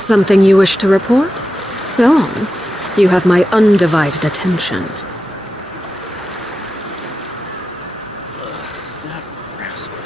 Something you wish to report? Go on. You have my undivided attention. That rascal.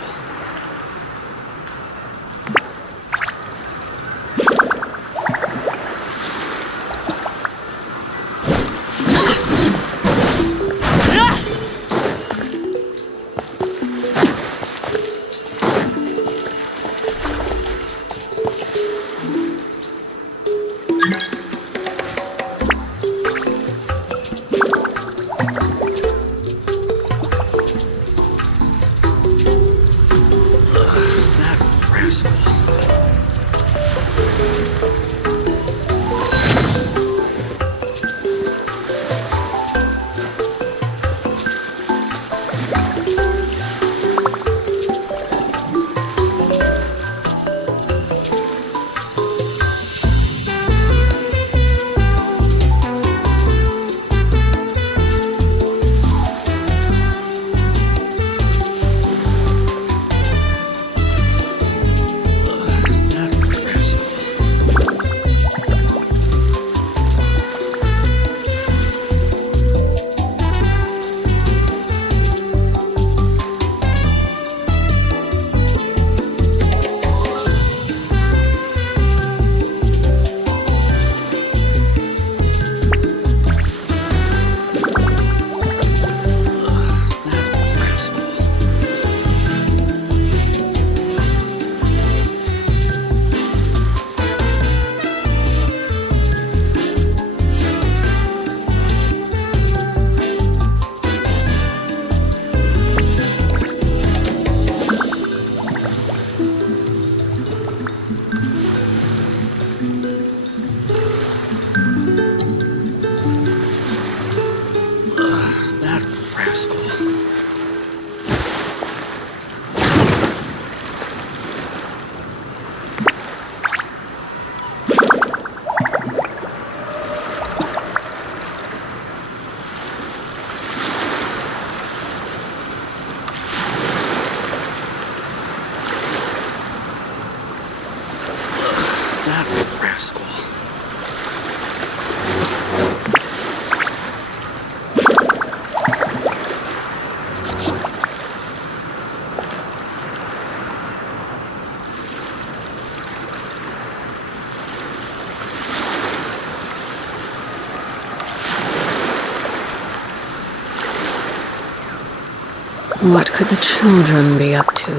What could the children be up to?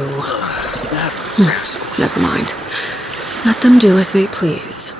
Never mind. Let them do as they please.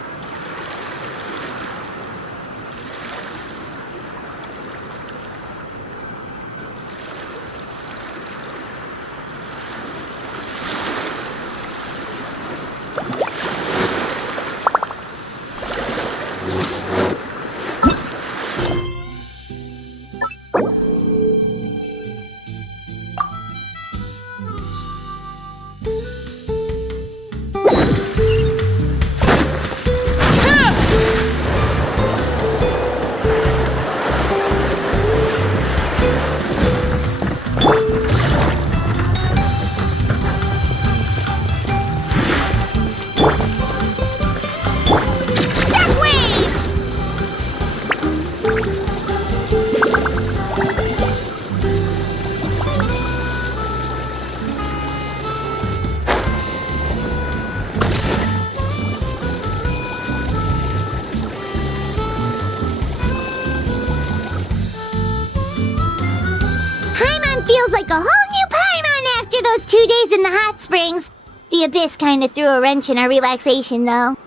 Feels like a whole new Paimon after those 2 days in the hot springs. The abyss kind of threw a wrench in our relaxation, though.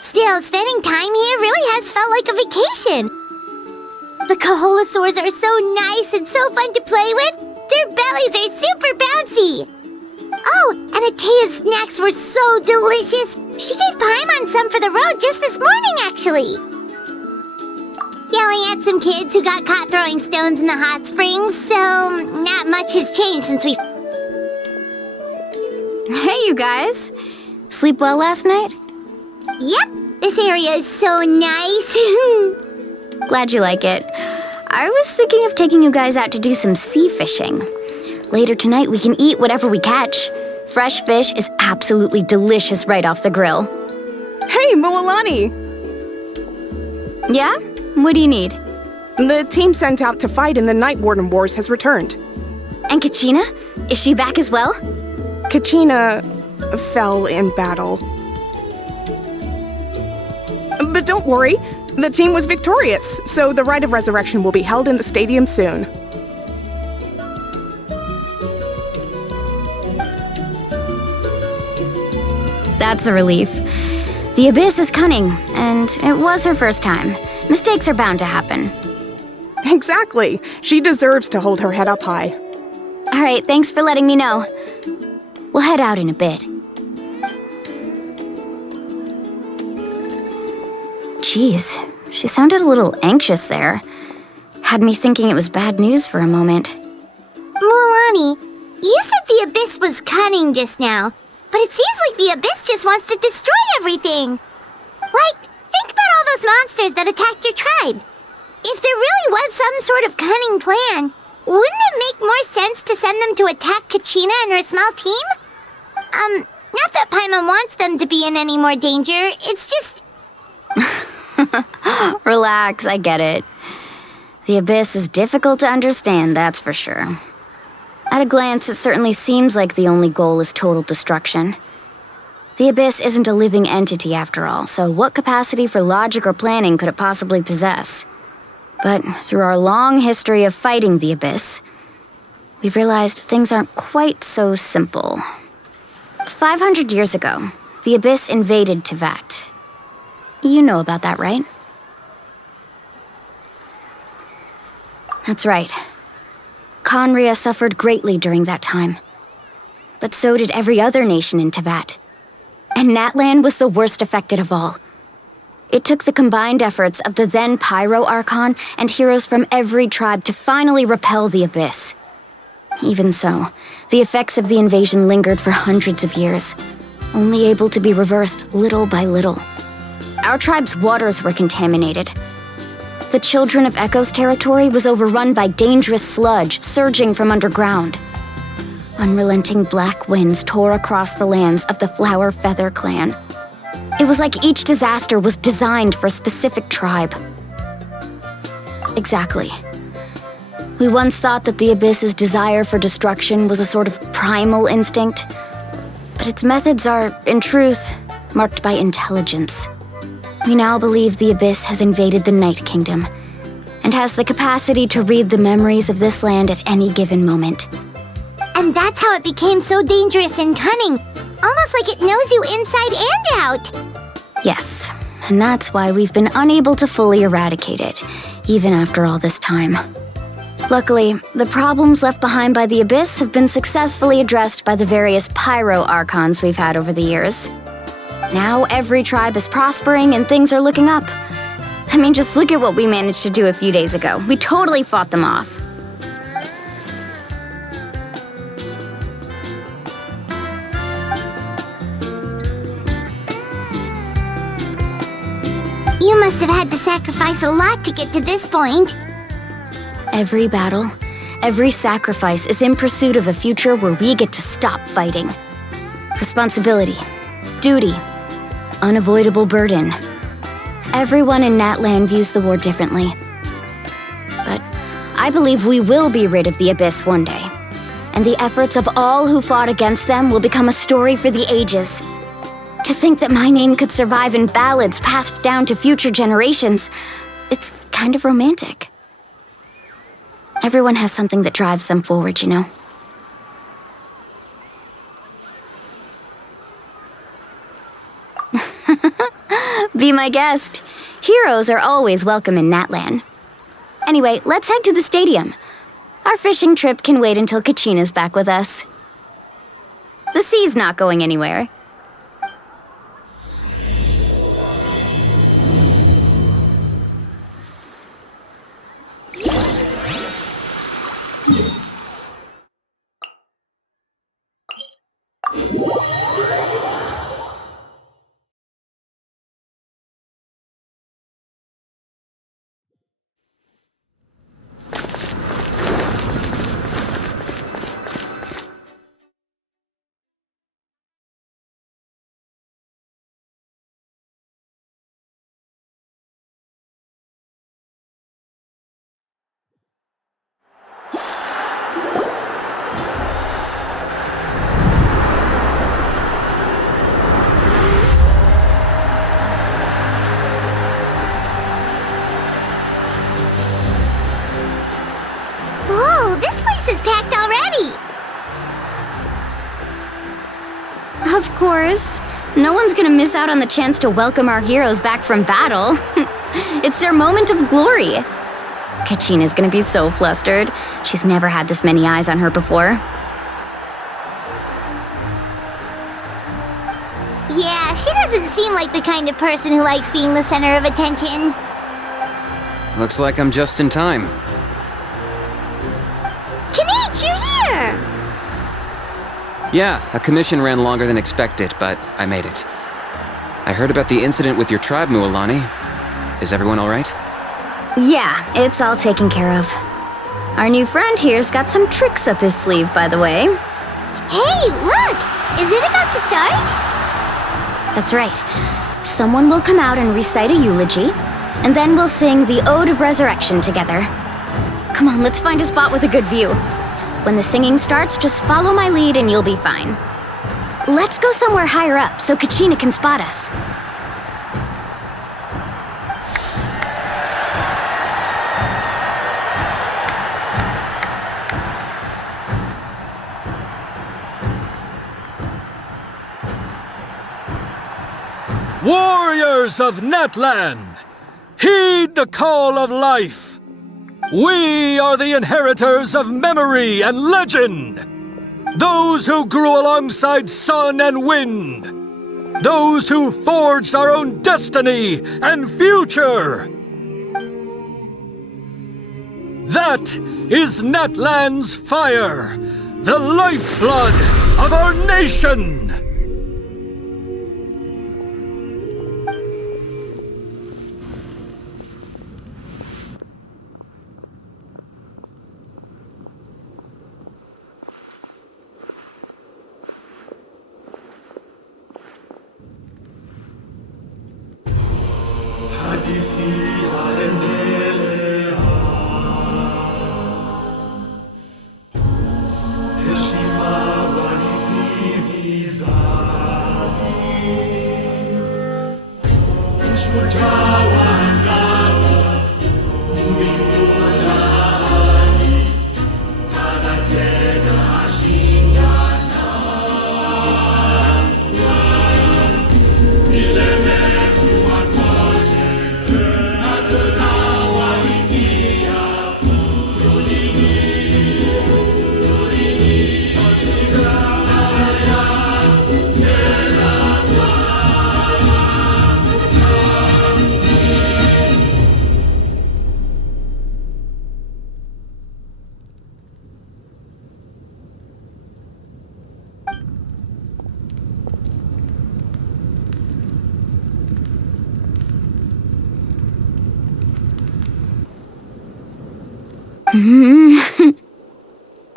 Still, spending time here really has felt like a vacation. The Kaholasaurs are so nice and so fun to play with. Their bellies are super bouncy. Oh, and Atea's snacks were so delicious. She gave Paimon some for the road just this morning, actually. Yelling at some kids who got caught throwing stones in the hot springs, so not much has changed since we... Hey, you guys. Sleep well last night? Yep, this area is so nice. Glad you like it. I was thinking of taking you guys out to do some sea fishing. Later tonight, we can eat whatever we catch. Fresh fish is absolutely delicious right off the grill. Hey, Mualani! Yeah? What do you need? The team sent out to fight in the Night Warden Wars has returned. And Kachina? Is she back as well? Kachina fell in battle. But don't worry, the team was victorious, so the Rite of Resurrection will be held in the stadium soon. That's a relief. The Abyss is cunning, and it was her first time. Mistakes are bound to happen. Exactly. She deserves to hold her head up high. All right, thanks for letting me know. We'll head out in a bit. Jeez, she sounded a little anxious there. Had me thinking it was bad news for a moment. Mualani, you said the Abyss was cunning just now, but it seems like the Abyss just wants to destroy everything. Like, think about all those monsters that attacked your tribe. If there really was some sort of cunning plan, wouldn't it make more sense to send them to attack Kachina and her small team? Not that Paimon wants them to be in any more danger, it's just... Relax, I get it. The Abyss is difficult to understand, that's for sure. At a glance, it certainly seems like the only goal is total destruction. The Abyss isn't a living entity after all, so what capacity for logic or planning could it possibly possess? But through our long history of fighting the Abyss, we've realized things aren't quite so simple. 500 years ago, the Abyss invaded Teyvat. You know about that, right? That's right. Khaenri'ah suffered greatly during that time. But so did every other nation in Teyvat. And Natlan was the worst affected of all. It took the combined efforts of the then Pyro Archon and heroes from every tribe to finally repel the Abyss. Even so, the effects of the invasion lingered for hundreds of years, only able to be reversed little by little. Our tribe's waters were contaminated. The Children of Echo's territory was overrun by dangerous sludge surging from underground. Unrelenting black winds tore across the lands of the Flower Feather clan. It was like each disaster was designed for a specific tribe. Exactly. We once thought that the Abyss's desire for destruction was a sort of primal instinct, but its methods are, in truth, marked by intelligence. We now believe the Abyss has invaded the Night Kingdom, and has the capacity to read the memories of this land at any given moment. And that's how it became so dangerous and cunning, almost like it knows you inside and out. Yes, and that's why we've been unable to fully eradicate it, even after all this time. Luckily, the problems left behind by the Abyss have been successfully addressed by the various Pyro Archons we've had over the years. Now every tribe is prospering and things are looking up. I mean, just look at what we managed to do a few days ago. We totally fought them off. You must have had to sacrifice a lot to get to this point. Every battle, every sacrifice is in pursuit of a future where we get to stop fighting. Responsibility, duty, unavoidable burden. Everyone in Natlan views the war differently. But I believe we will be rid of the Abyss one day, and the efforts of all who fought against them will become a story for the ages. To think that my name could survive in ballads passed down to future generations, it's kind of romantic. Everyone has something that drives them forward, you know? Be my guest. Heroes are always welcome in Natlan. Anyway, let's head to the stadium. Our fishing trip can wait until Kachina's back with us. The sea's not going anywhere. course. No one's gonna miss out on the chance to welcome our heroes back from battle. It's their moment of glory. Kachina's gonna be so flustered. She's never had this many eyes on her before. Yeah, she doesn't seem like the kind of person who likes being the center of attention. Looks like I'm just in time. Kanich, you're here! Yeah, a commission ran longer than expected, but I made it. I heard about the incident with your tribe, Mualani. Is everyone all right? Yeah, it's all taken care of. Our new friend here's got some tricks up his sleeve, by the way. Hey, look! Is it about to start? That's right. Someone will come out and recite a eulogy, and then we'll sing the Ode of Resurrection together. Come on, let's find a spot with a good view. When the singing starts, just follow my lead and you'll be fine. Let's go somewhere higher up so Kachina can spot us. Warriors of Natlan, heed the call of life. We are the inheritors of memory and legend. Those who grew alongside sun and wind. Those who forged our own destiny and future. That is Natlan's fire, the lifeblood of our nation.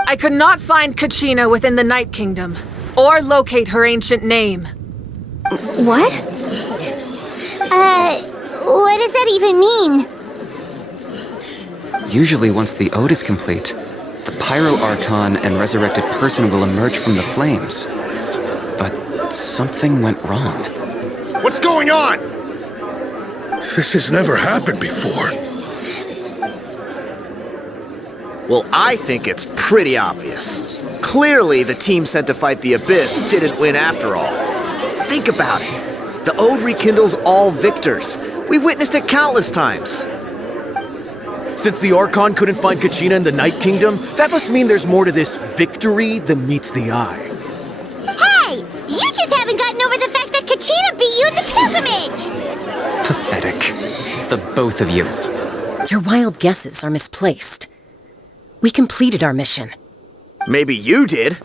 I could not find Kachina within the Night Kingdom, or locate her ancient name. What? What does that even mean? Usually once the ode is complete, the Pyro Archon and resurrected person will emerge from the flames. But something went wrong. What's going on? This has never happened before. Well, I think it's pretty obvious. Clearly, the team sent to fight the Abyss didn't win after all. Think about it. The Ode rekindles all victors. We've witnessed it countless times. Since the Archon couldn't find Kachina in the Night Kingdom, that must mean there's more to this victory than meets the eye. Hey! You just haven't gotten over the fact that Kachina beat you in the pilgrimage! Pathetic. The both of you. Your wild guesses are misplaced. We completed our mission. Maybe you did,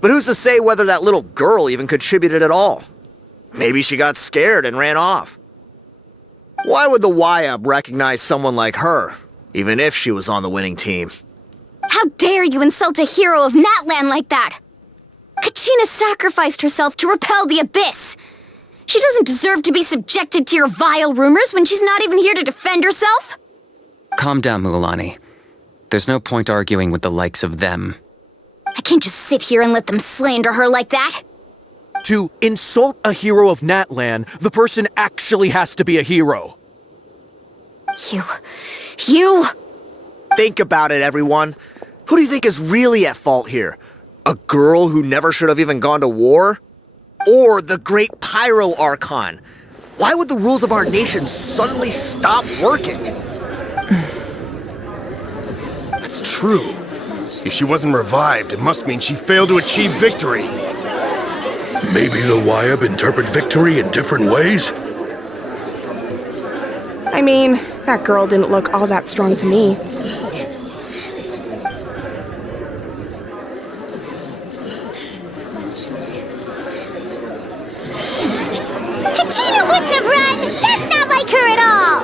but who's to say whether that little girl even contributed at all? Maybe she got scared and ran off. Why would the YUB recognize someone like her, even if she was on the winning team? How dare you insult a hero of Natlan like that? Kachina sacrificed herself to repel the Abyss. She doesn't deserve to be subjected to your vile rumors when she's not even here to defend herself. Calm down, Mualani. There's no point arguing with the likes of them. I can't just sit here and let them slander her like that. To insult a hero of Natlan, the person actually has to be a hero. You... Think about it, everyone. Who do you think is really at fault here? A girl who never should have even gone to war? or the Great Pyro Archon. Why would the rules of our nation suddenly stop working? That's true. If she wasn't revived, it must mean she failed to achieve victory. Maybe the Wyab interpret victory in different ways? I mean, that girl didn't look all that strong to me. Kachina wouldn't have run! That's not like her at all!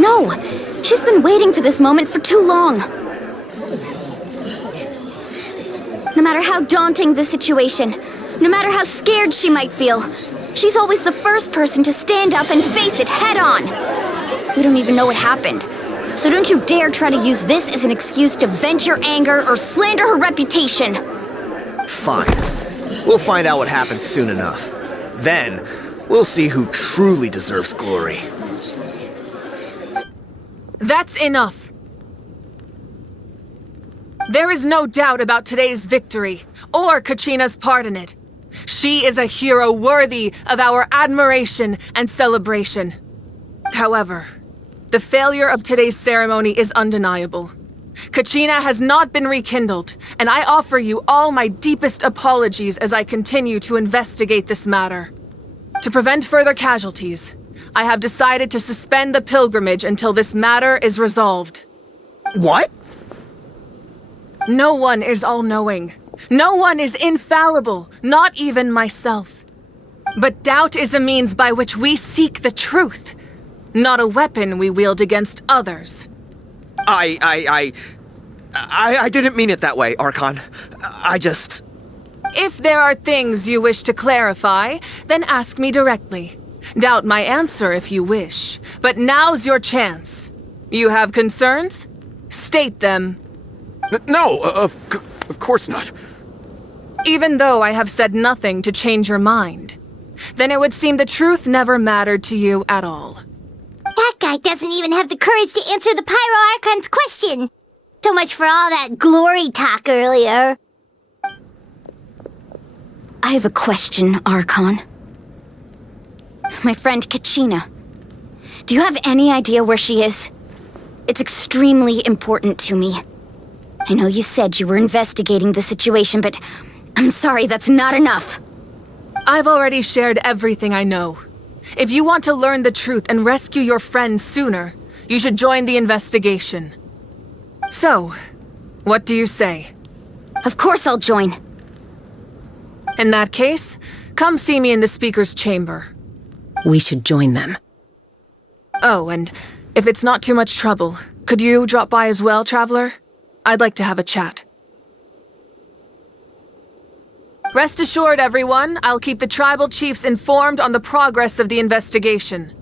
No! She's been waiting for this moment for too long. No matter how daunting the situation, no matter how scared she might feel, she's always the first person to stand up and face it head on. We don't even know what happened, so don't you dare try to use this as an excuse to vent your anger or slander her reputation. Fine. We'll find out what happens soon enough. Then, we'll see who truly deserves glory. That's enough. There is no doubt about today's victory, or Kachina's part in it. She is a hero worthy of our admiration and celebration. However, the failure of today's ceremony is undeniable. Kachina has not been rekindled, and I offer you all my deepest apologies as I continue to investigate this matter. To prevent further casualties, I have decided to suspend the pilgrimage until this matter is resolved. What? No one is all-knowing. No one is infallible, not even myself. But doubt is a means by which we seek the truth, not a weapon we wield against others. I didn't mean it that way, Archon. If there are things you wish to clarify, then ask me directly. Doubt my answer if you wish, but now's your chance. You have concerns? State them. No, of course not. Even though I have said nothing to change your mind, then it would seem the truth never mattered to you at all. That guy doesn't even have the courage to answer the Pyro Archon's question. So much for all that glory talk earlier. I have a question, Archon. My friend Kachina. Do you have any idea where she is? It's extremely important to me. I know you said you were investigating the situation, but I'm sorry, that's not enough. I've already shared everything I know. If you want to learn the truth and rescue your friend sooner, you should join the investigation. So, what do you say? Of course I'll join. In that case, come see me in the speaker's chamber. We should join them. Oh, and if it's not too much trouble, could you drop by as well, Traveler? I'd like to have a chat. Rest assured, everyone, I'll keep the tribal chiefs informed on the progress of the investigation.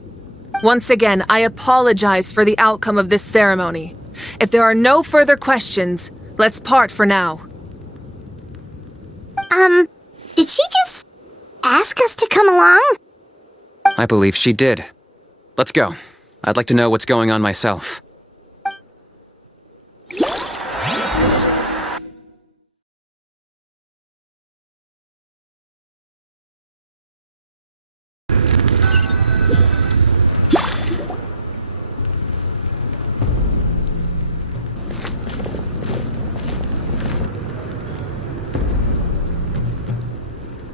Once again, I apologize for the outcome of this ceremony. If there are no further questions, let's part for now. Did she just ask us to come along? I believe she did. Let's go. I'd like to know what's going on myself.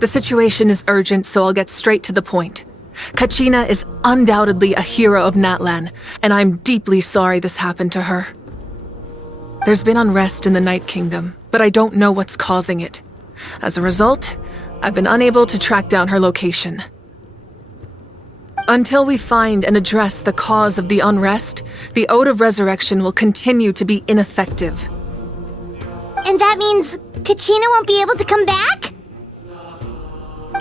The situation is urgent, so I'll get straight to the point. Kachina is undoubtedly a hero of Natlan, and I'm deeply sorry this happened to her. There's been unrest in the Night Kingdom, but I don't know what's causing it. As a result, I've been unable to track down her location. Until we find and address the cause of the unrest, the Ode of Resurrection will continue to be ineffective. And that means Kachina won't be able to come back?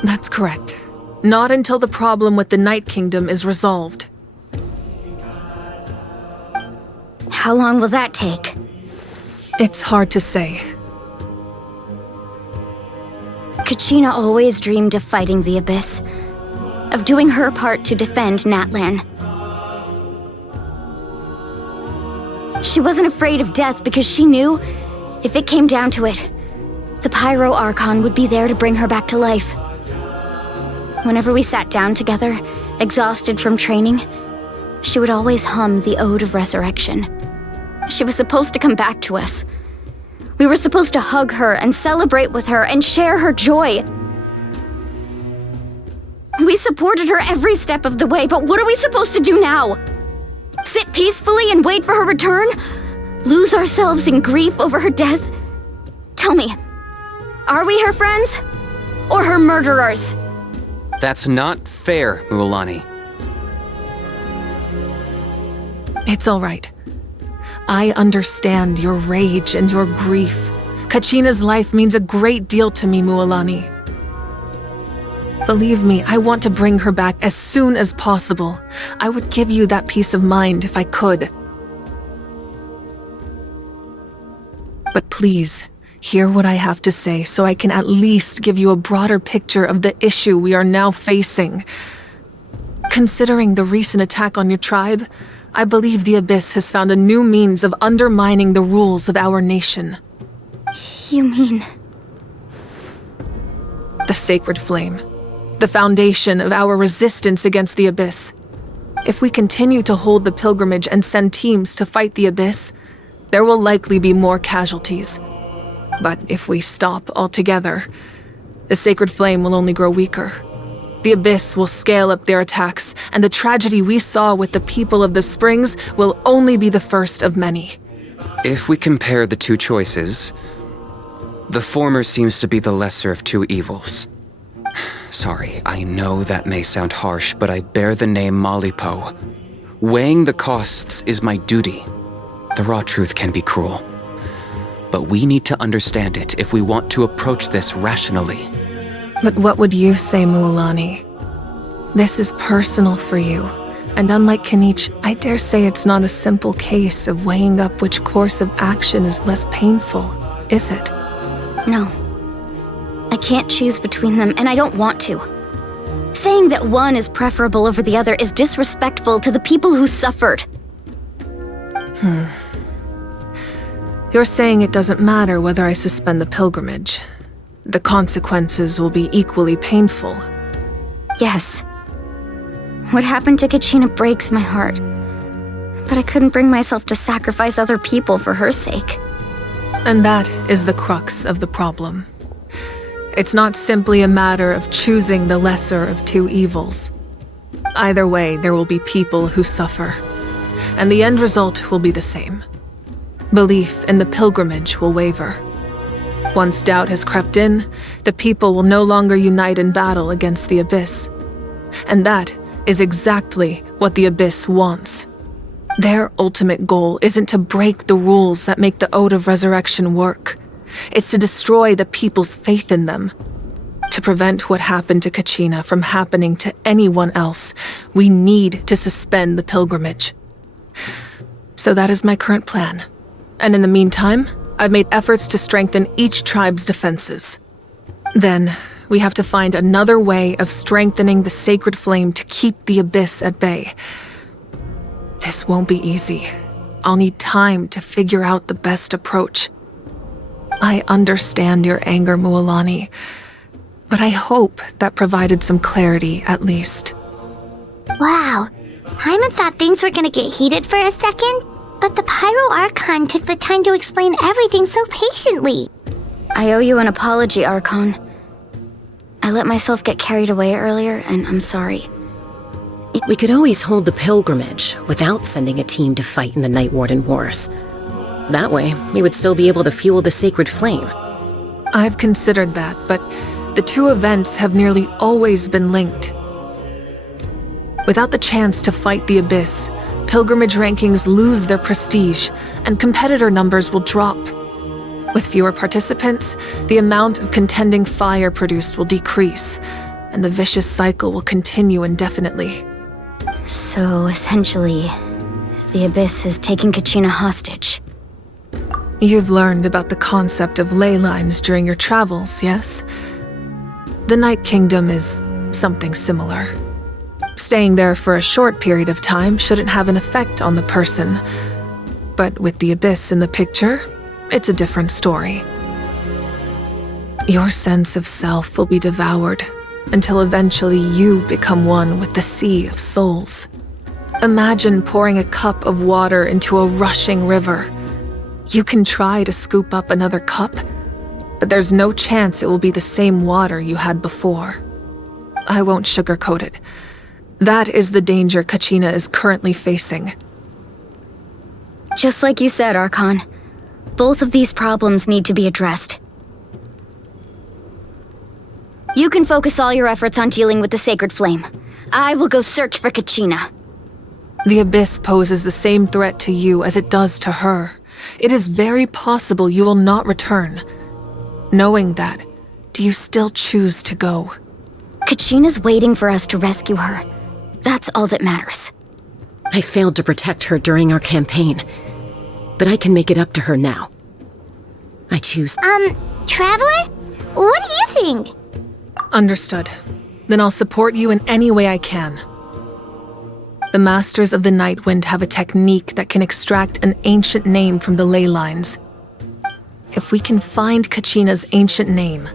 That's correct. Not until the problem with the Night Kingdom is resolved. How long will that take? It's hard to say. Kachina always dreamed of fighting the Abyss, of doing her part to defend Natlan. She wasn't afraid of death because she knew, if it came down to it, the Pyro Archon would be there to bring her back to life. Whenever we sat down together, exhausted from training, she would always hum the Ode of Resurrection. She was supposed to come back to us. We were supposed to hug her and celebrate with her and share her joy. We supported her every step of the way, but what are we supposed to do now? Sit peacefully and wait for her return? Lose ourselves in grief over her death? Tell me, are we her friends? Or her murderers? That's not fair, Mualani. It's all right. I understand your rage and your grief. Kachina's life means a great deal to me, Mualani. Believe me, I want to bring her back as soon as possible. I would give you that peace of mind if I could. But please, hear what I have to say so I can at least give you a broader picture of the issue we are now facing. Considering the recent attack on your tribe, I believe the Abyss has found a new means of undermining the rules of our nation. You mean... The Sacred Flame. The foundation of our resistance against the Abyss. If we continue to hold the pilgrimage and send teams to fight the Abyss, there will likely be more casualties. But if we stop altogether, the Sacred Flame will only grow weaker. The Abyss will scale up their attacks, and the tragedy we saw with the people of the Springs will only be the first of many. If we compare the two choices, the former seems to be the lesser of two evils. Sorry, I know that may sound harsh, but I bear the name Malipo. Weighing the costs is my duty. The raw truth can be cruel. But we need to understand it if we want to approach this rationally. But what would you say, Mualani? This is personal for you, and unlike Kenichi, I dare say it's not a simple case of weighing up which course of action is less painful, is it? No. I can't choose between them, and I don't want to. Saying that one is preferable over the other is disrespectful to the people who suffered. You're saying it doesn't matter whether I suspend the pilgrimage. The consequences will be equally painful. Yes. What happened to Kachina breaks my heart. But I couldn't bring myself to sacrifice other people for her sake. And that is the crux of the problem. It's not simply a matter of choosing the lesser of two evils. Either way, there will be people who suffer. And the end result will be the same. Belief in the pilgrimage will waver. Once doubt has crept in, the people will no longer unite in battle against the Abyss. And that is exactly what the Abyss wants. Their ultimate goal isn't to break the rules that make the Ode of Resurrection work. It's to destroy the people's faith in them. To prevent what happened to Kachina from happening to anyone else, we need to suspend the pilgrimage. So that is my current plan. And in the meantime, I've made efforts to strengthen each tribe's defenses. Then, we have to find another way of strengthening the Sacred Flame to keep the Abyss at bay. This won't be easy. I'll need time to figure out the best approach. I understand your anger, Mualani, but I hope that provided some clarity at least. Wow, Hyman thought things were gonna get heated for a second, but the Pyro Archon took the time to explain everything so patiently. I owe you an apology, Archon. I let myself get carried away earlier, and I'm sorry. We could always hold the pilgrimage without sending a team to fight in the Night Warden Wars. That way, we would still be able to fuel the Sacred Flame. I've considered that, but the two events have nearly always been linked. Without the chance to fight the Abyss, pilgrimage rankings lose their prestige, and competitor numbers will drop. With fewer participants, the amount of contending fire produced will decrease, and the vicious cycle will continue indefinitely. So, essentially, the Abyss has taken Kachina hostage. You've learned about the concept of ley lines during your travels, yes? The Night Kingdom is something similar. Staying there for a short period of time shouldn't have an effect on the person. But with the Abyss in the picture, it's a different story. Your sense of self will be devoured until eventually you become one with the sea of souls. Imagine pouring a cup of water into a rushing river. You can try to scoop up another cup, but there's no chance it will be the same water you had before. I won't sugarcoat it. That is the danger Kachina is currently facing. Just like you said, Archon. Both of these problems need to be addressed. You can focus all your efforts on dealing with the Sacred Flame. I will go search for Kachina. The Abyss poses the same threat to you as it does to her. It is very possible you will not return. Knowing that, do you still choose to go? Kachina's waiting for us to rescue her. That's all that matters. I failed to protect her during our campaign, but I can make it up to her now. I choose... Traveler? What do you think? Understood. Then I'll support you in any way I can. The Masters of the Night Wind have a technique that can extract an ancient name from the ley lines. If we can find Kachina's ancient name,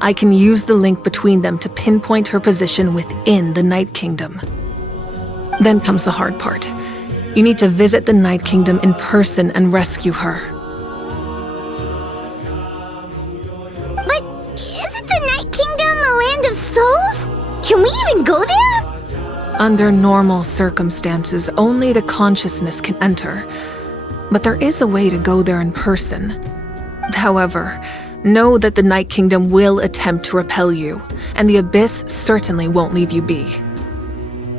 I can use the link between them to pinpoint her position within the Night Kingdom. Then comes the hard part. You need to visit the Night Kingdom in person and rescue her. But isn't the Night Kingdom a land of souls? Can we even go there? Under normal circumstances, only the consciousness can enter. But there is a way to go there in person. However, know that the Night Kingdom will attempt to repel you, and the Abyss certainly won't leave you be.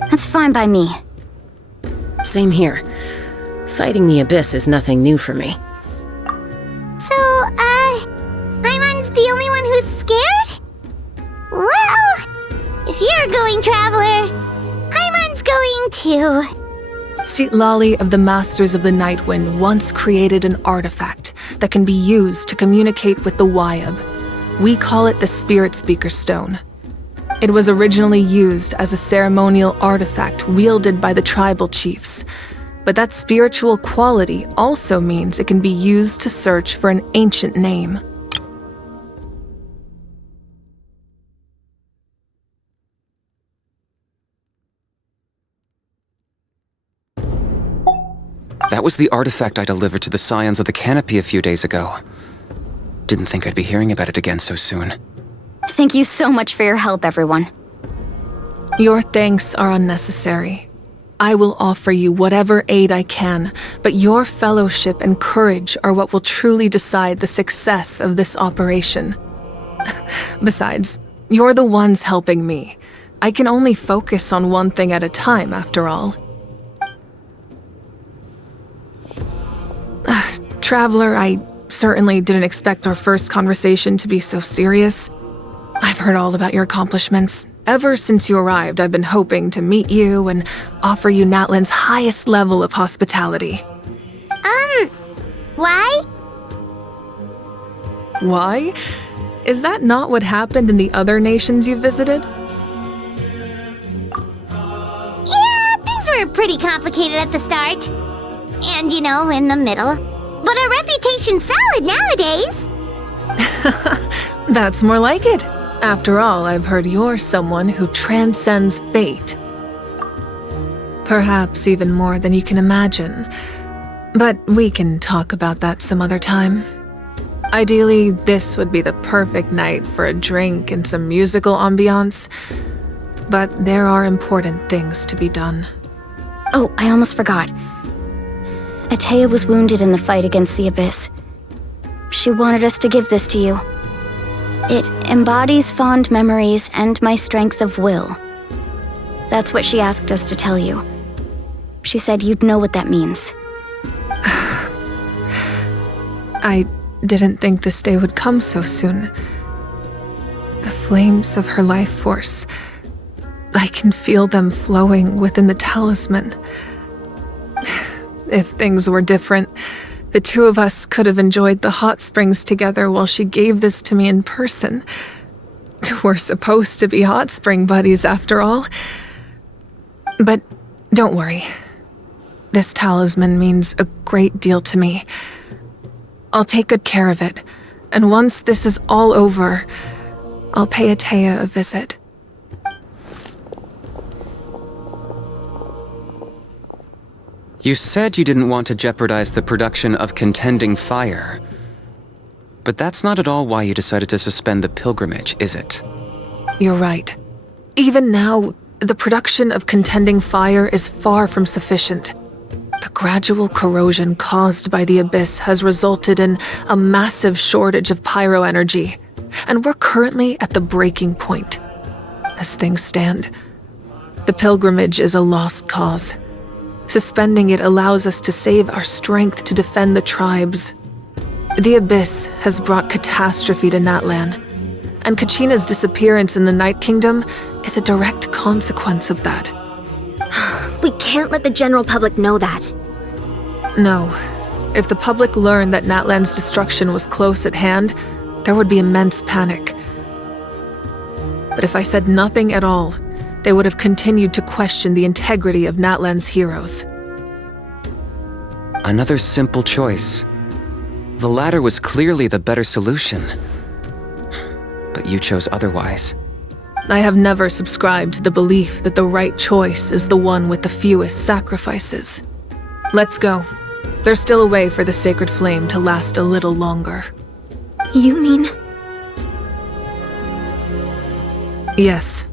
That's fine by me. Same here. Fighting the Abyss is nothing new for me. So, Paimon's the only one who's scared? Well, if you're going, Traveler, Paimon's going too. Lali of the Masters of the Night Wind once created an artifact that can be used to communicate with the Wayab. We call it the Spirit Speaker Stone. It was originally used as a ceremonial artifact wielded by the tribal chiefs, but that spiritual quality also means it can be used to search for an ancient name. That was the artifact I delivered to the Scions of the Canopy a few days ago. Didn't think I'd be hearing about it again so soon. Thank you so much for your help, everyone. Your thanks are unnecessary. I will offer you whatever aid I can, but your fellowship and courage are what will truly decide the success of this operation. Besides, you're the ones helping me. I can only focus on one thing at a time, after all. Traveler, I certainly didn't expect our first conversation to be so serious. I've heard all about your accomplishments. Ever since you arrived, I've been hoping to meet you and offer you Natlan's highest level of hospitality. Why? Why? Is that not what happened in the other nations you visited? Yeah, things were pretty complicated at the start. And, in the middle. But our reputation's solid nowadays. That's more like it. After all, I've heard you're someone who transcends fate. Perhaps even more than you can imagine. But we can talk about that some other time. Ideally, this would be the perfect night for a drink and some musical ambiance. But there are important things to be done. Oh, I almost forgot. Atea was wounded in the fight against the Abyss. She wanted us to give this to you. It embodies fond memories and my strength of will. That's what she asked us to tell you. She said you'd know what that means. I didn't think this day would come so soon. The flames of her life force. I can feel them flowing within the talisman. If things were different, the two of us could have enjoyed the hot springs together while she gave this to me in person. We're supposed to be hot spring buddies after all. But don't worry. This talisman means a great deal to me. I'll take good care of it, And once this is all over, I'll pay Atea a visit. You said you didn't want to jeopardize the production of contending fire. But that's not at all why you decided to suspend the pilgrimage, is it? You're right. Even now, the production of contending fire is far from sufficient. The gradual corrosion caused by the abyss has resulted in a massive shortage of pyroenergy, and we're currently at the breaking point. As things stand, the pilgrimage is a lost cause. Suspending it allows us to save our strength to defend the tribes. The abyss has brought catastrophe to Natlan, and Kachina's disappearance in the Night Kingdom is a direct consequence of that. We can't let the general public know that. No. If the public learned that Natlan's destruction was close at hand, there would be immense panic. But if I said nothing at all, they would have continued to question the integrity of Natlan's heroes. Another simple choice. The latter was clearly the better solution. But you chose otherwise. I have never subscribed to the belief that the right choice is the one with the fewest sacrifices. Let's go. There's still a way for the sacred flame to last a little longer. You mean? Yes.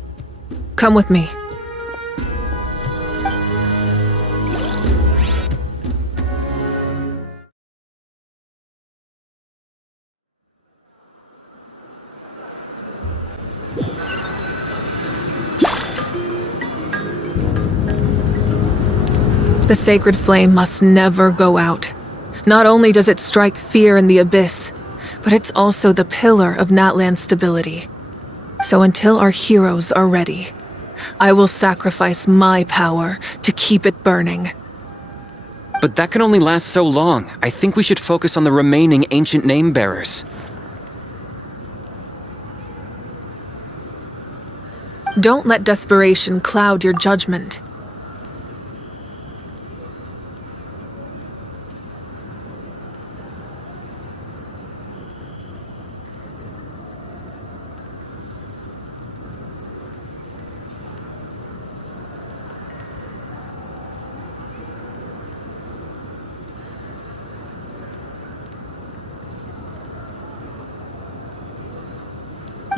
Come with me. The sacred flame must never go out. Not only does it strike fear in the abyss, but it's also the pillar of Natlan's stability. So until our heroes are ready, I will sacrifice my power to keep it burning. But that can only last so long. I think we should focus on the remaining ancient name-bearers. Don't let desperation cloud your judgment.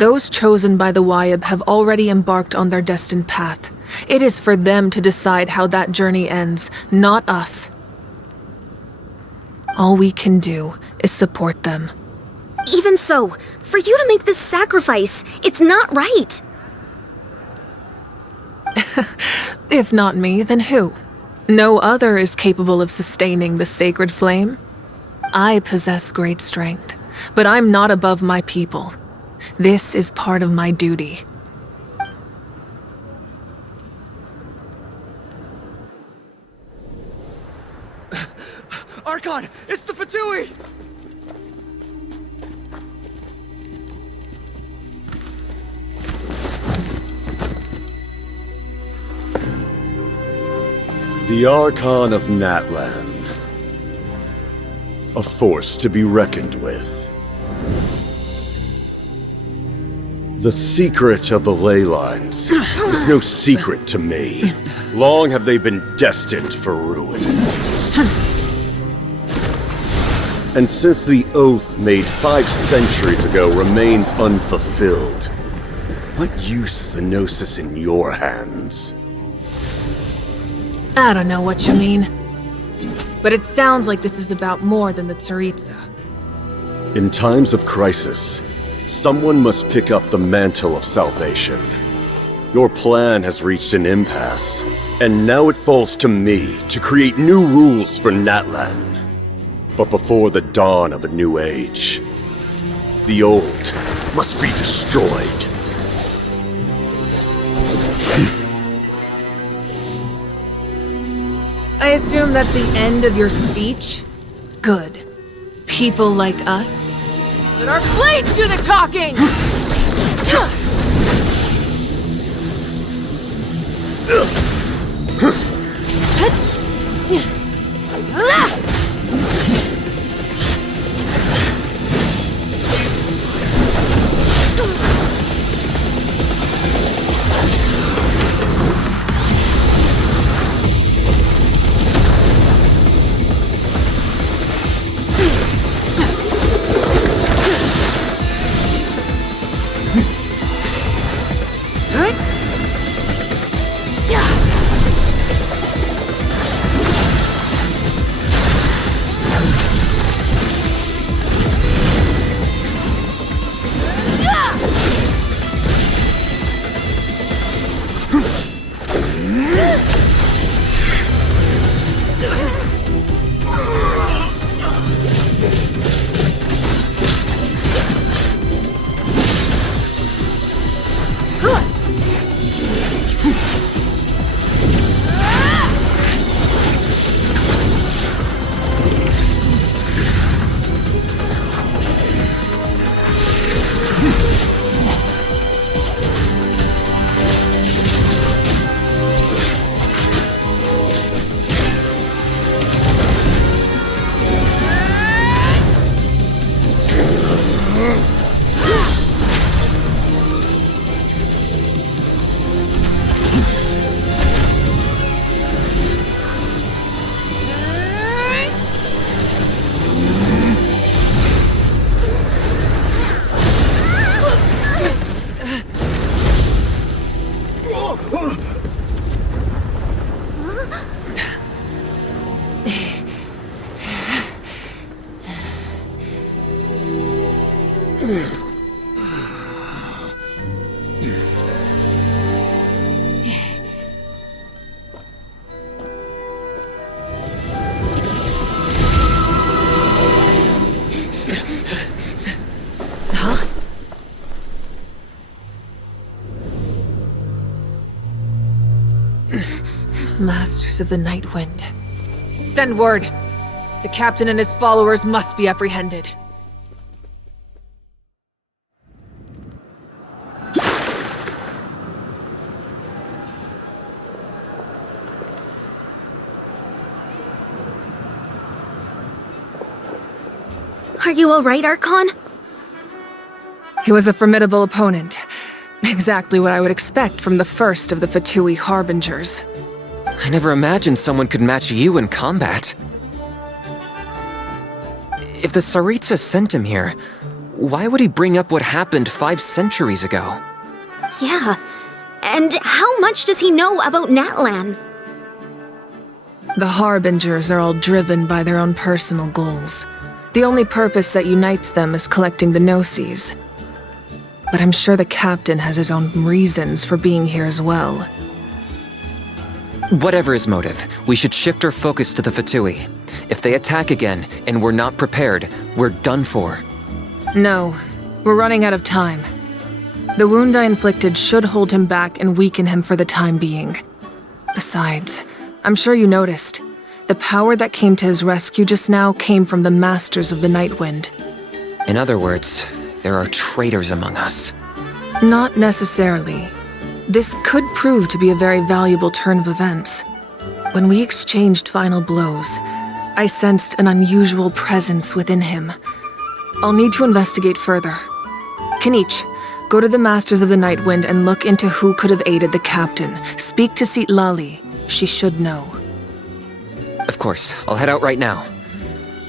Those chosen by the Wyab have already embarked on their destined path. It is for them to decide how that journey ends, not us. All we can do is support them. Even so, for you to make this sacrifice, it's not right. If not me, then who? No other is capable of sustaining the sacred flame. I possess great strength, but I'm not above my people. This is part of my duty. Archon! It's the Fatui! The Archon of Natlan. A force to be reckoned with. The secret of the ley lines is no secret to me. Long have they been destined for ruin. And since the oath made 5 centuries ago remains unfulfilled, what use is the Gnosis in your hands? I don't know what you mean. But it sounds like this is about more than the Tsaritsa. In times of crisis, someone must pick up the mantle of salvation. Your plan has reached an impasse, and now it falls to me to create new rules for Natlan. But before the dawn of a new age, the old must be destroyed. I assume that's the end of your speech? Good. People like us. Let our blades do the talking! Masters of the Night Wind. Send word! The captain and his followers must be apprehended. Are you alright, Archon? He was a formidable opponent. Exactly what I would expect from the first of the Fatui Harbingers. I never imagined someone could match you in combat. If the Tsaritsa sent him here, why would he bring up what happened 5 centuries ago? Yeah. And how much does he know about Natlan? The Harbingers are all driven by their own personal goals. The only purpose that unites them is collecting the Gnosis. But I'm sure the captain has his own reasons for being here as well. Whatever his motive, we should shift our focus to the Fatui. If they attack again, and we're not prepared, we're done for. No, we're running out of time. The wound I inflicted should hold him back and weaken him for the time being. Besides, I'm sure you noticed, the power that came to his rescue just now came from the Masters of the Night Wind. In other words, there are traitors among us. Not necessarily. This could prove to be a very valuable turn of events. When we exchanged final blows, I sensed an unusual presence within him. I'll need to investigate further. Kanich, go to the Masters of the Night Wind and look into who could have aided the captain. Speak to Seat Lali. She should know. Of course, I'll head out right now.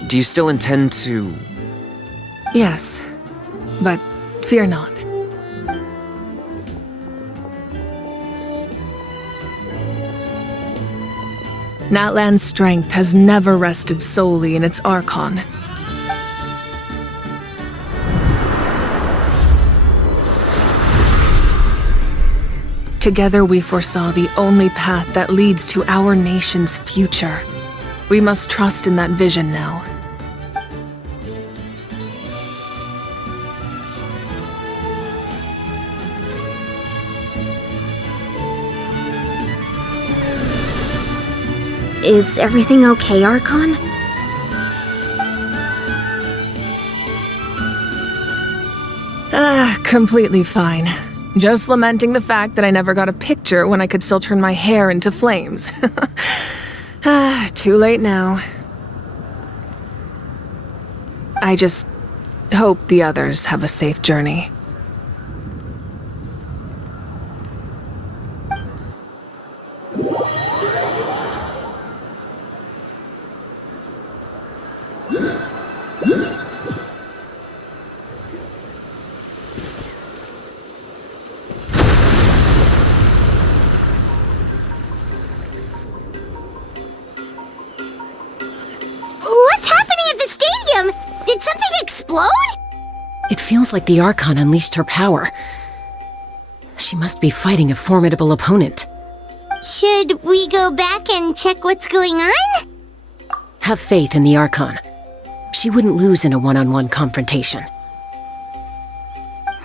Do you still intend to... Yes, but fear not. Natlan's strength has never rested solely in its Archon. Together we foresaw the only path that leads to our nation's future. We must trust in that vision now. Is everything okay, Archon? Completely fine. Just lamenting the fact that I never got a picture when I could still turn my hair into flames. Too late now. I just hope the others have a safe journey. It feels like the Archon unleashed her power. She must be fighting a formidable opponent. Should we go back and check what's going on? Have faith in the Archon. She wouldn't lose in a one-on-one confrontation.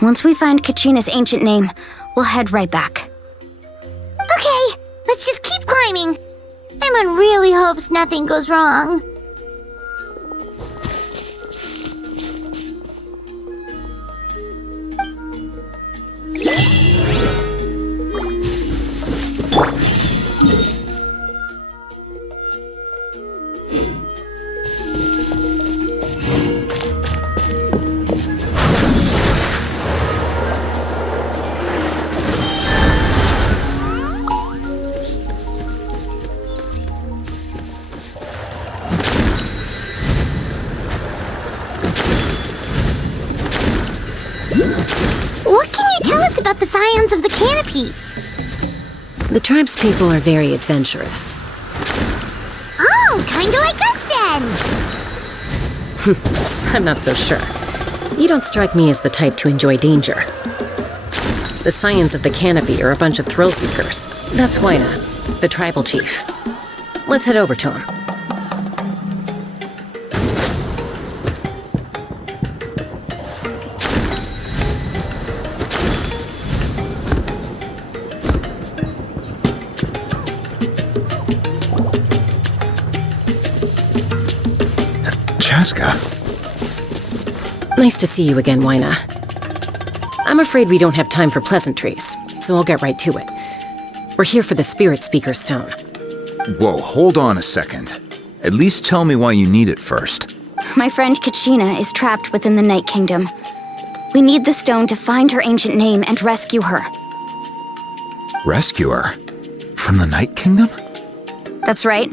Once we find Kachina's ancient name, we'll head right back. Okay, let's just keep climbing. Emma really hopes nothing goes wrong. About the scions of the canopy. The tribespeople are very adventurous. Oh, Kinda like us then. I'm not so sure. You don't strike me as the type to enjoy danger. The Scions of the Canopy are a bunch of thrill seekers. That's Wina, the tribal chief. Let's head over to him. Chaska. Nice to see you again, Wina. I'm afraid we don't have time for pleasantries, so I'll get right to it. We're here for the Spirit Speaker Stone. Whoa, hold on a second. At least tell me why you need it first. My friend Kachina is trapped within the Night Kingdom. We need the stone to find her ancient name and rescue her. Rescue her? From the Night Kingdom? That's right.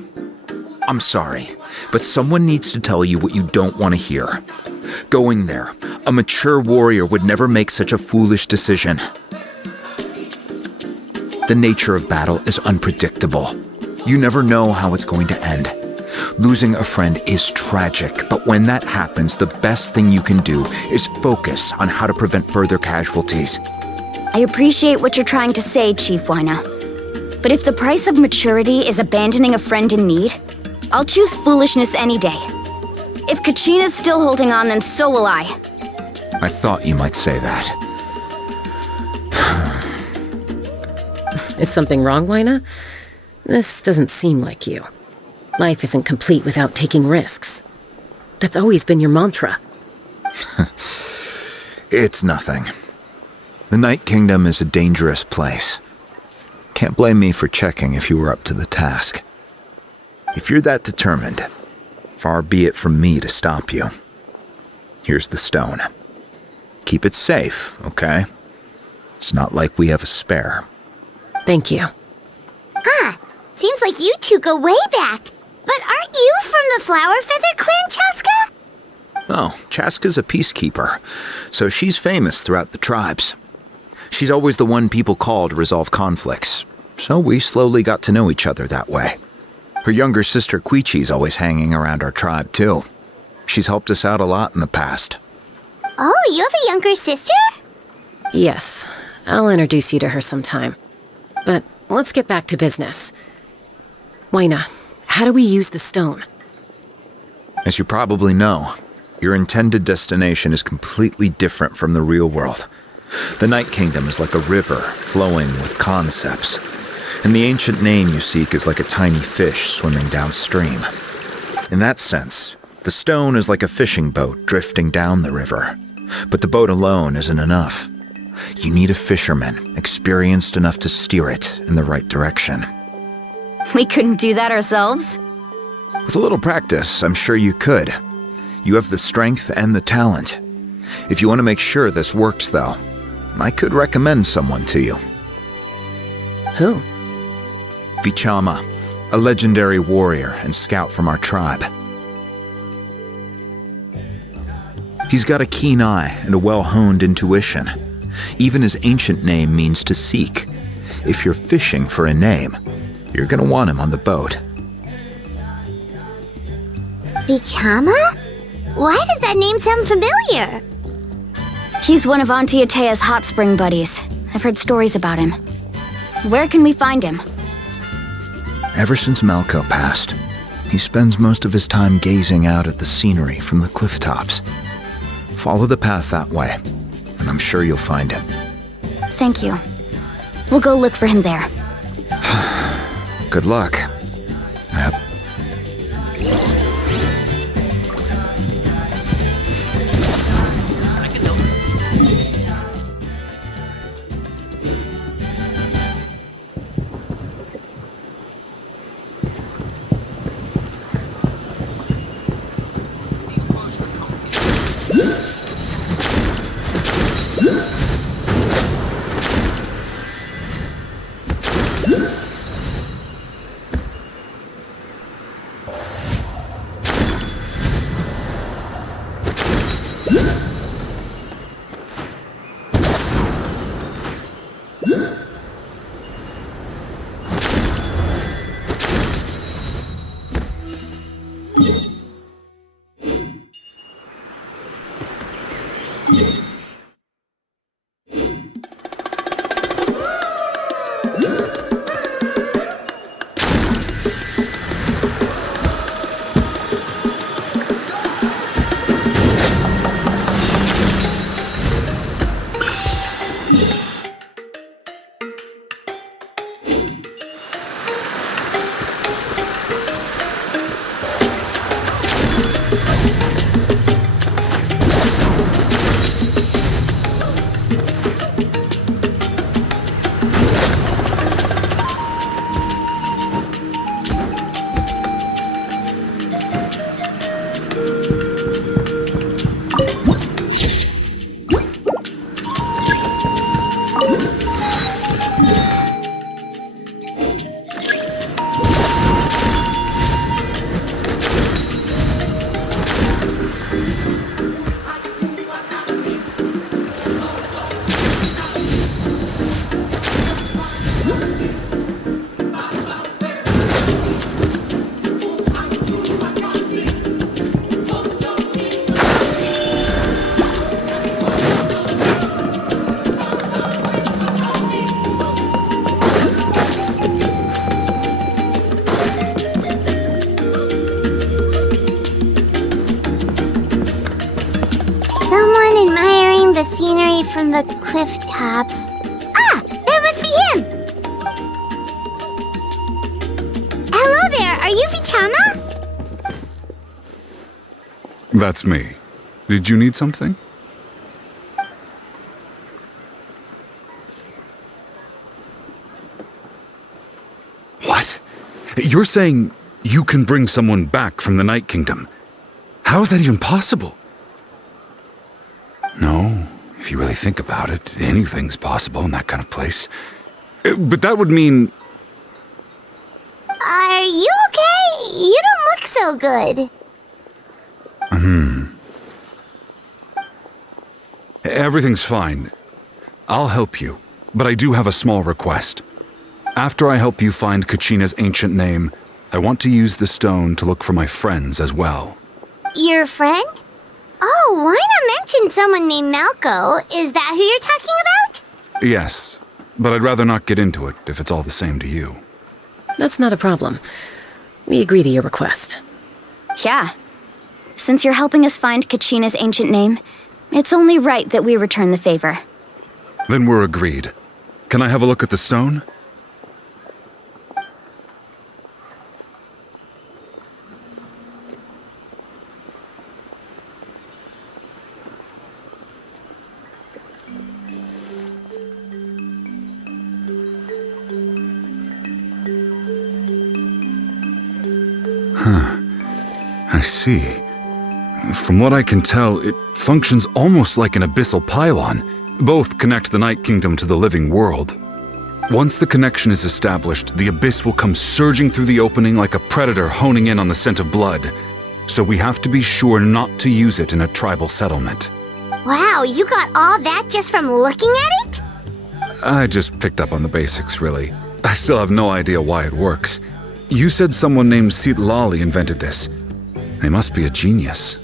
I'm sorry, but someone needs to tell you what you don't want to hear. Going there, a mature warrior would never make such a foolish decision. The nature of battle is unpredictable. You never know how it's going to end. Losing a friend is tragic, but when that happens, the best thing you can do is focus on how to prevent further casualties. I appreciate what you're trying to say, Chief Wina. But if the price of maturity is abandoning a friend in need, I'll choose foolishness any day. If Kachina's still holding on, then so will I. I thought you might say that. Is something wrong, Wina? This doesn't seem like you. Life isn't complete without taking risks. That's always been your mantra. It's nothing. The Night Kingdom is a dangerous place. Can't blame me for checking if you were up to the task. If you're that determined, far be it from me to stop you. Here's the stone. Keep it safe, okay? It's not like we have a spare. Thank you. Seems like you two go way back. But aren't you from the Flower Feather Clan, Chaska? Oh, Chaska's a peacekeeper, so she's famous throughout the tribes. She's always the one people call to resolve conflicts, so we slowly got to know each other that way. Her younger sister Quichi's always hanging around our tribe, too. She's helped us out a lot in the past. Oh, you have a younger sister? Yes, I'll introduce you to her sometime. But let's get back to business. Wina, how do we use the stone? As you probably know, your intended destination is completely different from the real world. The Night Kingdom is like a river flowing with concepts, and the ancient name you seek is like a tiny fish swimming downstream. In that sense, the stone is like a fishing boat drifting down the river, but the boat alone isn't enough. You need a fisherman experienced enough to steer it in the right direction. We couldn't do that ourselves? With a little practice, I'm sure you could. You have the strength and the talent. If you want to make sure this works, though, I could recommend someone to you. Who? Vichama, a legendary warrior and scout from our tribe. He's got a keen eye and a well-honed intuition. Even his ancient name means to seek. If you're fishing for a name, you're gonna want him on the boat. Vichama? Why does that name sound familiar? He's one of Auntie Atea's hot spring buddies. I've heard stories about him. Where can we find him? Ever since Malco passed, he spends most of his time gazing out at the scenery from the cliff tops. Follow the path that way, and I'm sure you'll find him. Thank you. We'll go look for him there. Good luck. From the cliff tops. Ah! That must be him! Hello there, are you Vichama? That's me. Did you need something? What? You're saying you can bring someone back from the Night Kingdom? How is that even possible? No. If you really think about it, anything's possible in that kind of place. But that would mean... Are you okay? You don't look so good. Everything's fine. I'll help you, but I do have a small request. After I help you find Kachina's ancient name, I want to use the stone to look for my friends as well. Your friend? Oh, why not mention someone named Malco? Is that who you're talking about? Yes, but I'd rather not get into it if it's all the same to you. That's not a problem. We agree to your request. Yeah. Since you're helping us find Kachina's ancient name, it's only right that we return the favor. Then we're agreed. Can I have a look at the stone? I see. From what I can tell, it functions almost like an abyssal pylon. Both connect the Night Kingdom to the living world. Once the connection is established, the abyss will come surging through the opening like a predator honing in on the scent of blood. So we have to be sure not to use it in a tribal settlement. Wow, you got all that just from looking at it? I just picked up on the basics, really. I still have no idea why it works. You said someone named Sitlali invented this. They must be a genius.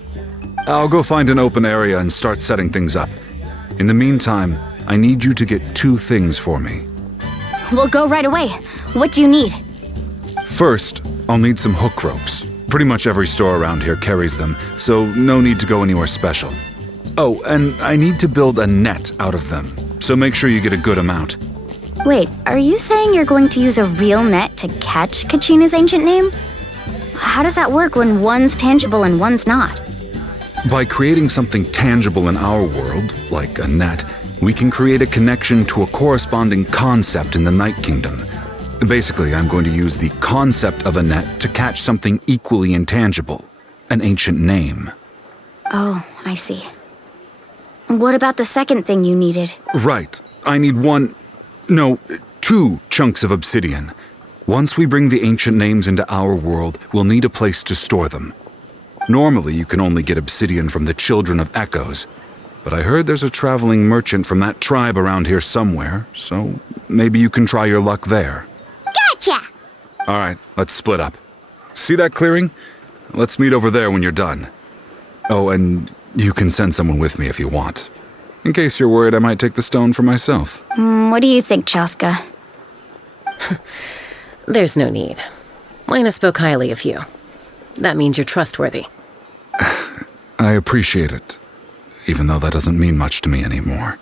I'll go find an open area and start setting things up. In the meantime, I need you to get 2 things for me. We'll go right away. What do you need? First, I'll need some hook ropes. Pretty much every store around here carries them, so no need to go anywhere special. Oh, and I need to build a net out of them, so make sure you get a good amount. Wait, are you saying you're going to use a real net to catch Kachina's ancient name? How does that work when one's tangible and one's not? By creating something tangible in our world, like a net, we can create a connection to a corresponding concept in the Night Kingdom. Basically, I'm going to use the concept of a net to catch something equally intangible, an ancient name. Oh, I see. What about the second thing you needed? Right. I need 2 chunks of obsidian. Once we bring the ancient names into our world, we'll need a place to store them. Normally, you can only get obsidian from the Children of Echoes, but I heard there's a traveling merchant from that tribe around here somewhere, so maybe you can try your luck there. Gotcha! All right, let's split up. See that clearing? Let's meet over there when you're done. Oh, and you can send someone with me if you want. In case you're worried I might take the stone for myself. What do you think, Chaska? There's no need. Lena spoke highly of you. That means you're trustworthy. I appreciate it, even though that doesn't mean much to me anymore.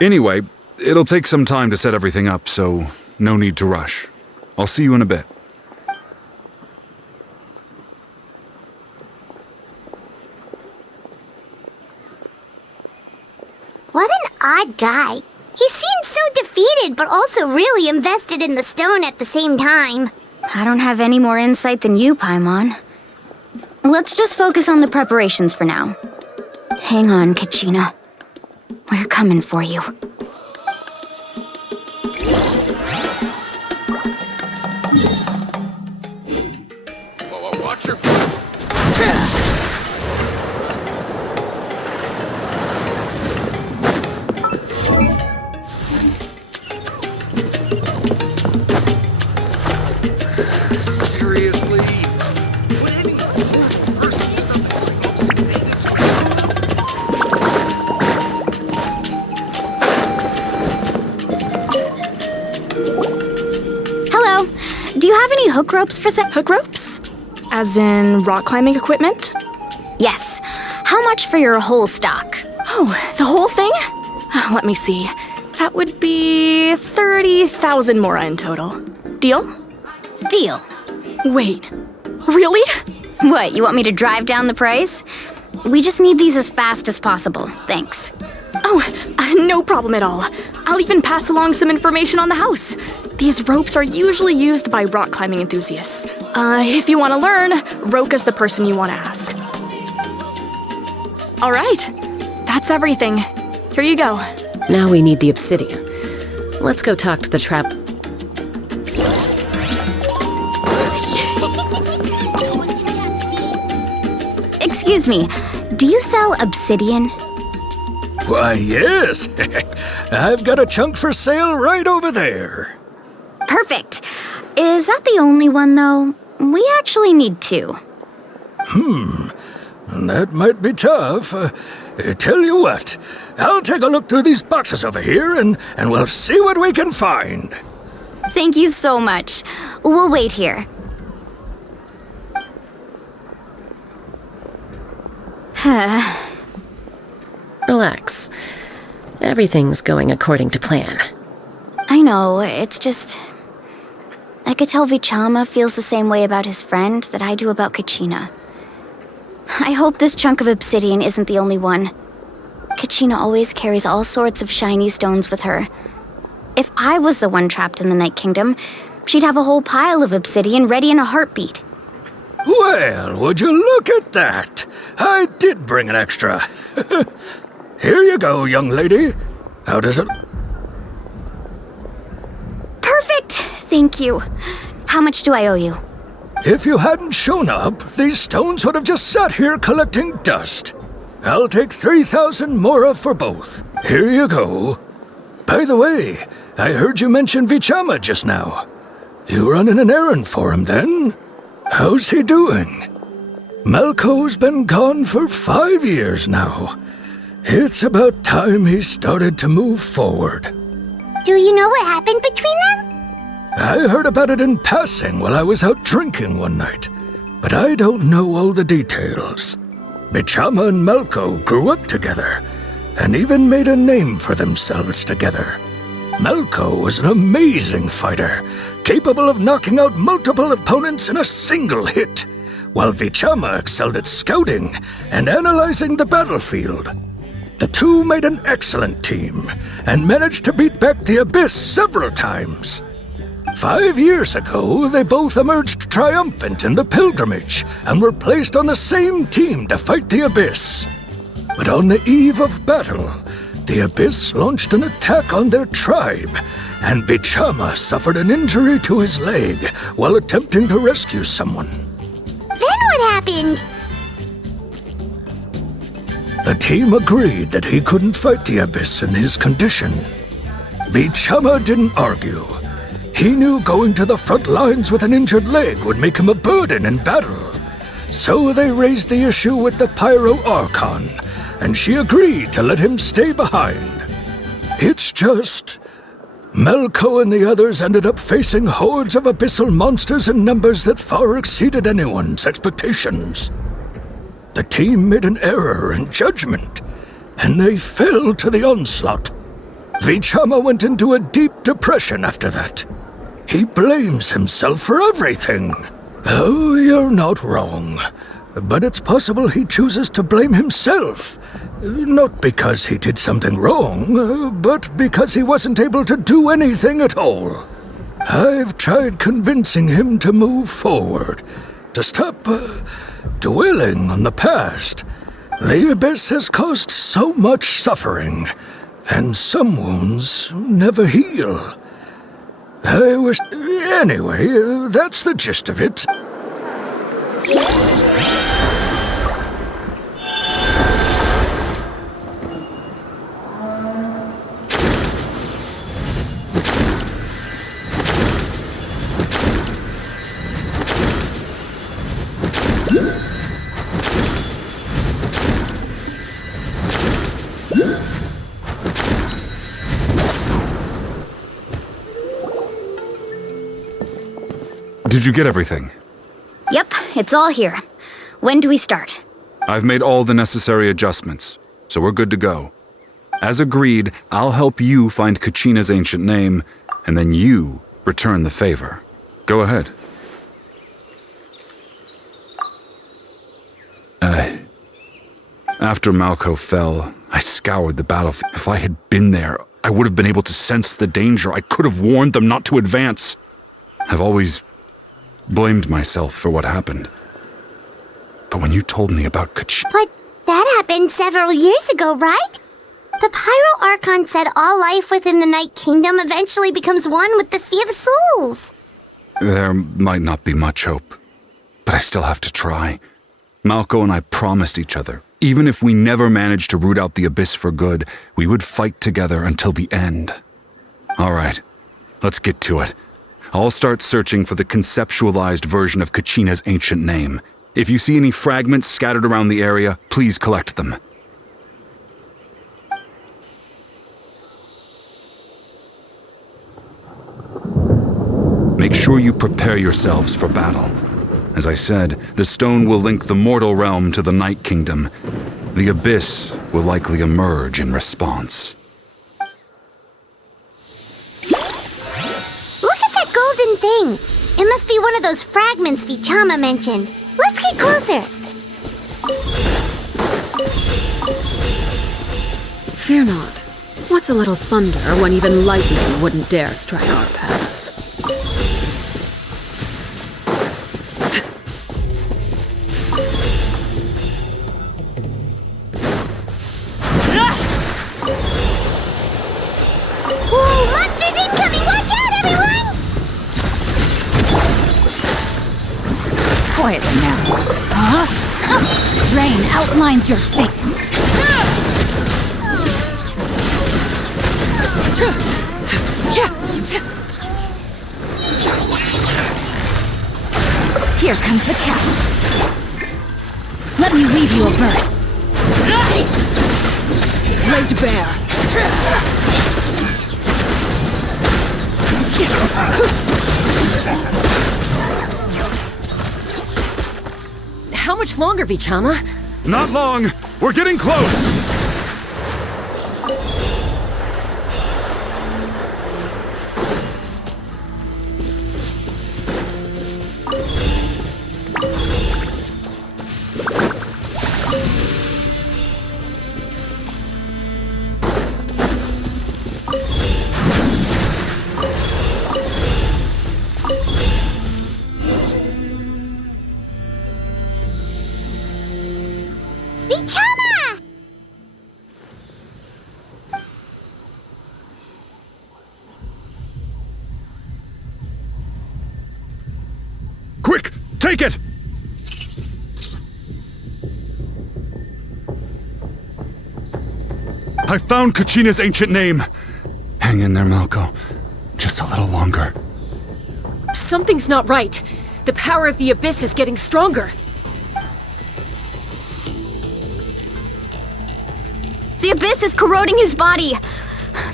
Anyway, it'll take some time to set everything up, so no need to rush. I'll see you in a bit. What an odd guy. He seemed so defeated, but also really invested in the stone at the same time. I don't have any more insight than you, Paimon. Let's just focus on the preparations for now. Hang on, Kachina. We're coming for you. Watch your... Seriously? Would any person stuff explosive paint into Hello. Do you have any hook ropes for Hook ropes? As in rock climbing equipment? Yes. How much for your whole stock? Oh, the whole thing? Let me see. That would be 30,000 mora in total. Deal? Deal. Wait, really? What, you want me to drive down the price? We just need these as fast as possible. Thanks. Oh, no problem at all. I'll even pass along some information on the house. These ropes are usually used by rock climbing enthusiasts. If you want to learn, Roka's the person you want to ask. All right, that's everything. Here you go. Now we need the obsidian. Let's go talk to the trap. Excuse me, do you sell obsidian? Why, yes. I've got a chunk for sale right over there. Perfect. Is that the only one, though? We actually need two. That might be tough. Tell you what, I'll take a look through these boxes over here and we'll see what we can find. Thank you so much. We'll wait here. Relax. Everything's going according to plan. I know, it's just... I could tell Vichama feels the same way about his friend that I do about Kachina. I hope this chunk of obsidian isn't the only one. Kachina always carries all sorts of shiny stones with her. If I was the one trapped in the Night Kingdom, she'd have a whole pile of obsidian ready in a heartbeat. Well, would you look at that? I did bring an extra. Here you go, young lady. How does it... Perfect! Thank you. How much do I owe you? If you hadn't shown up, these stones would have just sat here collecting dust. I'll take 3,000 mora for both. Here you go. By the way, I heard you mention Vichama just now. You running an errand for him, then? How's he doing? Malco's been gone for 5 years now. It's about time he started to move forward. Do you know what happened between them? I heard about it in passing while I was out drinking one night, but I don't know all the details. Vichama and Malco grew up together, and even made a name for themselves together. Malco was an amazing fighter, capable of knocking out multiple opponents in a single hit, while Vichama excelled at scouting and analyzing the battlefield. The two made an excellent team, and managed to beat back the Abyss several times. 5 years ago, they both emerged triumphant in the pilgrimage, and were placed on the same team to fight the Abyss. But on the eve of battle, the Abyss launched an attack on their tribe, and Vichama suffered an injury to his leg while attempting to rescue someone. Then what happened? The team agreed that he couldn't fight the Abyss in his condition. Vichama didn't argue. He knew going to the front lines with an injured leg would make him a burden in battle. So they raised the issue with the Pyro Archon, and she agreed to let him stay behind. It's just... Melko and the others ended up facing hordes of abyssal monsters in numbers that far exceeded anyone's expectations. The team made an error in judgment, and they fell to the onslaught. Vichama went into a deep depression after that. He blames himself for everything. Oh, you're not wrong. But it's possible he chooses to blame himself. Not because he did something wrong, but because he wasn't able to do anything at all. I've tried convincing him to move forward, to stop dwelling on the past. The Abyss has caused so much suffering, and some wounds never heal. I wish... Anyway, that's the gist of it. Did you get everything? Yep, it's all here. When do we start? I've made all the necessary adjustments, so we're good to go. As agreed, I'll help you find Kachina's ancient name, and then you return the favor. Go ahead. After Malko fell, I scoured the battlefield. If I had been there, I would have been able to sense the danger. I could have warned them not to advance. I've always blamed myself for what happened. But when you told me about Kachina... But that happened several years ago, right? The Pyro Archon said all life within the Night Kingdom eventually becomes one with the Sea of Souls. There might not be much hope, but I still have to try. Malko and I promised each other, even if we never managed to root out the Abyss for good, we would fight together until the end. All right, let's get to it. I'll start searching for the conceptualized version of Kachina's ancient name. If you see any fragments scattered around the area, please collect them. Make sure you prepare yourselves for battle. As I said, the stone will link the mortal realm to the Night Kingdom. The Abyss will likely emerge in response. Look at that golden thing! It must be one of those fragments Vichama mentioned. Let's get closer! Fear not. What's a little thunder when even lightning wouldn't dare strike our path? Whoa, monsters incoming! Watch out, everyone! Quietly now. Rain outlines your fate. Here comes the catch. Let me weave you a verse. Laid bare. How much longer, Vichama? Not long! We're getting close! Vichama! Quick! Take it! I found Kachina's ancient name! Hang in there, Malko. Just a little longer. Something's not right. The power of the Abyss is getting stronger. The abyss is corroding his body.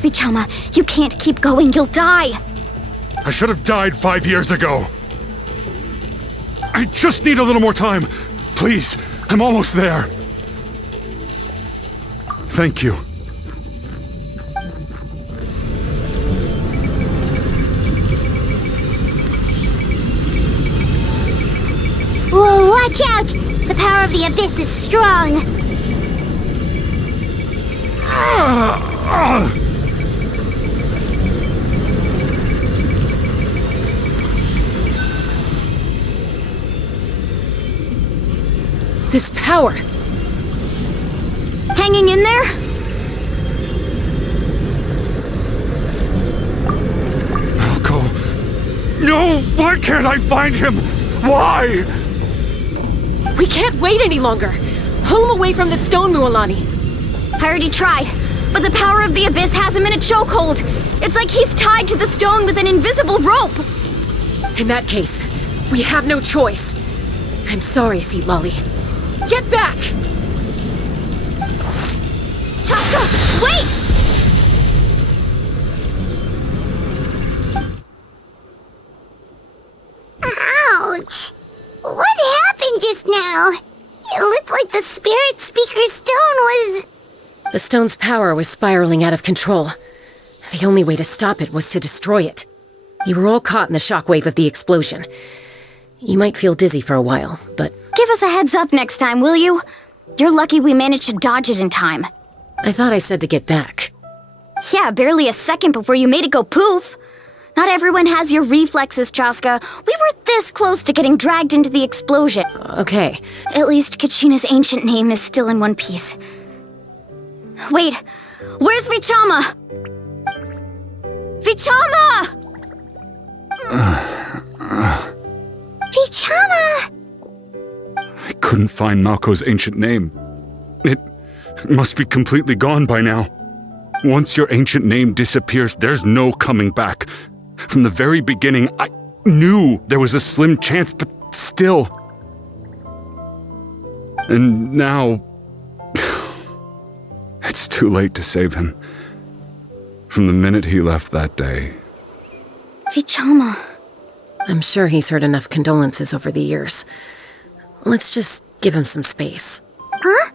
Vichama, you can't keep going. You'll die. I should have died 5 years ago. I just need a little more time. Please, I'm almost there. Thank you. Whoa, watch out! The power of the abyss is strong. This power. Hanging in there? Malco. No! Why can't I find him? Why? We can't wait any longer. Pull him away from the stone, Mualani. I already tried, but the power of the abyss has him in a chokehold. It's like he's tied to the stone with an invisible rope. In that case, we have no choice. I'm sorry, Seat Lolly. Get back! Chaska, wait! Ouch! What happened just now? It looked like the spirit speaker's stone was... The stone's power was spiraling out of control. The only way to stop it was to destroy it. You were all caught in the shockwave of the explosion. You might feel dizzy for a while, but... Give us a heads up next time, will you? You're lucky we managed to dodge it in time. I thought I said to get back. Yeah, barely a second before you made it go poof. Not everyone has your reflexes, Chaska. We were this close to getting dragged into the explosion. Okay. At least Kachina's ancient name is still in one piece. Wait, where's Vichama? Vichama! Vichama! I couldn't find Malco's ancient name. It must be completely gone by now. Once your ancient name disappears, there's no coming back. From the very beginning, I knew there was a slim chance, but still. And now... it's too late to save him. From the minute he left that day. Vichama. I'm sure he's heard enough condolences over the years. Let's just give him some space. Huh?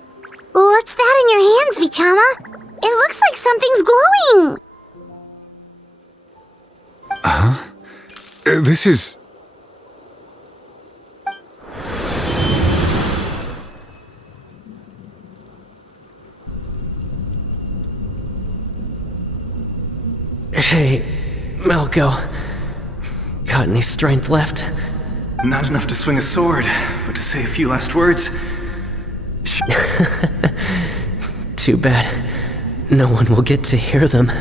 What's that in your hands, Vichama? It looks like something's glowing! Huh? This is... Hey, Malco. Got any strength left? Not enough to swing a sword, but to say a few last words. Too bad. No one will get to hear them.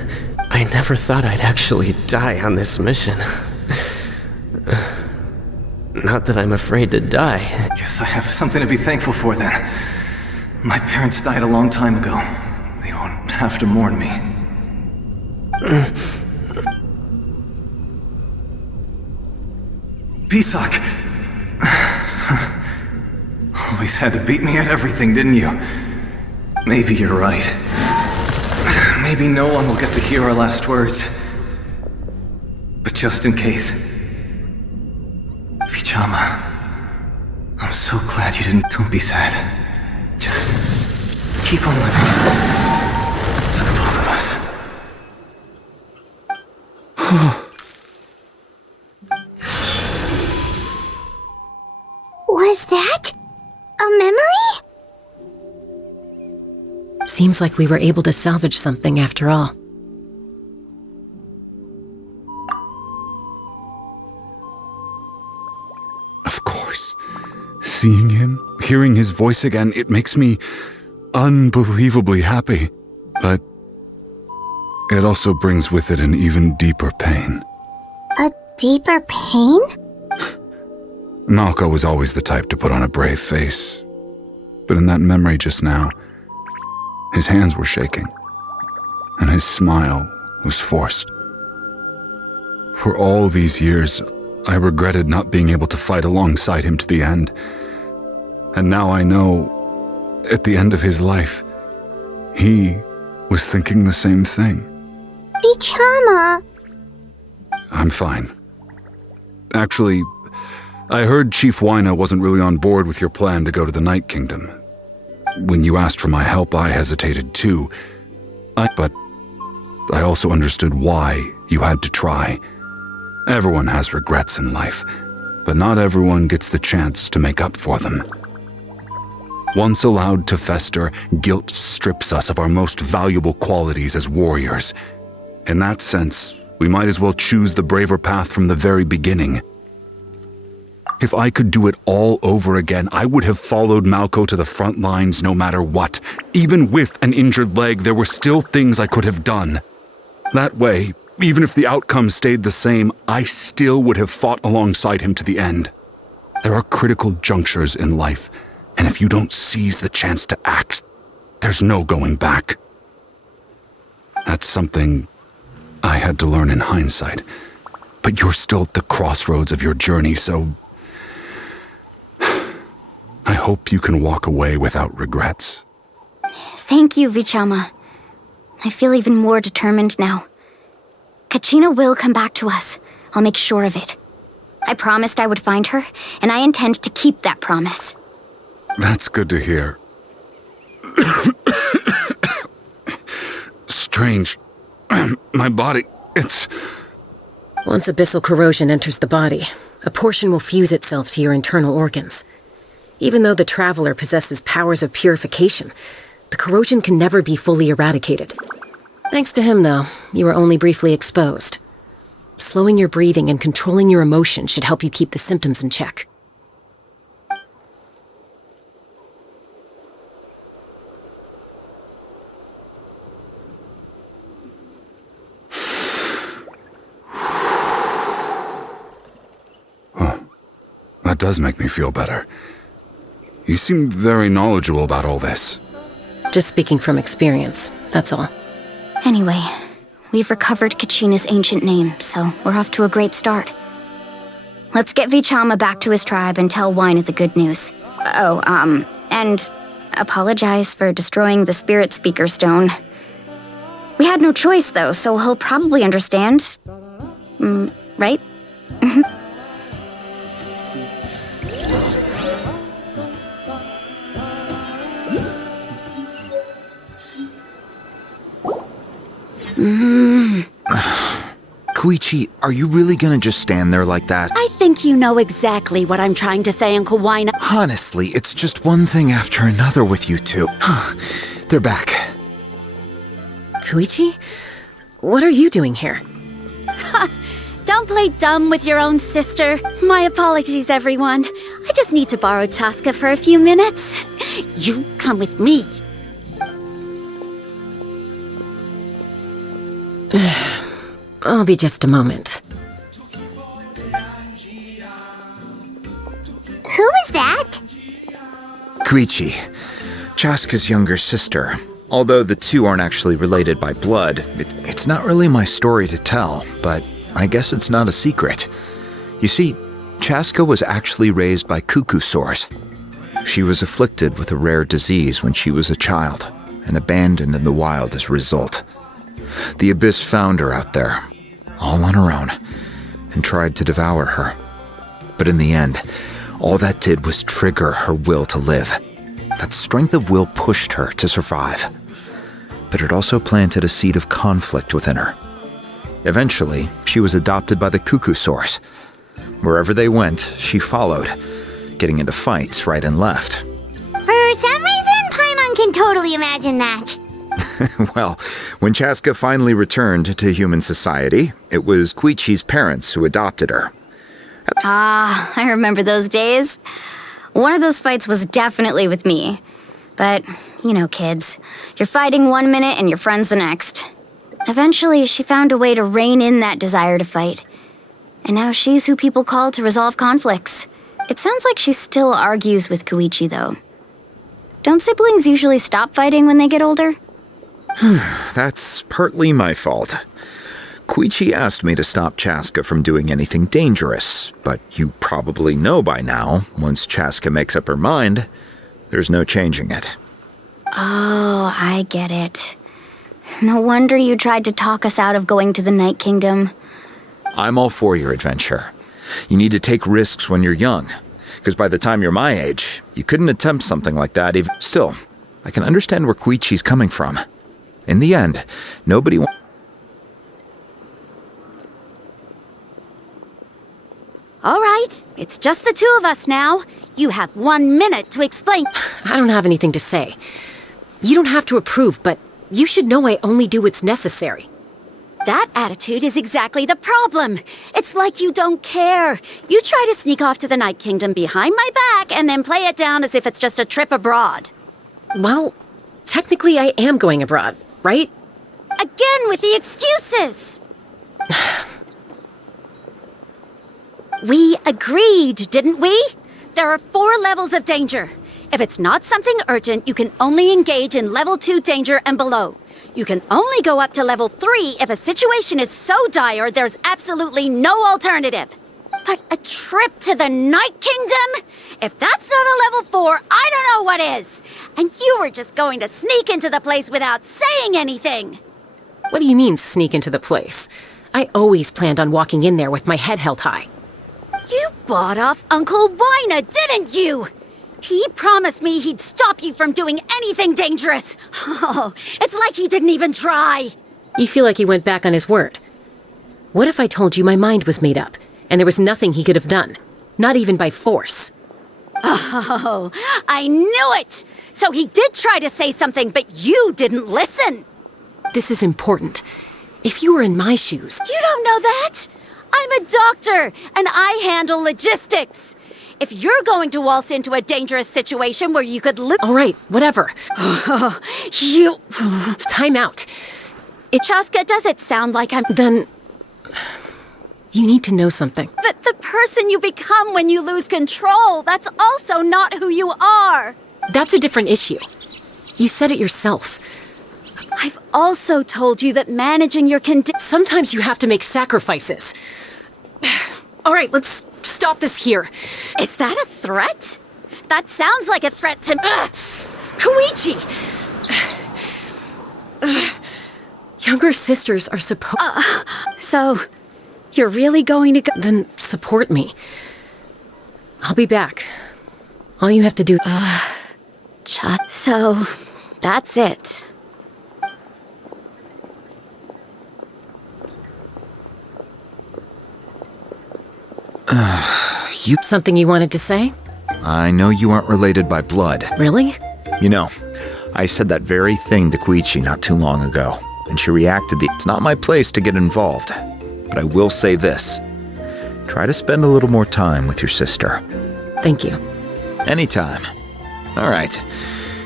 I never thought I'd actually die on this mission. Not that I'm afraid to die. Guess I have something to be thankful for then. My parents died a long time ago. They won't have to mourn me. Pisak! Always had to beat me at everything, didn't you? Maybe you're right. Maybe no one will get to hear our last words. But just in case... Vichama... I'm so glad you didn't... Don't be sad. Just... keep on living. For the both of us. Was that a memory? Seems like we were able to salvage something after all. Of course. Seeing him, hearing his voice again, it makes me unbelievably happy. But it also brings with it an even deeper pain. A deeper pain? Malco was always the type to put on a brave face. But in that memory just now, his hands were shaking, and his smile was forced. For all these years, I regretted not being able to fight alongside him to the end. And now I know, at the end of his life, He was thinking the same thing. Vichama. I'm fine. Actually, I heard Chief Wyna wasn't really on board with your plan to go to the Night Kingdom. When you asked for my help, I hesitated too. But I also understood why you had to try. Everyone has regrets in life, but not everyone gets the chance to make up for them. Once allowed to fester, guilt strips us of our most valuable qualities as warriors. In that sense, we might as well choose the braver path from the very beginning. If I could do it all over again, I would have followed Malco to the front lines no matter what. Even with an injured leg, there were still things I could have done. That way, even if the outcome stayed the same, I still would have fought alongside him to the end. There are critical junctures in life, and if you don't seize the chance to act, there's no going back. That's something I had to learn in hindsight. But you're still at the crossroads of your journey, so I hope you can walk away without regrets. Thank you, Vichama. I feel even more determined now. Kachina will come back to us. I'll make sure of it. I promised I would find her, and I intend to keep that promise. That's good to hear. Strange. My body, it's... Once abyssal corrosion enters the body, a portion will fuse itself to your internal organs. Even though the Traveler possesses powers of purification, the corrosion can never be fully eradicated. Thanks to him, though, you were only briefly exposed. Slowing your breathing and controlling your emotions should help you keep the symptoms in check. That does make me feel better. You seem very knowledgeable about all this. Just speaking from experience, that's all. Anyway, we've recovered Kachina's ancient name, so we're off to a great start. Let's get Vichama back to his tribe and tell Wyna the good news. And apologize for destroying the Spirit Speaker Stone. We had no choice, though, so he'll probably understand. Right? Koichi, are you really gonna just stand there like that? I think you know exactly what I'm trying to say, Uncle Wyna. Honestly, it's just one thing after another with you two. They're back. Koichi? What are you doing here? Don't play dumb with your own sister. My apologies, everyone. I just need to borrow Chaska for a few minutes. You come with me. I'll be just a moment. Who was that? Koichi, Chaska's younger sister. Although the two aren't actually related by blood, it's not really my story to tell, but I guess it's not a secret. You see, Chaska was actually raised by cuckoo sores. She was afflicted with a rare disease when she was a child, and abandoned in the wild as a result. The Abyss found her out there, all on her own, and tried to devour her. But in the end, all that did was trigger her will to live. That strength of will pushed her to survive. But it also planted a seed of conflict within her. Eventually, she was adopted by the cuckoo sores. Wherever they went, she followed, getting into fights right and left. For some reason, Paimon can totally imagine that. Well, when Chaska finally returned to human society, it was Koichi's parents who adopted her. I remember those days. One of those fights was definitely with me. But, you know, kids. You're fighting one minute and your friend's the next. Eventually, she found a way to rein in that desire to fight. And now she's who people call to resolve conflicts. It sounds like she still argues with Koichi, though. Don't siblings usually stop fighting when they get older? That's partly my fault. Koichi asked me to stop Chaska from doing anything dangerous, but you probably know by now, once Chaska makes up her mind, there's no changing it. Oh, I get it. No wonder you tried to talk us out of going to the Night Kingdom. I'm all for your adventure. You need to take risks when you're young, because by the time you're my age, you couldn't attempt something like that even. Still, I can understand where Koichi's coming from. In the end, nobody wants... All right, it's just the two of us now. You have 1 minute to explain. I don't have anything to say. You don't have to approve, but you should know I only do what's necessary. That attitude is exactly the problem. It's like you don't care. You try to sneak off to the Night Kingdom behind my back and then play it down as if it's just a trip abroad. Well, technically I am going abroad, right? Again with the excuses! We agreed, didn't we? There are 4 levels of danger. If it's not something urgent, you can only engage in level 2 danger and below. You can only go up to level 3 if a situation is so dire there's absolutely no alternative. But a trip to the Night Kingdom? If that's not a level 4, I don't know what is. And you were just going to sneak into the place without saying anything. What do you mean, sneak into the place? I always planned on walking in there with my head held high. You bought off Uncle Wina, didn't you? He promised me he'd stop you from doing anything dangerous. Oh, it's like he didn't even try. You feel like he went back on his word. What if I told you my mind was made up, and there was nothing he could have done? Not even by force. Oh, I knew it! So he did try to say something, but you didn't listen. This is important. If you were in my shoes... You don't know that? I'm a doctor, and I handle logistics. If you're going to waltz into a dangerous situation where you could live... All right, whatever. You... Time out. Chaska, does it sound like I'm... Then... You need to know something. But the person you become when you lose control, that's also not who you are. That's a different issue. You said it yourself. I've also told you that managing your Sometimes you have to make sacrifices. All right, let's stop this here. Is that a threat? That sounds like a threat to... Koichi! Younger sisters are supposed... So, you're really going to go... Then support me. I'll be back. All you have to do... So, that's it. Something you wanted to say? I know you aren't related by blood. Really? You know, I said that very thing to Koichi not too long ago, and she reacted It's not my place to get involved, but I will say this. Try to spend a little more time with your sister. Thank you. Anytime. All right.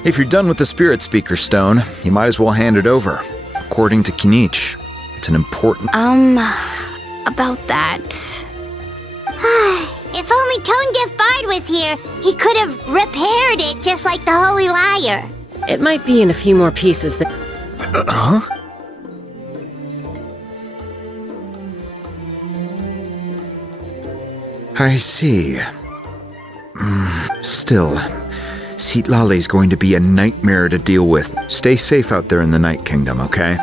If you're done with the Spirit Speaker Stone, you might as well hand it over. According to Kinich, it's an important... About that... If only Tonegif Bard was here, he could have repaired it just like the Holy Liar. It might be in a few more pieces that... Huh? I see. Still, Citlali's going to be a nightmare to deal with. Stay safe out there in the Night Kingdom, okay?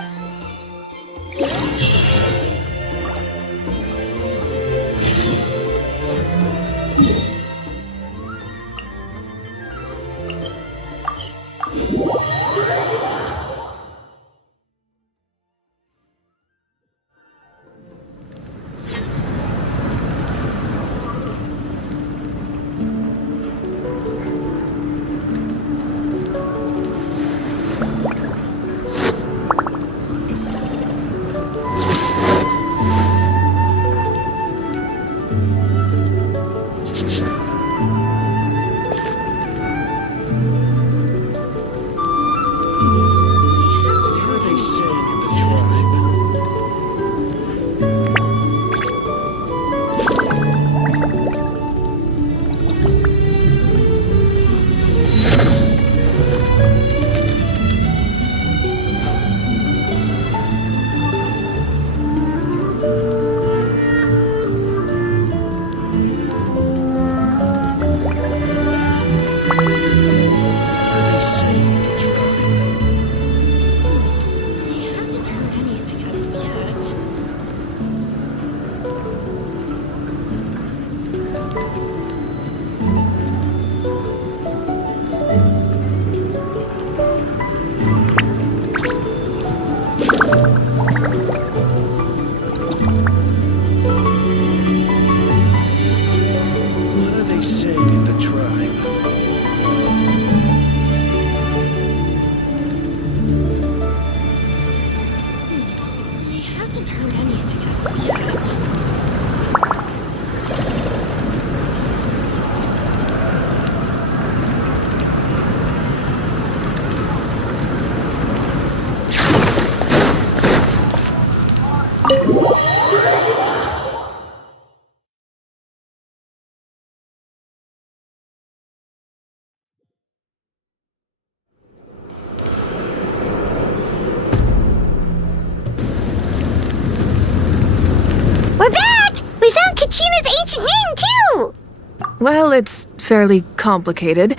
Well, it's fairly complicated.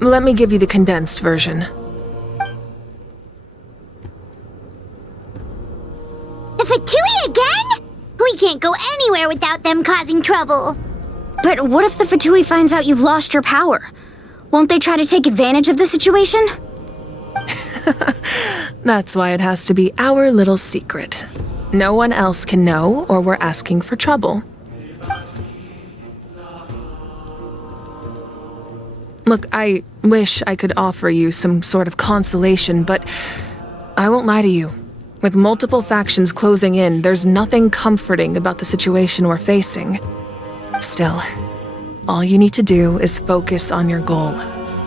Let me give you the condensed version. The Fatui again? We can't go anywhere without them causing trouble. But what if the Fatui finds out you've lost your power? Won't they try to take advantage of the situation? That's why it has to be our little secret. No one else can know, or we're asking for trouble. Look, I wish I could offer you some sort of consolation, but I won't lie to you. With multiple factions closing in, there's nothing comforting about the situation we're facing. Still, all you need to do is focus on your goal.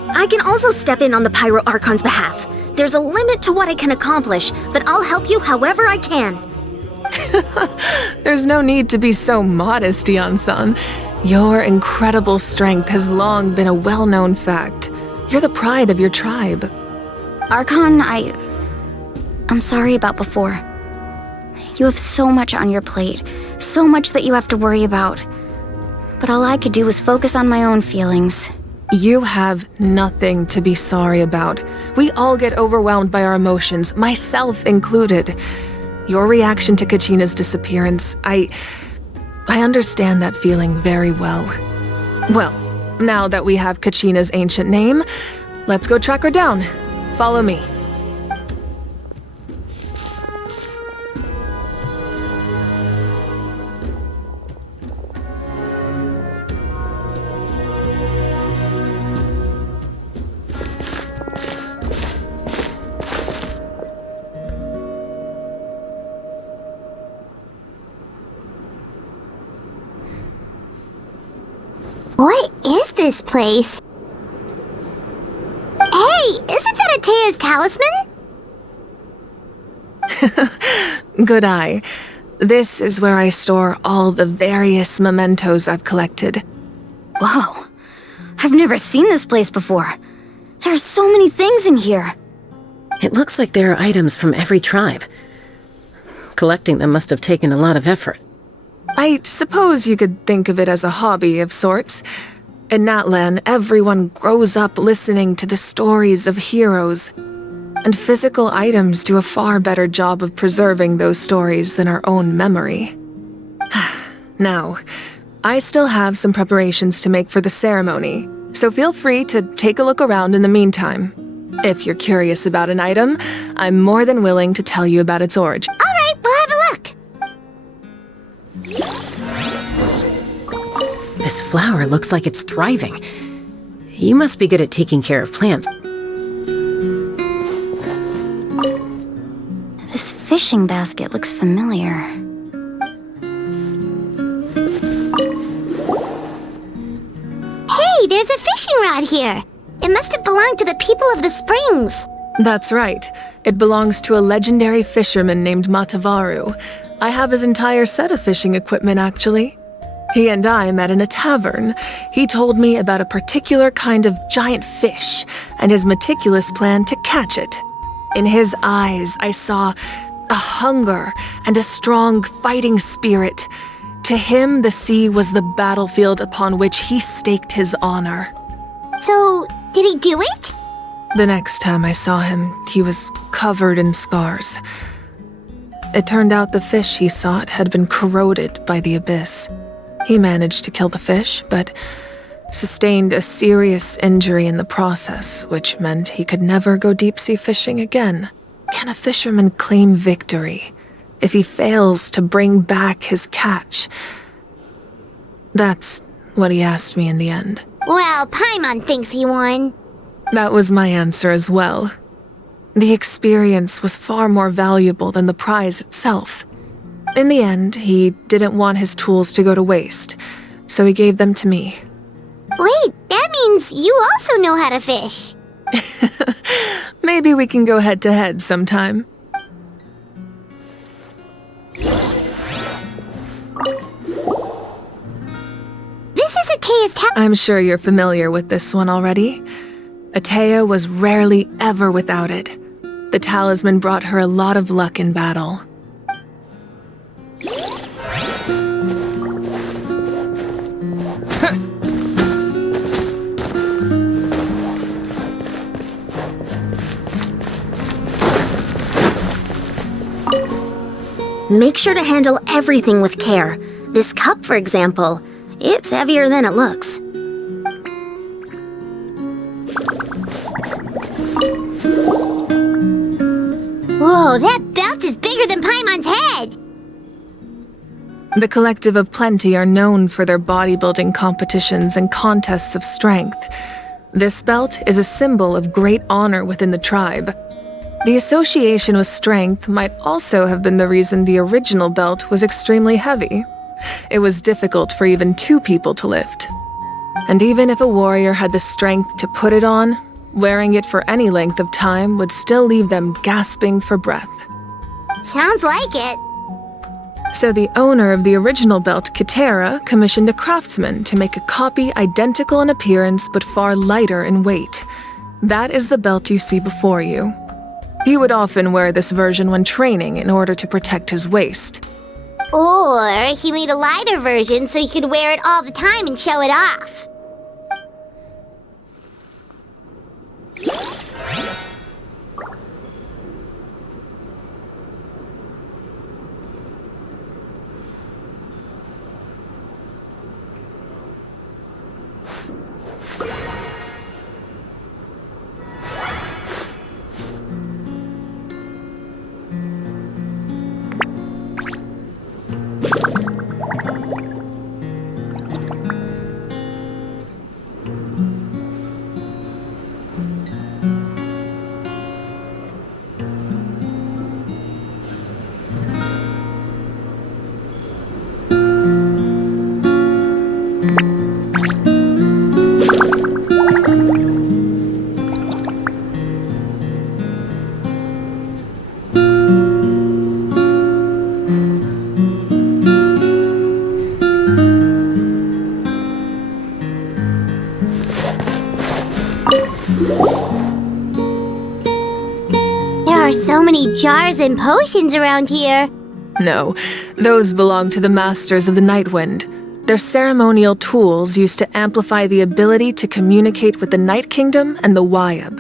I can also step in on the Pyro Archon's behalf. There's a limit to what I can accomplish, but I'll help you however I can. There's no need to be so modest, Yeon-san. Your incredible strength has long been a well-known fact. You're the pride of your tribe. Archon, I'm sorry about before. You have so much on your plate, so much that you have to worry about. But all I could do was focus on my own feelings. You have nothing to be sorry about. We all get overwhelmed by our emotions, myself included. Your reaction to Kachina's disappearance, I understand that feeling very well. Well, now that we have Kachina's ancient name, let's go track her down. Follow me. What is this place? Hey, isn't that Atea's talisman? Good eye. This is where I store all the various mementos I've collected. Whoa. I've never seen this place before. There's so many things in here. It looks like there are items from every tribe. Collecting them must have taken a lot of effort. I suppose you could think of it as a hobby of sorts. In Natlan, everyone grows up listening to the stories of heroes, and physical items do a far better job of preserving those stories than our own memory. Now, I still have some preparations to make for the ceremony, so feel free to take a look around in the meantime. If you're curious about an item, I'm more than willing to tell you about its origin. All right, we'll have a look. This flower looks like it's thriving. You must be good at taking care of plants. This fishing basket looks familiar. Hey, there's a fishing rod here. It must have belonged to the people of the springs. That's right. It belongs to a legendary fisherman named Matavaru. I have his entire set of fishing equipment, actually. He and I met in a tavern. He told me about a particular kind of giant fish and his meticulous plan to catch it. In his eyes, I saw a hunger and a strong fighting spirit. To him, the sea was the battlefield upon which he staked his honor. So, did he do it? The next time I saw him, he was covered in scars. It turned out the fish he sought had been corroded by the abyss. He managed to kill the fish, but sustained a serious injury in the process, which meant he could never go deep-sea fishing again. Can a fisherman claim victory if he fails to bring back his catch? That's what he asked me in the end. Well, Paimon thinks he won. That was my answer as well. The experience was far more valuable than the prize itself. In the end, he didn't want his tools to go to waste, so he gave them to me. Wait, that means you also know how to fish. Maybe we can go head-to-head sometime. This is Atea's I'm sure you're familiar with this one already. Atea was rarely ever without it. The talisman brought her a lot of luck in battle. Make sure to handle everything with care. This cup, for example, it's heavier than it looks. Whoa, that belt is bigger than Paimon's head! The Collective of Plenty are known for their bodybuilding competitions and contests of strength. This belt is a symbol of great honor within the tribe. The association with strength might also have been the reason the original belt was extremely heavy. It was difficult for even 2 people to lift. And even if a warrior had the strength to put it on, wearing it for any length of time would still leave them gasping for breath. Sounds like it. So the owner of the original belt, Kitera, commissioned a craftsman to make a copy identical in appearance but far lighter in weight. That is the belt you see before you. He would often wear this version when training in order to protect his waist. Or he made a lighter version so he could wear it all the time and show it off. There are so many jars and potions around here. No, those belong to the Masters of the Nightwind. They're ceremonial tools used to amplify the ability to communicate with the Night Kingdom and the Wyab.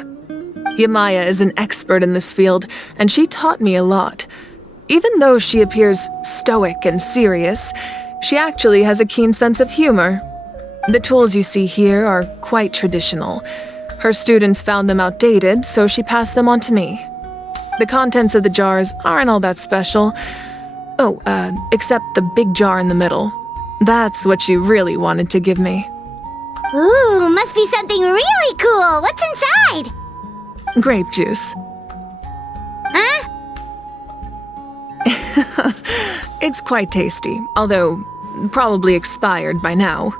Yamaya is an expert in this field, and she taught me a lot. Even though she appears stoic and serious, she actually has a keen sense of humor. The tools you see here are quite traditional. Her students found them outdated, so she passed them on to me. The contents of the jars aren't all that special. Oh, except the big jar in the middle. That's what she really wanted to give me. Ooh, must be something really cool. What's inside? Grape juice. Huh? It's quite tasty, although probably expired by now.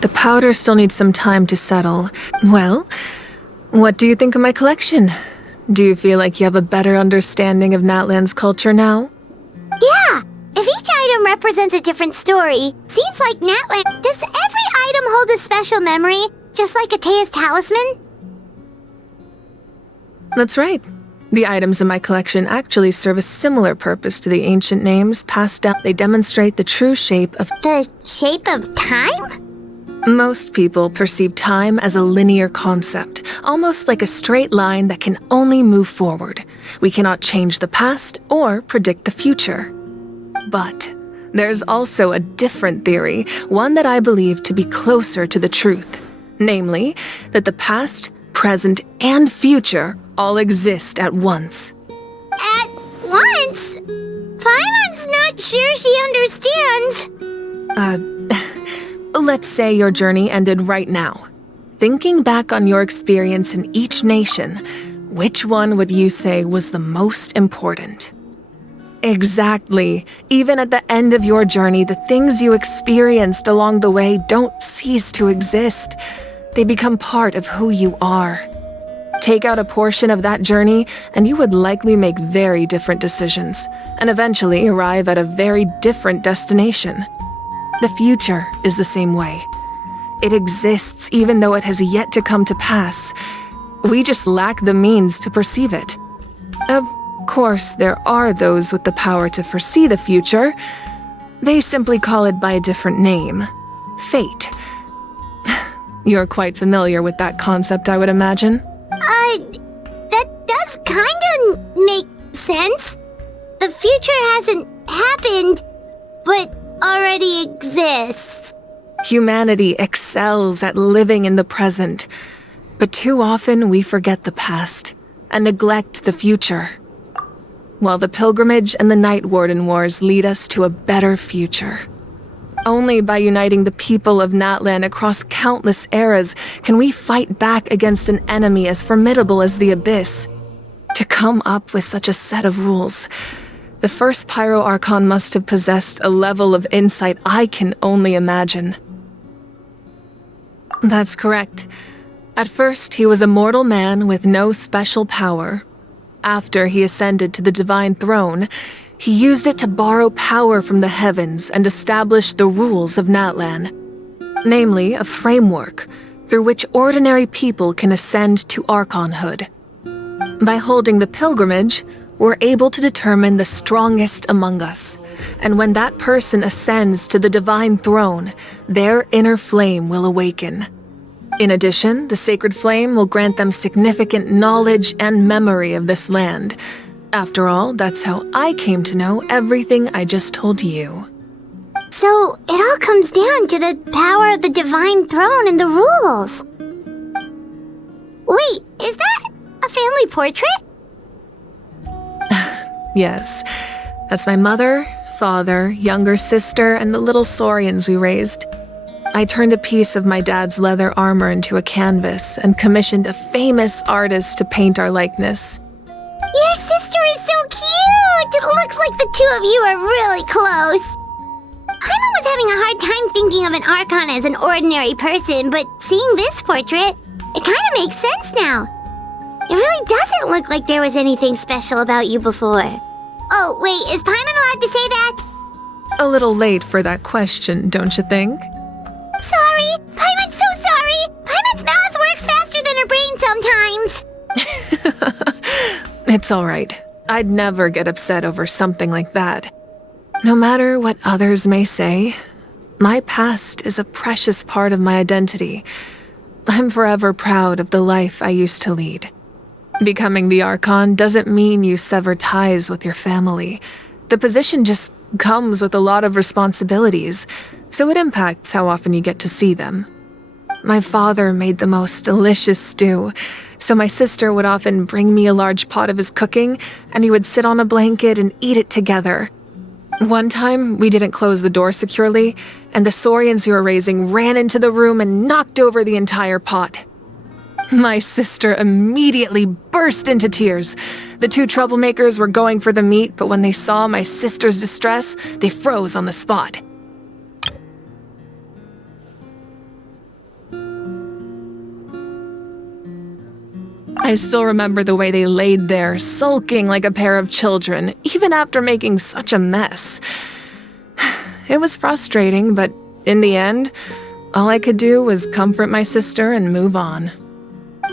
The powder still needs some time to settle. Well, what do you think of my collection? Do you feel like you have a better understanding of Natlan's culture now? Yeah! If each item represents a different story, seems like Natlan... Does every item hold a special memory, just like Atea's talisman? That's right. The items in my collection actually serve a similar purpose to the ancient names passed down. They demonstrate the true shape of... The shape of time? Most people perceive time as a linear concept, almost like a straight line that can only move forward. We cannot change the past or predict the future. But there's also a different theory, one that I believe to be closer to the truth. Namely, that the past, present, and future all exist at once. At once? Paimon's not sure she understands. Let's say your journey ended right now. Thinking back on your experience in each nation, which one would you say was the most important? Exactly. Even at the end of your journey, the things you experienced along the way don't cease to exist. They become part of who you are. Take out a portion of that journey, and you would likely make very different decisions, and eventually arrive at a very different destination. The future is the same way. It exists even though it has yet to come to pass. We just lack the means to perceive it. Of course, there are those with the power to foresee the future. They simply call it by a different name. Fate. You're quite familiar with that concept, I would imagine. That does kinda make sense. The future hasn't happened, but already exists. Humanity excels at living in the present, but too often we forget the past and neglect the future. While the pilgrimage and the Night Warden Wars lead us to a better future. Only by uniting the people of Natlan across countless eras can we fight back against an enemy as formidable as the Abyss. To come up with such a set of rules, the first Pyro Archon must have possessed a level of insight I can only imagine. That's correct. At first, he was a mortal man with no special power. After he ascended to the Divine Throne, he used it to borrow power from the heavens and establish the rules of Natlan. Namely, a framework through which ordinary people can ascend to Archonhood. By holding the pilgrimage, we're able to determine the strongest among us, and when that person ascends to the Divine Throne, their inner flame will awaken. In addition, the sacred flame will grant them significant knowledge and memory of this land. After all, that's how I came to know everything I just told you. So, it all comes down to the power of the Divine Throne and the rules. Wait, is that a family portrait? Yes, that's my mother, father, younger sister, and the little saurians we raised. I turned a piece of my dad's leather armor into a canvas and commissioned a famous artist to paint our likeness. Your sister is so cute! It looks like the two of you are really close. Paimon was having a hard time thinking of an Archon as an ordinary person, but seeing this portrait, it kind of makes sense now. It really doesn't look like there was anything special about you before. Oh, wait, is Paimon allowed to say that? A little late for that question, don't you think? Sorry! Paimon's so sorry! Paimon's mouth works faster than her brain sometimes! It's all right. I'd never get upset over something like that. No matter what others may say, my past is a precious part of my identity. I'm forever proud of the life I used to lead. Becoming the Archon doesn't mean you sever ties with your family. The position just comes with a lot of responsibilities, so it impacts how often you get to see them. My father made the most delicious stew, so my sister would often bring me a large pot of his cooking, and we would sit on a blanket and eat it together. One time, we didn't close the door securely, and the saurians we were raising ran into the room and knocked over the entire pot. My sister immediately burst into tears. The two troublemakers were going for the meat, but when they saw my sister's distress, they froze on the spot. I still remember the way they laid there, sulking like a pair of children, even after making such a mess. It was frustrating, but in the end, all I could do was comfort my sister and move on.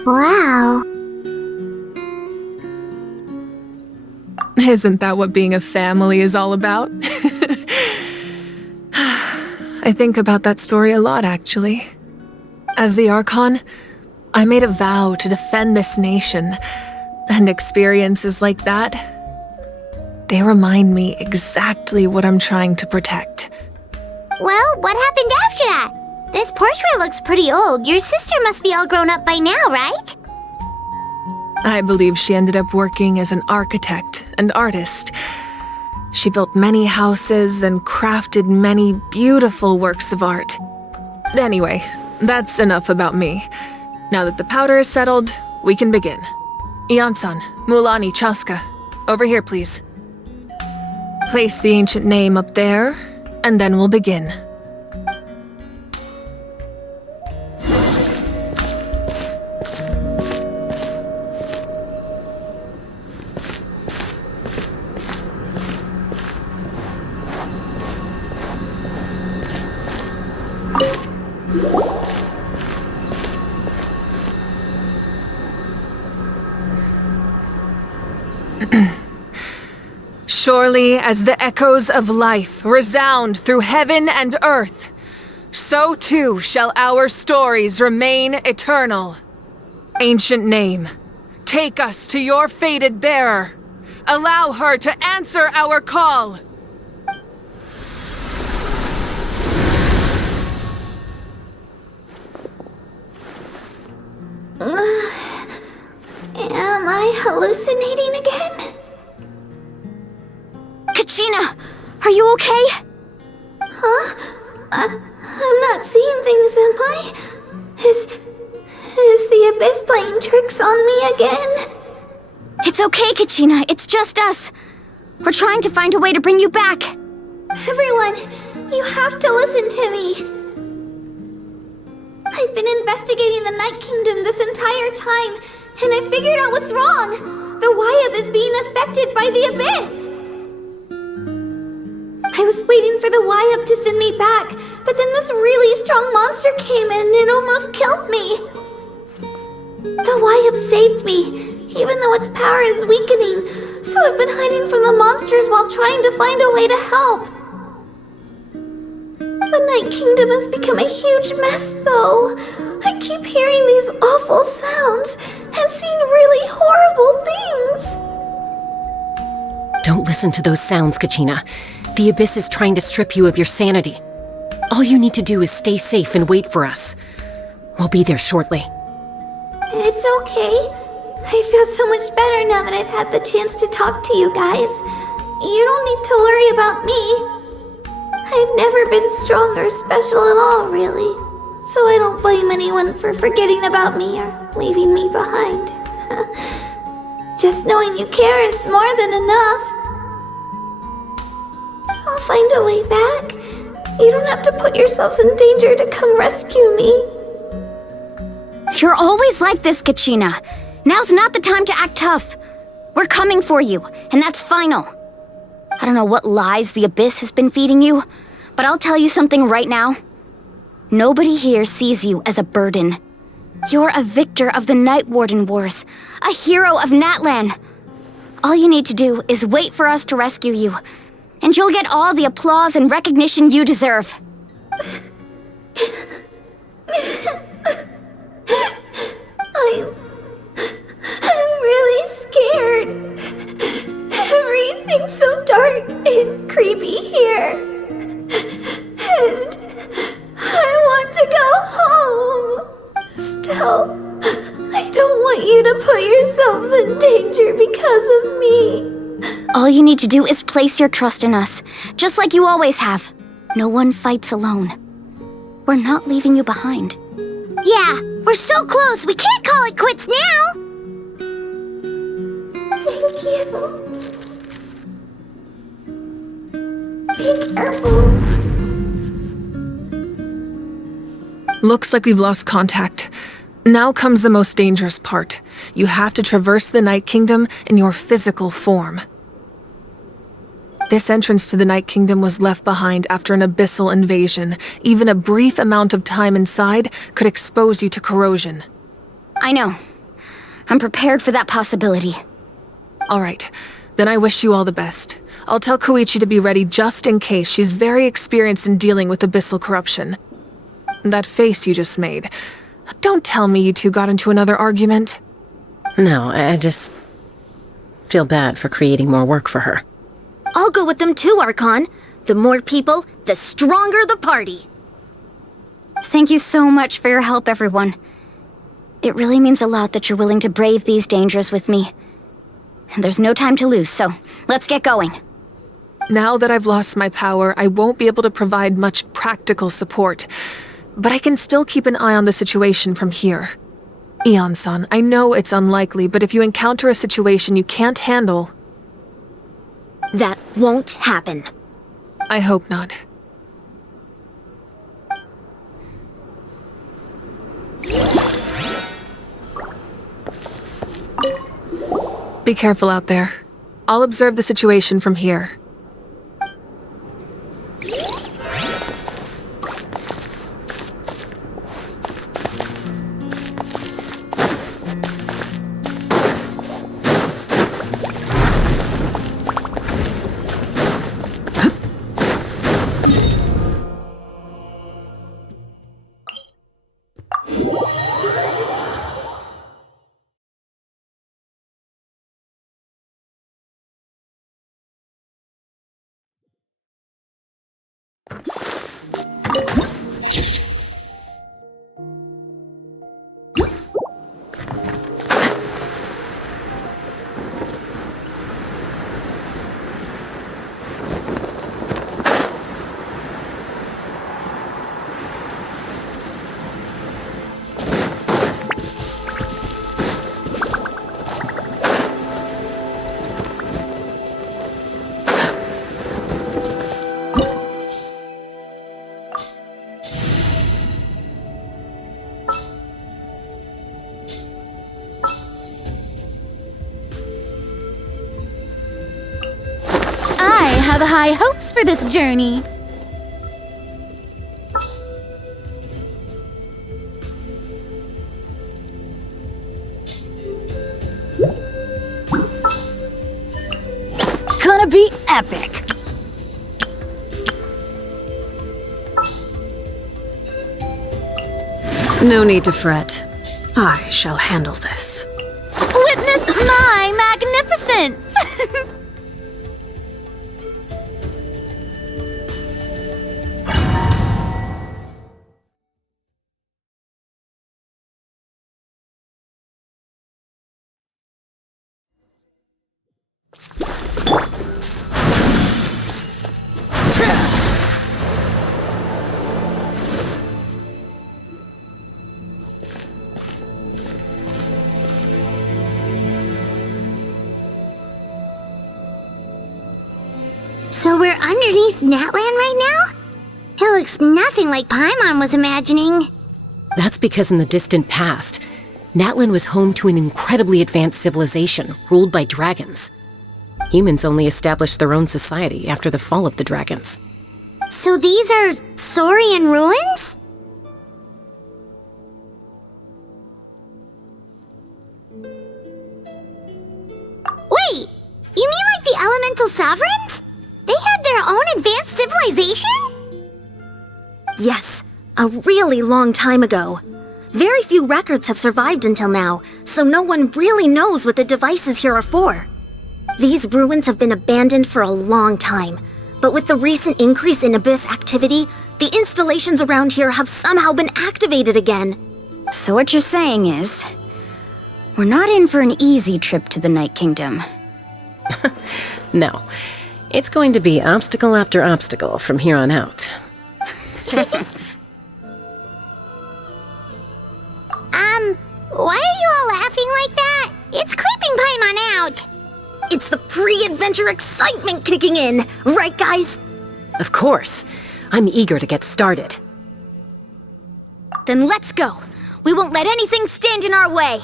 Wow. Isn't that what being a family is all about? I think about that story a lot, actually. As the Archon, I made a vow to defend this nation, and experiences like that, they remind me exactly what I'm trying to protect. Well, what happened after that? This portrait looks pretty old. Your sister must be all grown up by now, right? I believe she ended up working as an architect and artist. She built many houses and crafted many beautiful works of art. Anyway, that's enough about me. Now that the powder is settled, we can begin. Ian-san, Mulani, Chaska, over here, please. Place the ancient name up there, and then we'll begin. Surely as the echoes of life resound through heaven and earth, so too shall our stories remain eternal. Ancient name, take us to your fated bearer. Allow her to answer our call. Am I hallucinating again? Kachina, are you okay? Huh? I'm not seeing things, am I? Is the Abyss playing tricks on me again? It's okay, Kachina. It's just us. We're trying to find a way to bring you back. Everyone, you have to listen to me. I've been investigating the Night Kingdom this entire time, and I figured out what's wrong. The Wyab is being affected by the Abyss. I was waiting for the Wyab to send me back, but then this really strong monster came in and almost killed me. The Wyab saved me, even though its power is weakening, so I've been hiding from the monsters while trying to find a way to help. The Night Kingdom has become a huge mess, though. I keep hearing these awful sounds and seeing really horrible things. Don't listen to those sounds, Kachina. The Abyss is trying to strip you of your sanity. All you need to do is stay safe and wait for us. We'll be there shortly. It's okay. I feel so much better now that I've had the chance to talk to you guys. You don't need to worry about me. I've never been strong or special at all, really. So I don't blame anyone for forgetting about me or leaving me behind. Just knowing you care is more than enough. I'll find a way back. You don't have to put yourselves in danger to come rescue me. You're always like this, Kachina. Now's not the time to act tough. We're coming for you, and that's final. I don't know what lies the Abyss has been feeding you, but I'll tell you something right now. Nobody here sees you as a burden. You're a victor of the Night Warden Wars, a hero of Natlan. All you need to do is wait for us to rescue you, and you'll get all the applause and recognition you deserve. I'm really scared. Everything's so dark and creepy here. And I want to go home. Still, I don't want you to put yourselves in danger because of me. All you need to do is place your trust in us, just like you always have. No one fights alone. We're not leaving you behind. Yeah, we're so close, we can't call it quits now! Thank you. Be careful. Looks like we've lost contact. Now comes the most dangerous part. You have to traverse the Night Kingdom in your physical form. This entrance to the Night Kingdom was left behind after an abyssal invasion. Even a brief amount of time inside could expose you to corrosion. I know. I'm prepared for that possibility. All right. Then I wish you all the best. I'll tell Koichi to be ready just in case. She's very experienced in dealing with abyssal corruption. That face you just made. Don't tell me you two got into another argument. No, I just feel bad for creating more work for her. I'll go with them too, Archon. The more people, the stronger the party. Thank you so much for your help, everyone. It really means a lot that you're willing to brave these dangers with me. And there's no time to lose, so let's get going. Now that I've lost my power, I won't be able to provide much practical support. But I can still keep an eye on the situation from here. Eon-san, I know it's unlikely, but if you encounter a situation you can't handle... That won't happen. I hope not. Be careful out there. I'll observe the situation from here. I have high hopes for this journey. Gonna be epic. No need to fret. I shall handle this. Witness my magnificence! So we're underneath Natland right now? It looks nothing like Paimon was imagining. That's because in the distant past, Natland was home to an incredibly advanced civilization ruled by dragons. Humans only established their own society after the fall of the dragons. So these are Saurian ruins? Wait, you mean like the elemental sovereigns? They had their own advanced civilization? Yes, a really long time ago. Very few records have survived until now, so no one really knows what the devices here are for. These ruins have been abandoned for a long time, but with the recent increase in Abyss activity, the installations around here have somehow been activated again. So what you're saying is, we're not in for an easy trip to the Night Kingdom. No. It's going to be obstacle after obstacle from here on out. Why are you all laughing like that? It's creeping Paimon out. It's the pre-adventure excitement kicking in, right guys? Of course. I'm eager to get started. Then let's go. We won't let anything stand in our way.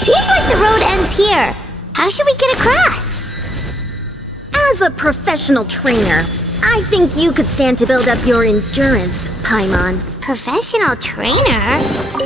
Seems like the road ends here. How should we get across? As a professional trainer, I think you could stand to build up your endurance, Paimon. Professional trainer?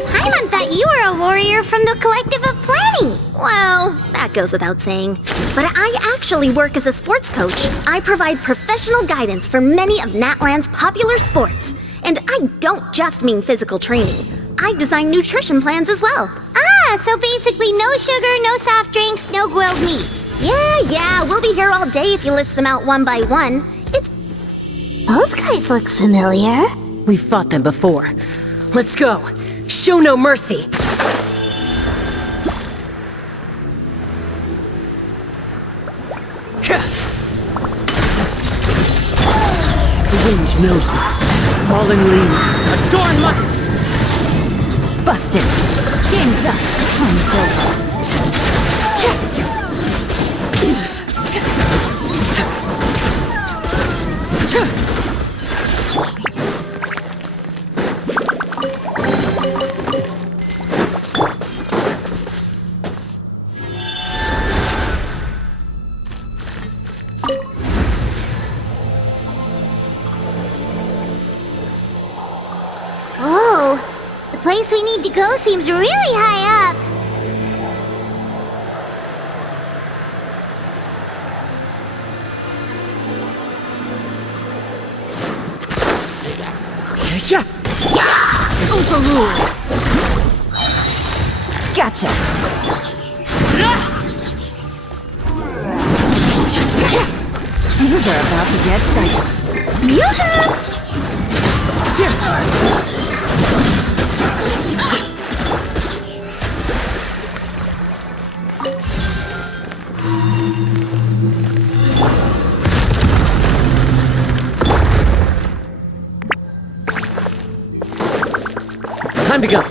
Paimon thought you were a warrior from the Collective of Planning. Well, that goes without saying. But I actually work as a sports coach. I provide professional guidance for many of Natland's popular sports. And I don't just mean physical training. I design nutrition plans as well. Ah, so basically no sugar, no soft drinks, no grilled meat. Yeah, we'll be here all day if you list them out one by one. Those guys look familiar. We've fought them before. Let's go. Show no mercy. The wind knows me. Fallen leaves adorn my... Busted. Game's up. Time's over. Oh, the place we need to go seems really high up. Overruled! Gotcha! Things are about to get dicey. Time to go.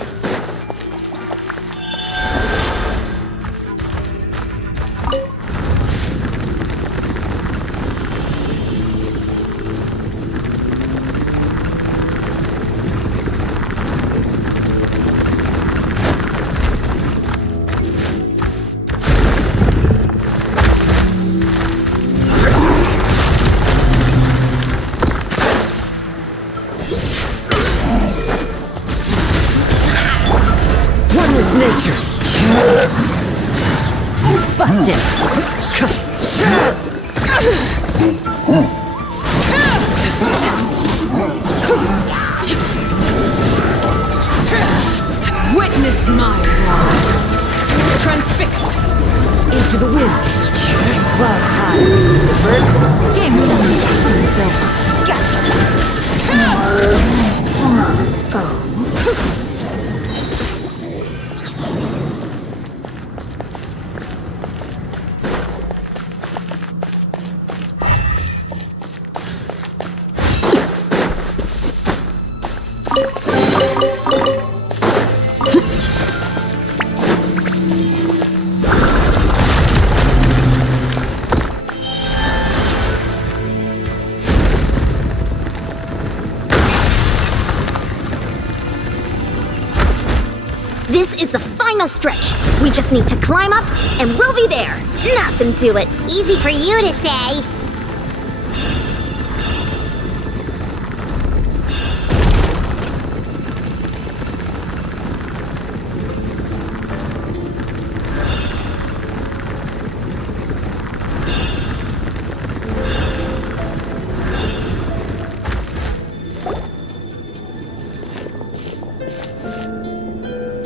Busted! Witness my rise. Transfixed. Into the wind. Clouds high. The birds. Game over. Gotcha. Oh. This is the final stretch. We just need to climb up, and we'll be there. Nothing to it. Easy for you to say.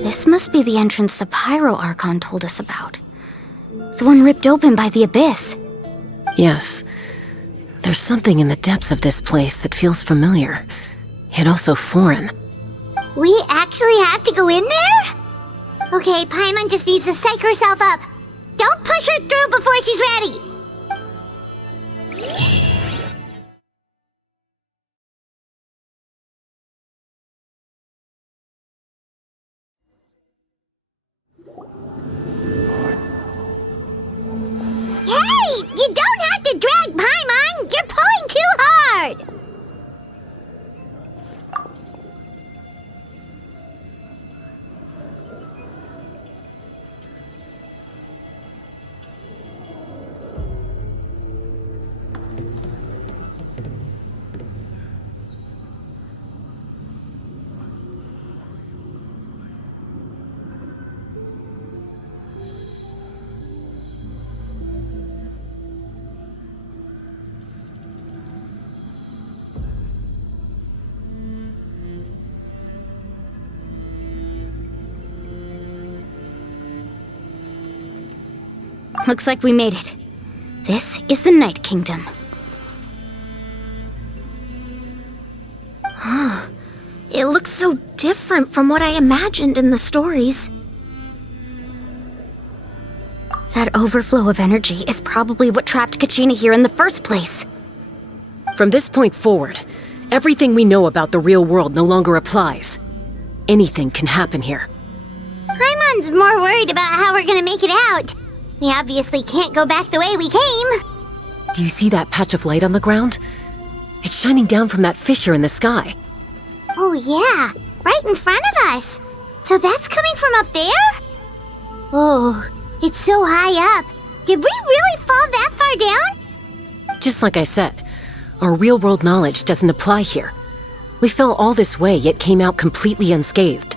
This must be the entrance the Pyro Archon told us about. The one ripped open by the Abyss. Yes. There's something in the depths of this place that feels familiar, yet also foreign. We actually have to go in there? Okay, Paimon just needs to psych herself up. Don't push her through before she's ready. Hey! You don't have to drag Paimon! You're pulling too hard! Looks like we made it. This is the Night Kingdom. It looks so different from what I imagined in the stories. That overflow of energy is probably what trapped Kachina here in the first place. From this point forward, everything we know about the real world no longer applies. Anything can happen here. Paimon's more worried about how we're gonna make it out. We obviously can't go back the way we came. Do you see that patch of light on the ground? It's shining down from that fissure in the sky. Oh yeah, right in front of us. So that's coming from up there? Oh, it's so high up. Did we really fall that far down? Just like I said, our real-world knowledge doesn't apply here. We fell all this way, yet came out completely unscathed.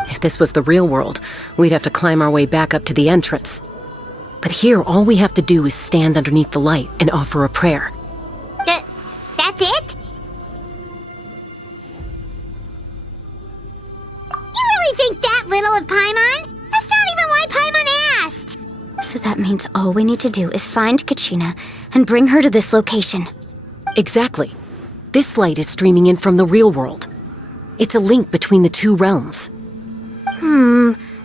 If this was the real world, we'd have to climb our way back up to the entrance. But here, all we have to do is stand underneath the light and offer a prayer. That's it? middle of Paimon? That's not even why Paimon asked! So that means all we need to do is find Kachina and bring her to this location. Exactly. This light is streaming in from the real world. It's a link between the two realms.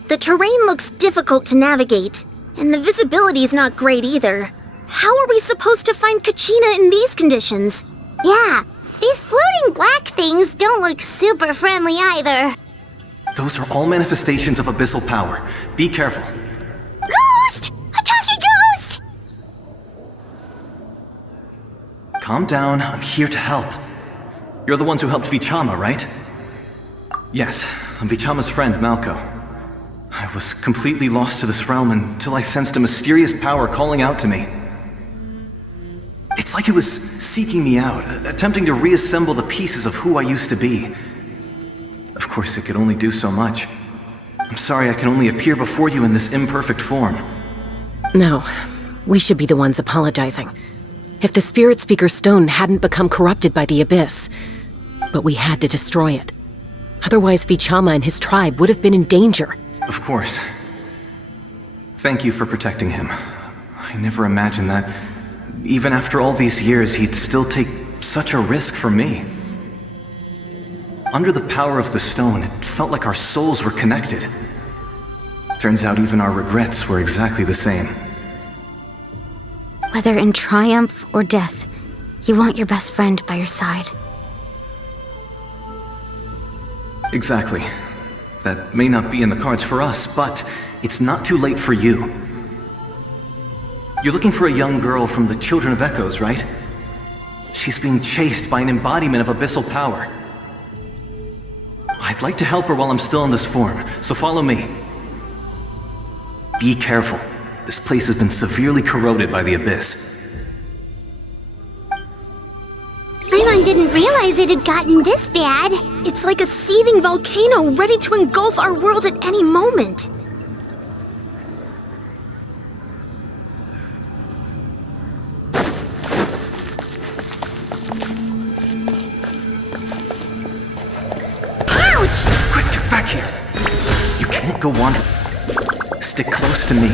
The terrain looks difficult to navigate, and the visibility's not great either. How are we supposed to find Kachina in these conditions? Yeah, these floating black things don't look super friendly either. Those are all manifestations of abyssal power. Be careful. Ghost! A talking ghost! Calm down, I'm here to help. You're the ones who helped Vichama, right? Yes, I'm Vichama's friend, Malko. I was completely lost to this realm until I sensed a mysterious power calling out to me. It's like it was seeking me out, attempting to reassemble the pieces of who I used to be. Of course, it could only do so much. I'm sorry I can only appear before you in this imperfect form. No, we should be the ones apologizing. If the Spirit Speaker Stone hadn't become corrupted by the Abyss, but we had to destroy it. Otherwise, Vichama and his tribe would have been in danger. Of course. Thank you for protecting him. I never imagined that, even after all these years, he'd still take such a risk for me. Under the power of the stone, it felt like our souls were connected. Turns out even our regrets were exactly the same. Whether in triumph or death, you want your best friend by your side. Exactly. That may not be in the cards for us, but it's not too late for you. You're looking for a young girl from the Children of Echoes, right? She's being chased by an embodiment of abyssal power. I'd like to help her while I'm still in this form, so follow me. Be careful. This place has been severely corroded by the Abyss. Paimon didn't realize it had gotten this bad. It's like a seething volcano ready to engulf our world at any moment. Ouch! Quick, get back here! You can't go wandering. Stick close to me.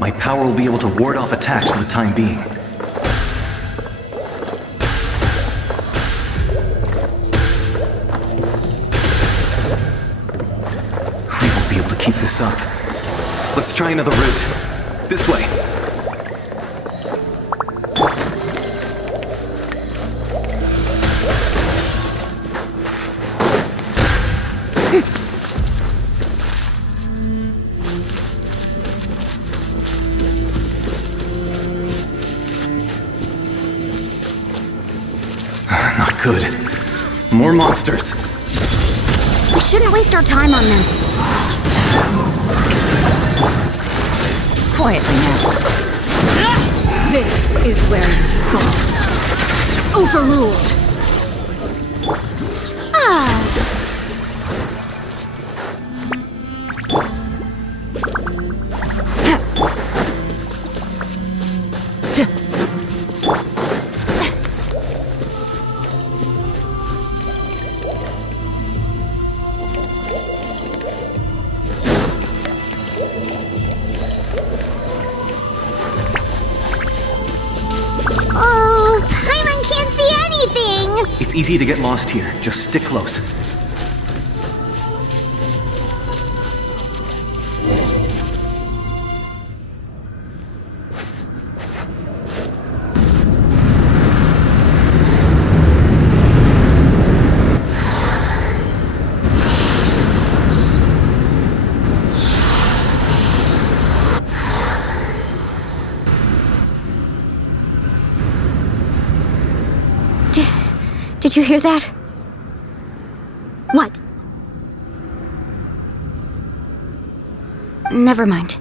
My power will be able to ward off attacks for the time being. We won't be able to keep this up. Let's try another route. This way. Not good. More monsters. We shouldn't waste our time on them. Quietly now. This is where you fall. Overruled. Oh, Paimon can't see anything! It's easy to get lost here. Just stick close. Did you hear that? What? Never mind.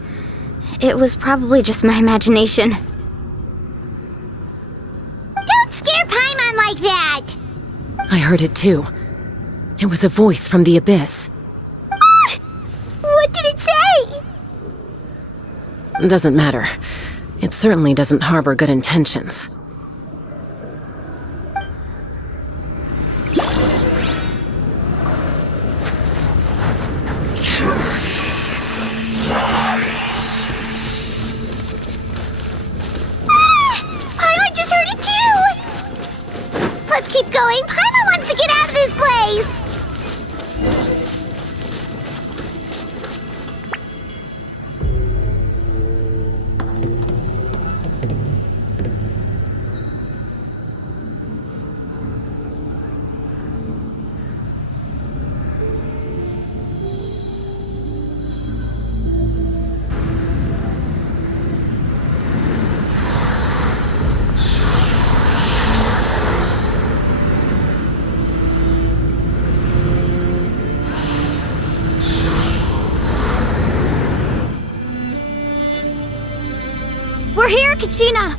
It was probably just my imagination. Don't scare Paimon like that! I heard it too. It was a voice from the Abyss. What did it say? Doesn't matter. It certainly doesn't harbor good intentions. We're here, Kachina!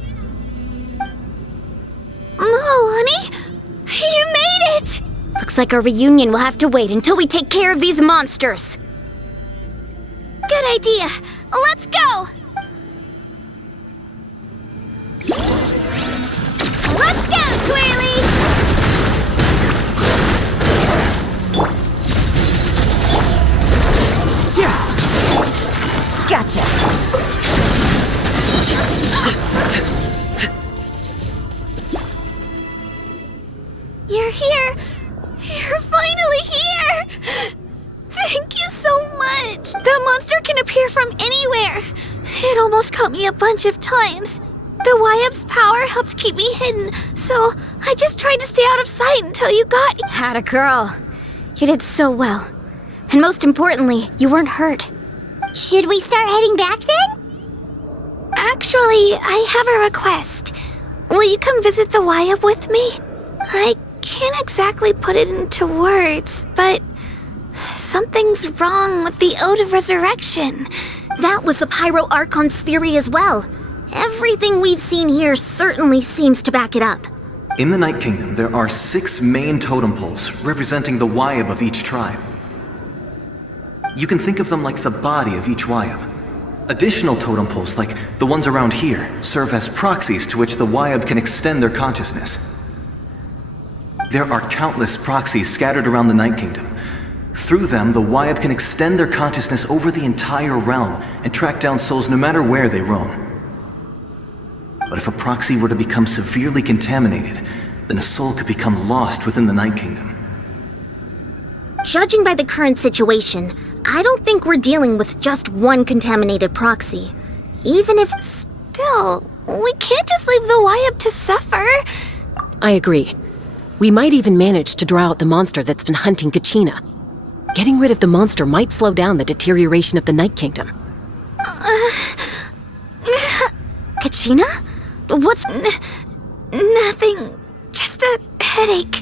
Honey? You made it! Looks like our reunion will have to wait until we take care of these monsters. Good idea. Let's go! Let's go, Twirly! Gotcha. You're here. You're finally here. Thank you so much. That monster can appear from anywhere. It almost caught me a bunch of times. The Wyab's power helped keep me hidden, so I just tried to stay out of sight until you got... Atta girl. You did so well. And most importantly, you weren't hurt. Should we start heading back then? Actually, I have a request. Will you come visit the Wyab with me? I can't exactly put it into words, but something's wrong with the Ode of Resurrection. That was the Pyro Archon's theory as well. Everything we've seen here certainly seems to back it up. In the Night Kingdom, there are 6 main totem poles representing the Wyab of each tribe. You can think of them like the body of each Wyab. Additional totem poles, like the ones around here, serve as proxies to which the Wyab can extend their consciousness. There are countless proxies scattered around the Night Kingdom. Through them, the Wyab can extend their consciousness over the entire realm and track down souls no matter where they roam. But if a proxy were to become severely contaminated, then a soul could become lost within the Night Kingdom. Judging by the current situation, I don't think we're dealing with just one contaminated proxy. Even if... Still, we can't just leave the Wyab to suffer. I agree. We might even manage to draw out the monster that's been hunting Kachina. Getting rid of the monster might slow down the deterioration of the Night Kingdom. Kachina? What's... Nothing. Just a headache.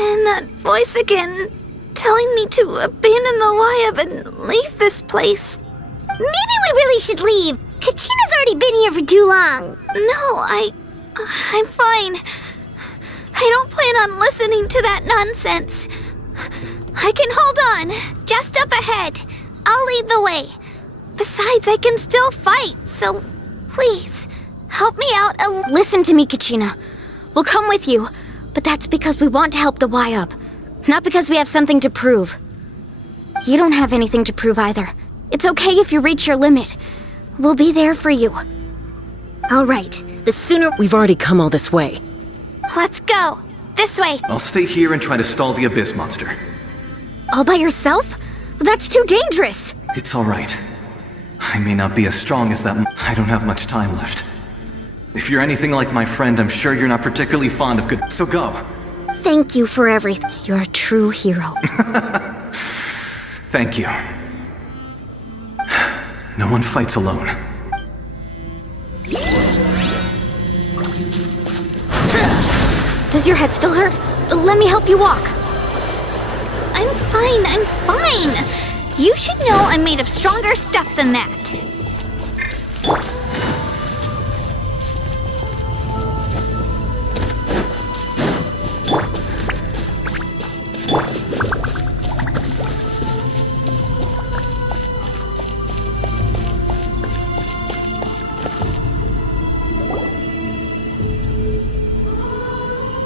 And that voice again, telling me to abandon the Wyab and leave this place. Maybe we really should leave. Kachina's already been here for too long. No, I'm fine. I don't plan on listening to that nonsense. I can hold on. Just up ahead. I'll lead the way. Besides, I can still fight, so please, help me out a... Listen to me, Kachina. We'll come with you, but that's because we want to help the Wyab, not because we have something to prove. You don't have anything to prove either. It's okay if you reach your limit. We'll be there for you. All right, the sooner... We've already come all this way. Let's go. This way. I'll stay here and try to stall the Abyss monster. All by yourself? That's too dangerous. It's all right. I may not be as strong as that. I don't have much time left. If you're anything like my friend, I'm sure you're not particularly fond of good... So go. Thank you for everything. You're a true hero. Thank you. No one fights alone. Does your head still hurt? Let me help you walk. I'm fine. You should know I'm made of stronger stuff than that.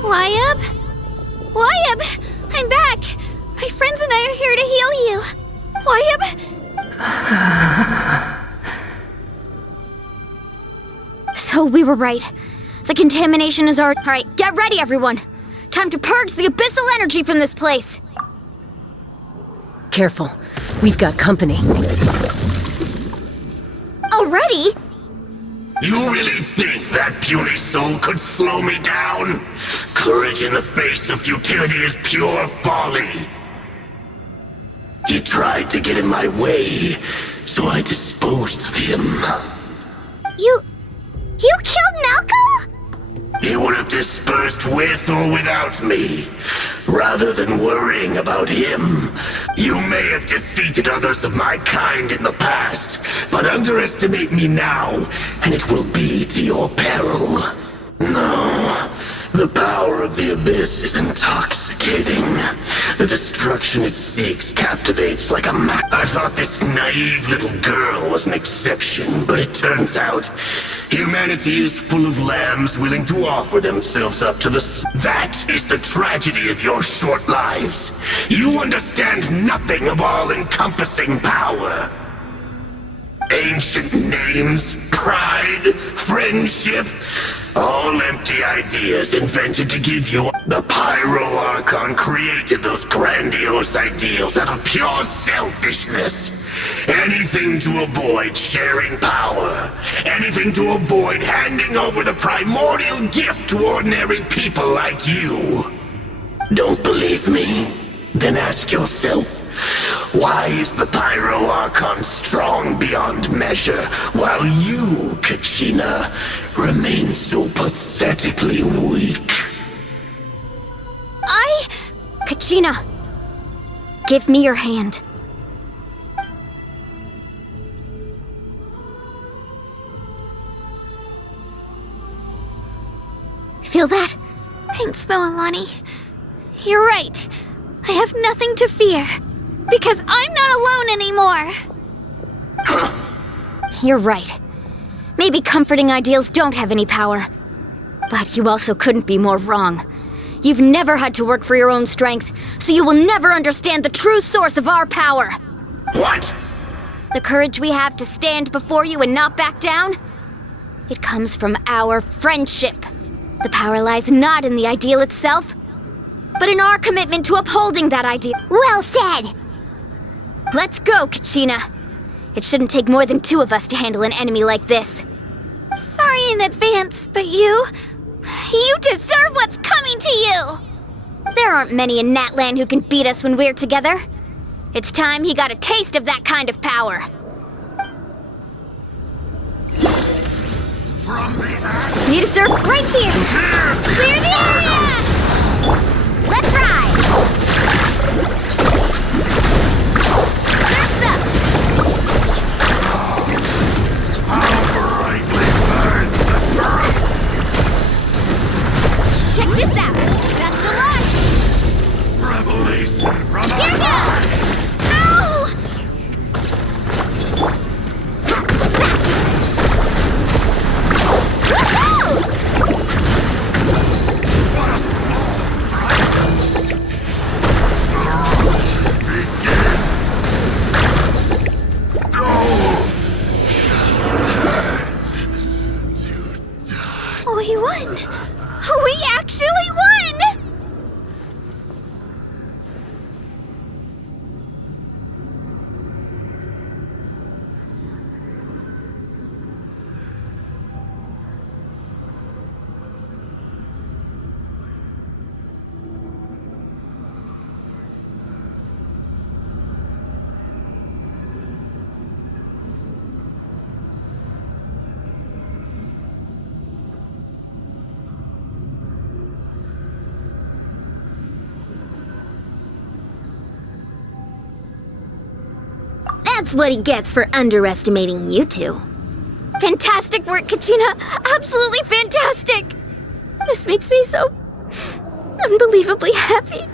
Wyab! I'm back! My friends and I are here to heal you. Wyab! So we were right. The contamination is already... All right, get ready, everyone. Time to purge the abyssal energy from this place. Careful. We've got company. Already? You really think that puny soul could slow me down? Courage in the face of futility is pure folly. He tried to get in my way, so I disposed of him. You killed Malco? you would have dispersed with or without me. Rather than worrying about him, you may have defeated others of my kind in the past, but underestimate me now, and it will be to your peril. No, the power of the Abyss is intoxicating. The destruction it seeks captivates like a I thought this naive little girl was an exception, but it turns out humanity is full of lambs willing to offer themselves up to That is the tragedy of your short lives. You understand nothing of all-encompassing power. Ancient names, pride, friendship, all empty ideas invented to give you. The Pyro Archon created those grandiose ideals out of pure selfishness. Anything to avoid sharing power. Anything to avoid handing over the primordial gift to ordinary people like you. Don't believe me? Then ask yourself, why is the Pyro Archon strong beyond measure, while you, Kachina, remain so pathetically weak? Kachina! Give me your hand. Feel that? Thanks, Moalani. You're right. I have nothing to fear. Because I'm not alone anymore! You're right. Maybe comforting ideals don't have any power. But you also couldn't be more wrong. You've never had to work for your own strength, so you will never understand the true source of our power. What? The courage we have to stand before you and not back down? It comes from our friendship. The power lies not in the ideal itself, but in our commitment to upholding that ideal. Well said! Let's go, Kachina. It shouldn't take more than 2 of us to handle an enemy like this. Sorry in advance, but you deserve what's coming to you! There aren't many in Natlan who can beat us when we're together. It's time he got a taste of that kind of power. Need a surf right here! Clear the area! Let's ride! Surf's up! Check this out! That's the launch! Revelation from Here goes! Ow! We won! We actually won! That's what he gets for underestimating you two. Fantastic work, Kachina! Absolutely fantastic! This makes me so unbelievably happy.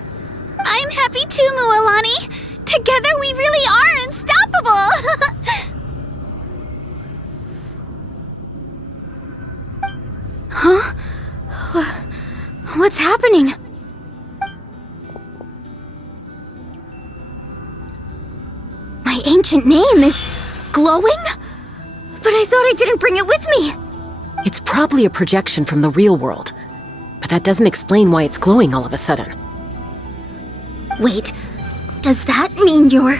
I'm happy too, Moalani. Together we really are unstoppable! Huh? What's happening? My ancient name is glowing? But I thought I didn't bring it with me. It's probably a projection from the real world, but that doesn't explain why it's glowing all of a sudden. Wait, does that mean you're...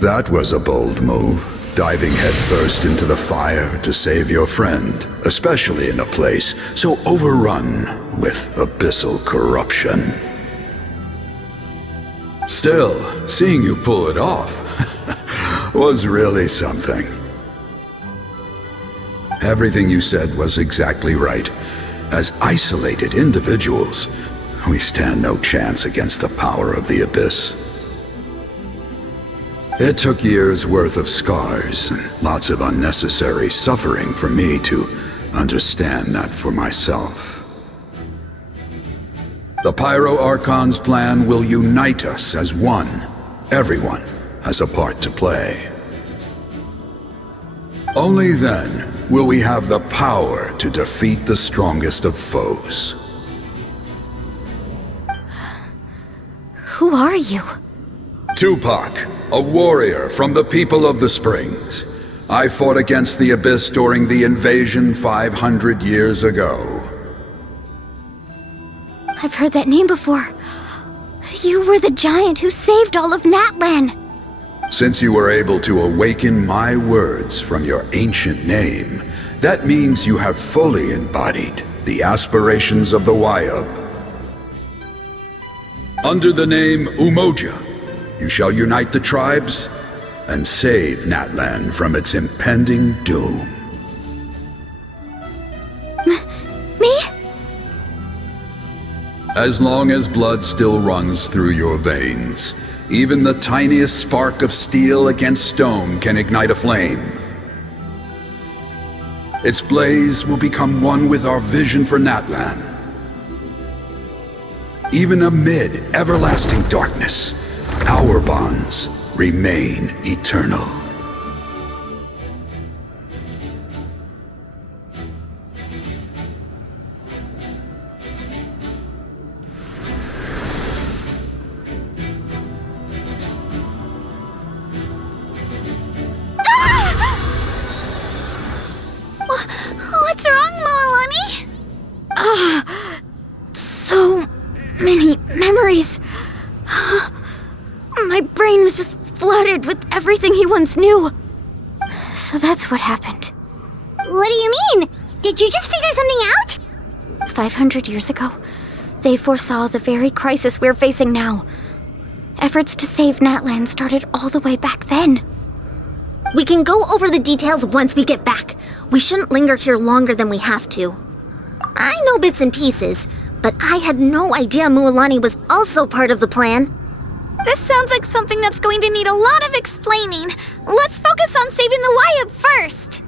That was a bold move, diving headfirst into the fire to save your friend, especially in a place so overrun with abyssal corruption. Still, seeing you pull it off, was really something. Everything you said was exactly right. As isolated individuals, we stand no chance against the power of the Abyss. It took years' worth of scars and lots of unnecessary suffering for me to understand that for myself. The Pyro Archon's plan will unite us as one. Everyone has a part to play. Only then will we have the power to defeat the strongest of foes. Who are you? Tupac, a warrior from the people of the Springs. I fought against the Abyss during the invasion 500 years ago. I've heard that name before. You were the giant who saved all of Natlan. Since you were able to awaken my words from your ancient name, that means you have fully embodied the aspirations of the Wyub. Under the name Umoja, you shall unite the tribes and save Natlan from its impending doom. Me? As long as blood still runs through your veins, even the tiniest spark of steel against stone can ignite a flame. Its blaze will become one with our vision for Natlan. Even amid everlasting darkness, our bonds remain eternal. What's wrong, Moalani? So many memories. My brain was just flooded with everything he once knew. So that's what happened. What do you mean? Did you just figure something out? 500 years ago, they foresaw the very crisis we're facing now. Efforts to save Natlan started all the way back then. We can go over the details once we get back. We shouldn't linger here longer than we have to. I know bits and pieces, but I had no idea Mualani was also part of the plan. This sounds like something that's going to need a lot of explaining. Let's focus on saving the Wyub first.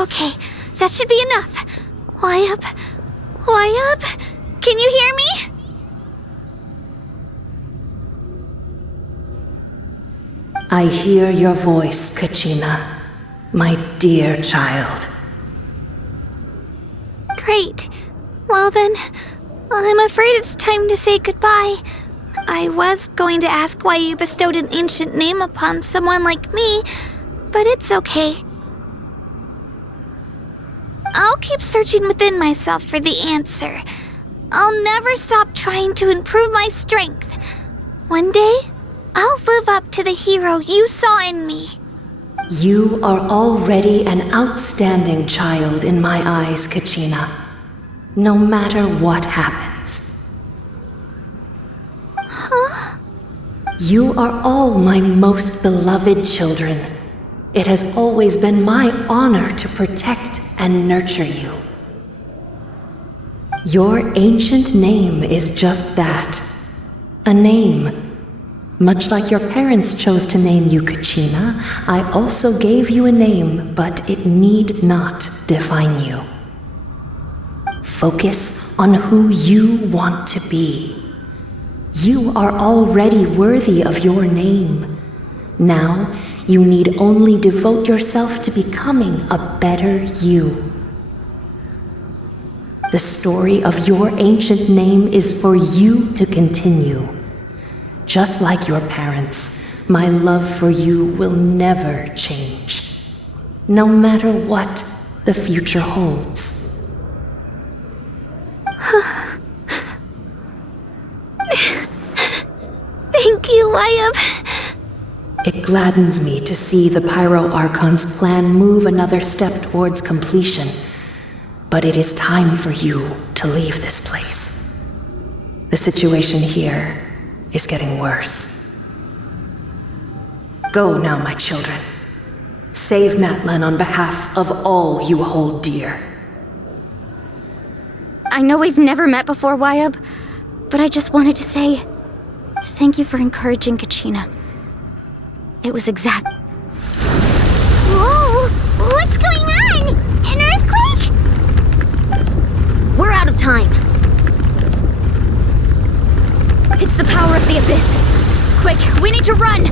Okay, that should be enough. Wyub? Can you hear me? I hear your voice, Kachina, my dear child. Great. Well then, I'm afraid it's time to say goodbye. I was going to ask why you bestowed an ancient name upon someone like me, but it's okay. I'll keep searching within myself for the answer. I'll never stop trying to improve my strength. One day, I'll live up to the hero you saw in me. You are already an outstanding child in my eyes, Kachina. No matter what happens. Huh? You are all my most beloved children. It has always been my honor to protect and nurture you. Your ancient name is just that. A name. Much like your parents chose to name you Kachina, I also gave you a name, but it need not define you. Focus on who you want to be. You are already worthy of your name. Now, you need only devote yourself to becoming a better you. The story of your ancient name is for you to continue. Just like your parents, my love for you will never change, no matter what the future holds. Thank you, Wyatt. It gladdens me to see the Pyro Archon's plan move another step towards completion, but it is time for you to leave this place. The situation here is getting worse. Go now, my children. Save Natlan on behalf of all you hold dear. I know we've never met before, Wyatt, but I just wanted to say thank you for encouraging Kachina. It was exact. Whoa! What's going on? An earthquake? We're out of time. It's the power of the abyss. Quick, we need to run!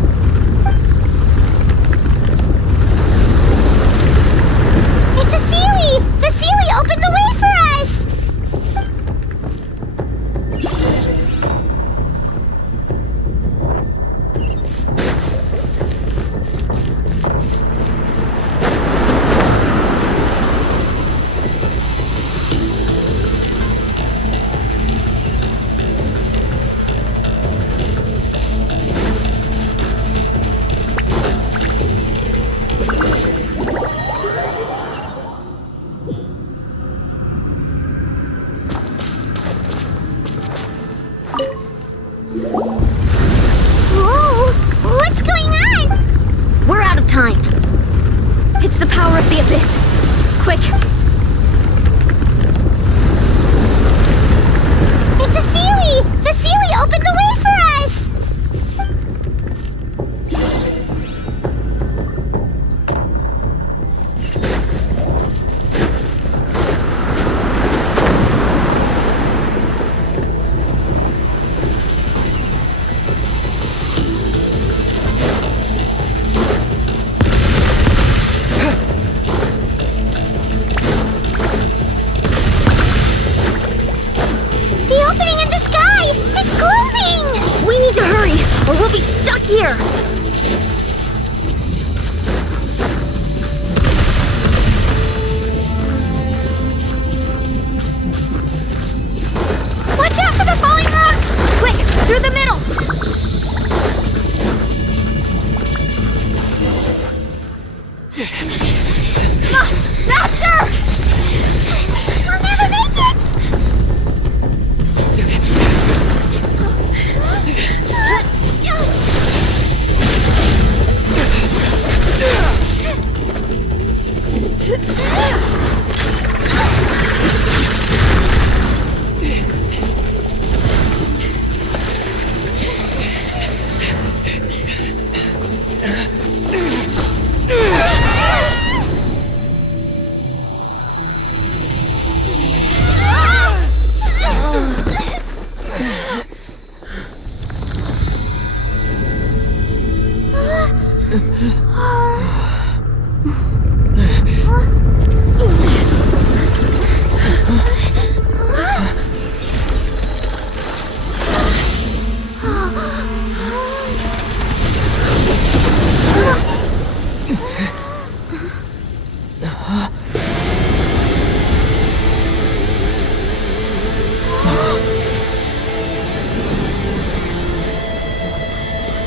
It's a Seelie! The Seelie opened the way for us! It's the power of the abyss. Quick! It's a Seelie! The Seelie opened the way for us! Here! Watch out for the falling rocks! Quick, through the middle! Come on, faster! We'll never make it!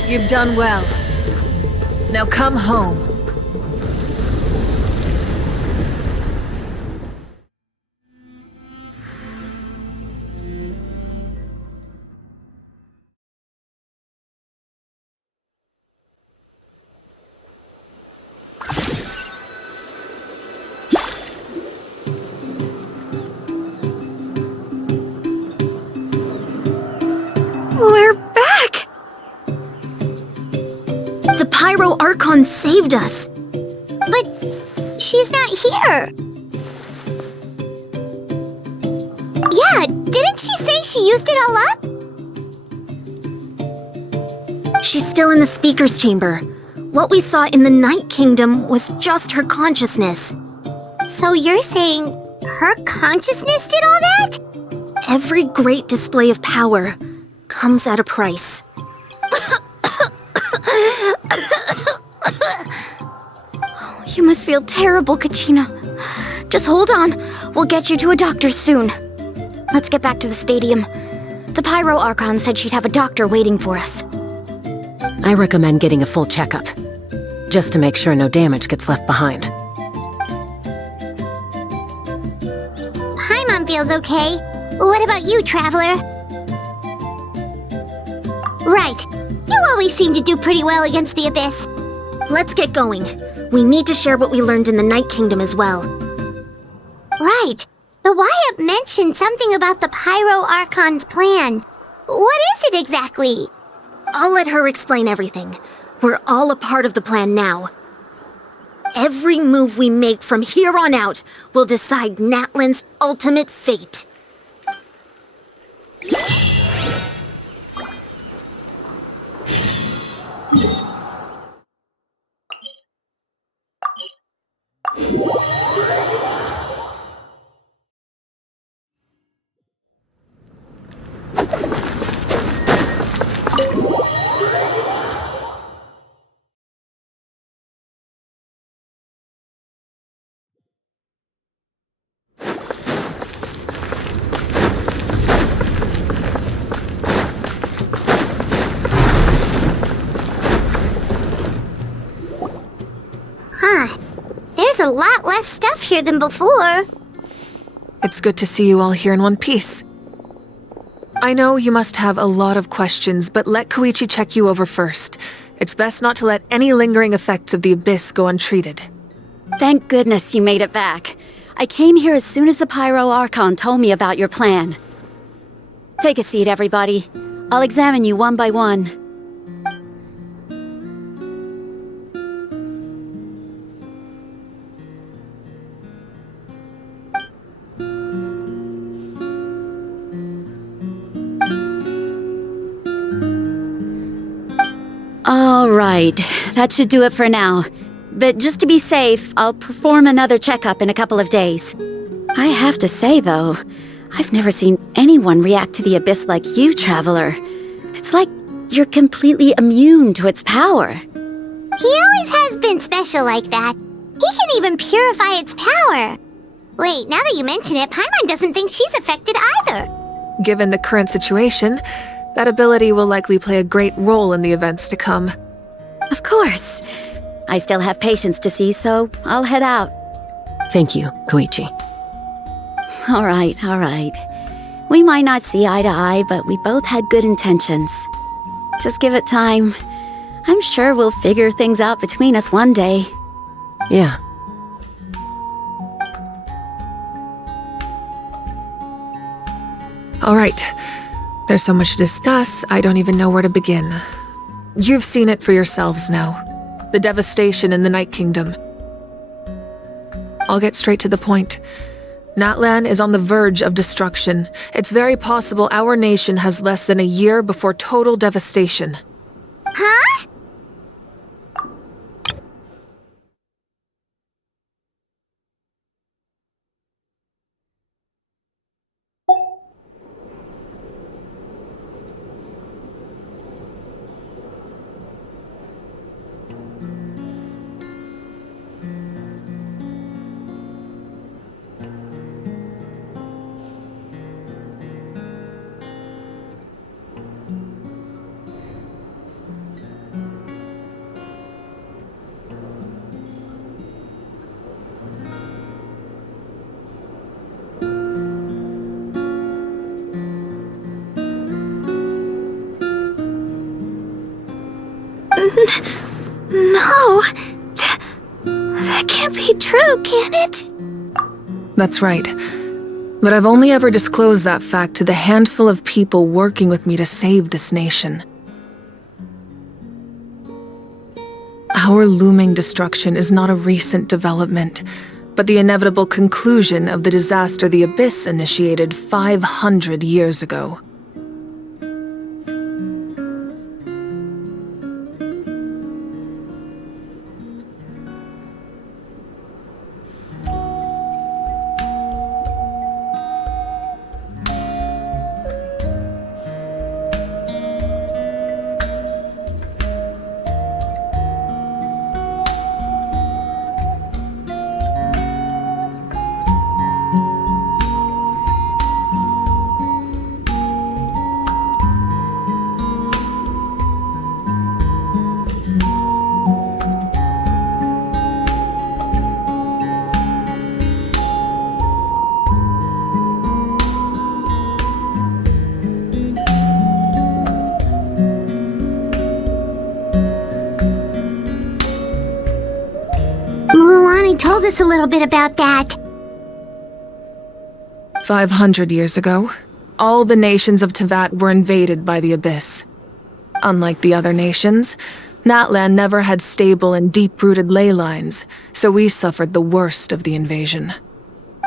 You've done well. Now come home. We're back! The Pyro Archon saved us. But she's not here. Yeah, didn't she say she used it all up? She's still in the speaker's chamber. What we saw in the Night Kingdom was just her consciousness. So you're saying her consciousness did all that? Every great display of power comes at a price. You must feel terrible, Kachina. Just hold on. We'll get you to a doctor soon. Let's get back to the stadium. The Pyro Archon said she'd have a doctor waiting for us. I recommend getting a full checkup, just to make sure no damage gets left behind. Paimon feels okay. What about you, Traveler? Right. You always seem to do pretty well against the Abyss. Let's get going. We need to share what we learned in the Night Kingdom as well. Right. The YUP mentioned something about the Pyro Archon's plan. What is it exactly? I'll let her explain everything. We're all a part of the plan now. Every move we make from here on out will decide Natlan's ultimate fate. Huh. There's a lot less stuff here than before. It's good to see you all here in one piece. I know you must have a lot of questions, but let Koichi check you over first. It's best not to let any lingering effects of the Abyss go untreated. Thank goodness you made it back. I came here as soon as the Pyro Archon told me about your plan. Take a seat, everybody. I'll examine you one by one. All right, that should do it for now. But just to be safe, I'll perform another checkup in a couple of days. I have to say, though, I've never seen anyone react to the Abyss like you, Traveler. It's like you're completely immune to its power. He always has been special like that. He can even purify its power. Wait, now that you mention it, Paimon doesn't think she's affected either. Given the current situation, that ability will likely play a great role in the events to come. Of course. I still have patients to see, so I'll head out. Thank you, Koichi. All right. We might not see eye to eye, but we both had good intentions. Just give it time. I'm sure we'll figure things out between us one day. Yeah. All right. There's so much to discuss, I don't even know where to begin. You've seen it for yourselves now. The devastation in the Night Kingdom. I'll get straight to the point. Natlan is on the verge of destruction. It's very possible our nation has less than a year before total devastation. Huh? No. That can't be true, can it? That's right. But I've only ever disclosed that fact to the handful of people working with me to save this nation. Our looming destruction is not a recent development, but the inevitable conclusion of the disaster the Abyss initiated 500 years ago. told us a little bit about that. 500 years ago, all the nations of Teyvat were invaded by the Abyss. Unlike the other nations, Natlan never had stable and deep-rooted ley lines, so we suffered the worst of the invasion.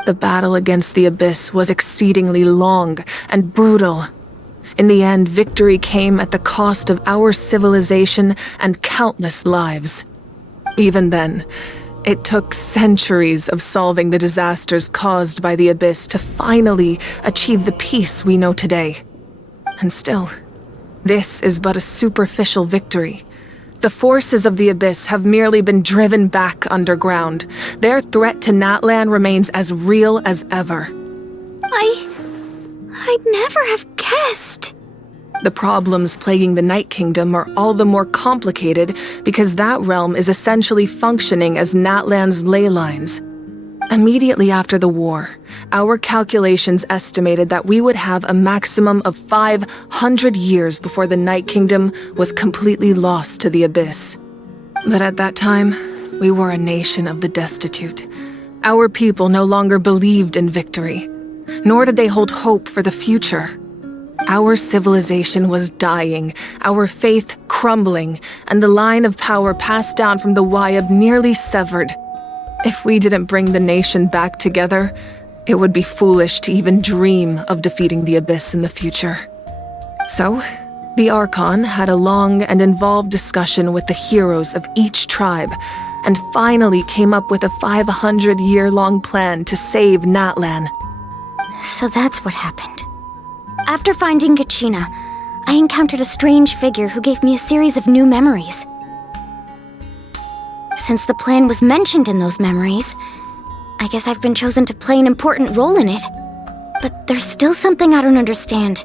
The battle against the Abyss was exceedingly long and brutal. In the end, victory came at the cost of our civilization and countless lives. Even then, it took centuries of solving the disasters caused by the Abyss to finally achieve the peace we know today. And still, this is but a superficial victory. The forces of the Abyss have merely been driven back underground. Their threat to Natlan remains as real as ever. I'd never have guessed. The problems plaguing the Night Kingdom are all the more complicated because that realm is essentially functioning as Natlan's ley lines. Immediately after the war, our calculations estimated that we would have a maximum of 500 years before the Night Kingdom was completely lost to the Abyss. But at that time, we were a nation of the destitute. Our people no longer believed in victory, nor did they hold hope for the future. Our civilization was dying, our faith crumbling, and the line of power passed down from the Wayab nearly severed. If we didn't bring the nation back together, it would be foolish to even dream of defeating the Abyss in the future. So, the Archon had a long and involved discussion with the heroes of each tribe, and finally came up with a 500-year-long plan to save Natlan. So that's what happened. After finding Kachina, I encountered a strange figure who gave me a series of new memories. Since the plan was mentioned in those memories, I guess I've been chosen to play an important role in it. But there's still something I don't understand.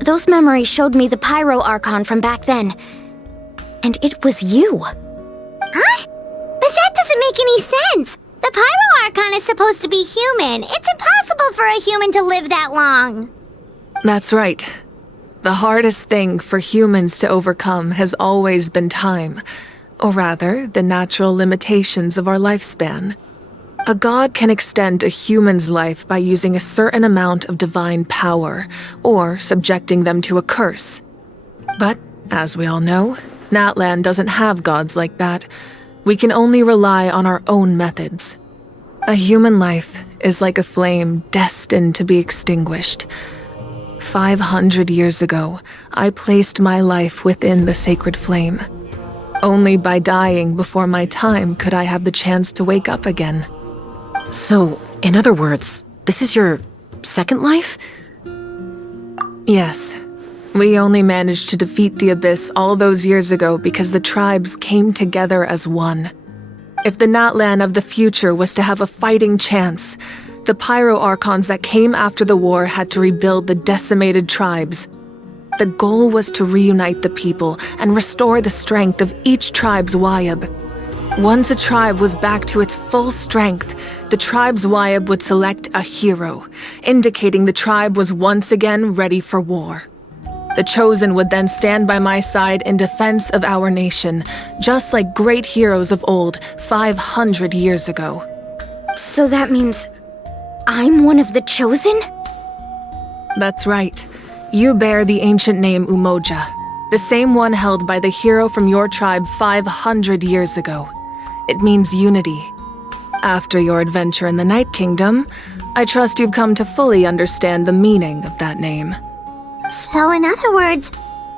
Those memories showed me the Pyro Archon from back then, and it was you. Huh? But that doesn't make any sense. The Pyro Archon is supposed to be human. It's impossible for a human to live that long. That's right. The hardest thing for humans to overcome has always been time. Or rather, the natural limitations of our lifespan. A god can extend a human's life by using a certain amount of divine power, or subjecting them to a curse. But, as we all know, Natlan doesn't have gods like that. We can only rely on our own methods. A human life is like a flame destined to be extinguished. 500 years ago, I placed my life within the sacred flame. Only by dying before my time could I have the chance to wake up again. So, in other words, this is your second life? Yes. We only managed to defeat the Abyss all those years ago because the tribes came together as one. If the Natlan of the future was to have a fighting chance, the Pyro Archons that came after the war had to rebuild the decimated tribes. The goal was to reunite the people and restore the strength of each tribe's Wayab. Once a tribe was back to its full strength, the tribe's Wayab would select a hero, indicating the tribe was once again ready for war. The Chosen would then stand by my side in defense of our nation, just like great heroes of old 500 years ago. So that means I'm one of the Chosen? That's right. You bear the ancient name Umoja, the same one held by the hero from your tribe 500 years ago. It means unity. After your adventure in the Night Kingdom, I trust you've come to fully understand the meaning of that name. So in other words,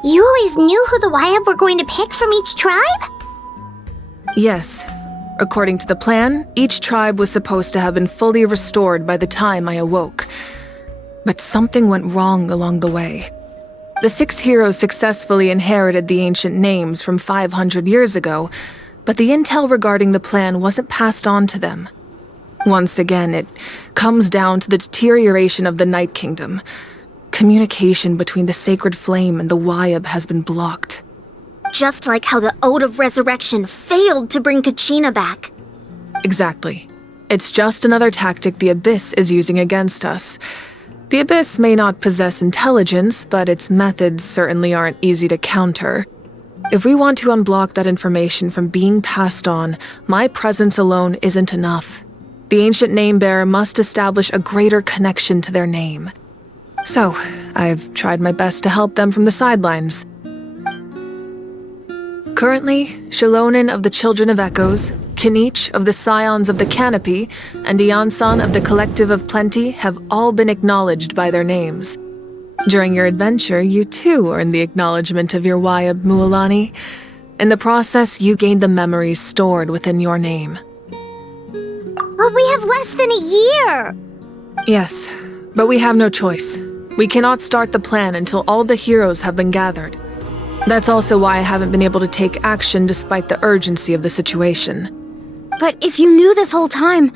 you always knew who the Wayab were going to pick from each tribe? Yes. According to the plan, each tribe was supposed to have been fully restored by the time I awoke. But something went wrong along the way. The 6 heroes successfully inherited the ancient names from 500 years ago, but the intel regarding the plan wasn't passed on to them. Once again, it comes down to the deterioration of the Night Kingdom. Communication between the Sacred Flame and the Wayab has been blocked. Just like how the Ode of Resurrection failed to bring Kachina back. Exactly. It's just another tactic the Abyss is using against us. The Abyss may not possess intelligence, but its methods certainly aren't easy to counter. If we want to unblock that information from being passed on, my presence alone isn't enough. The ancient name-bearer must establish a greater connection to their name. So, I've tried my best to help them from the sidelines. Currently, Shilonin of the Children of Echoes, Kinich of the Scions of the Canopy, and Iansan of the Collective of Plenty have all been acknowledged by their names. During your adventure, you too earned the acknowledgement of your Wayab Mualani. In the process, you gained the memories stored within your name. But we have less than a year! Yes, but we have no choice. We cannot start the plan until all the heroes have been gathered. That's also why I haven't been able to take action despite the urgency of the situation. But if you knew this whole time,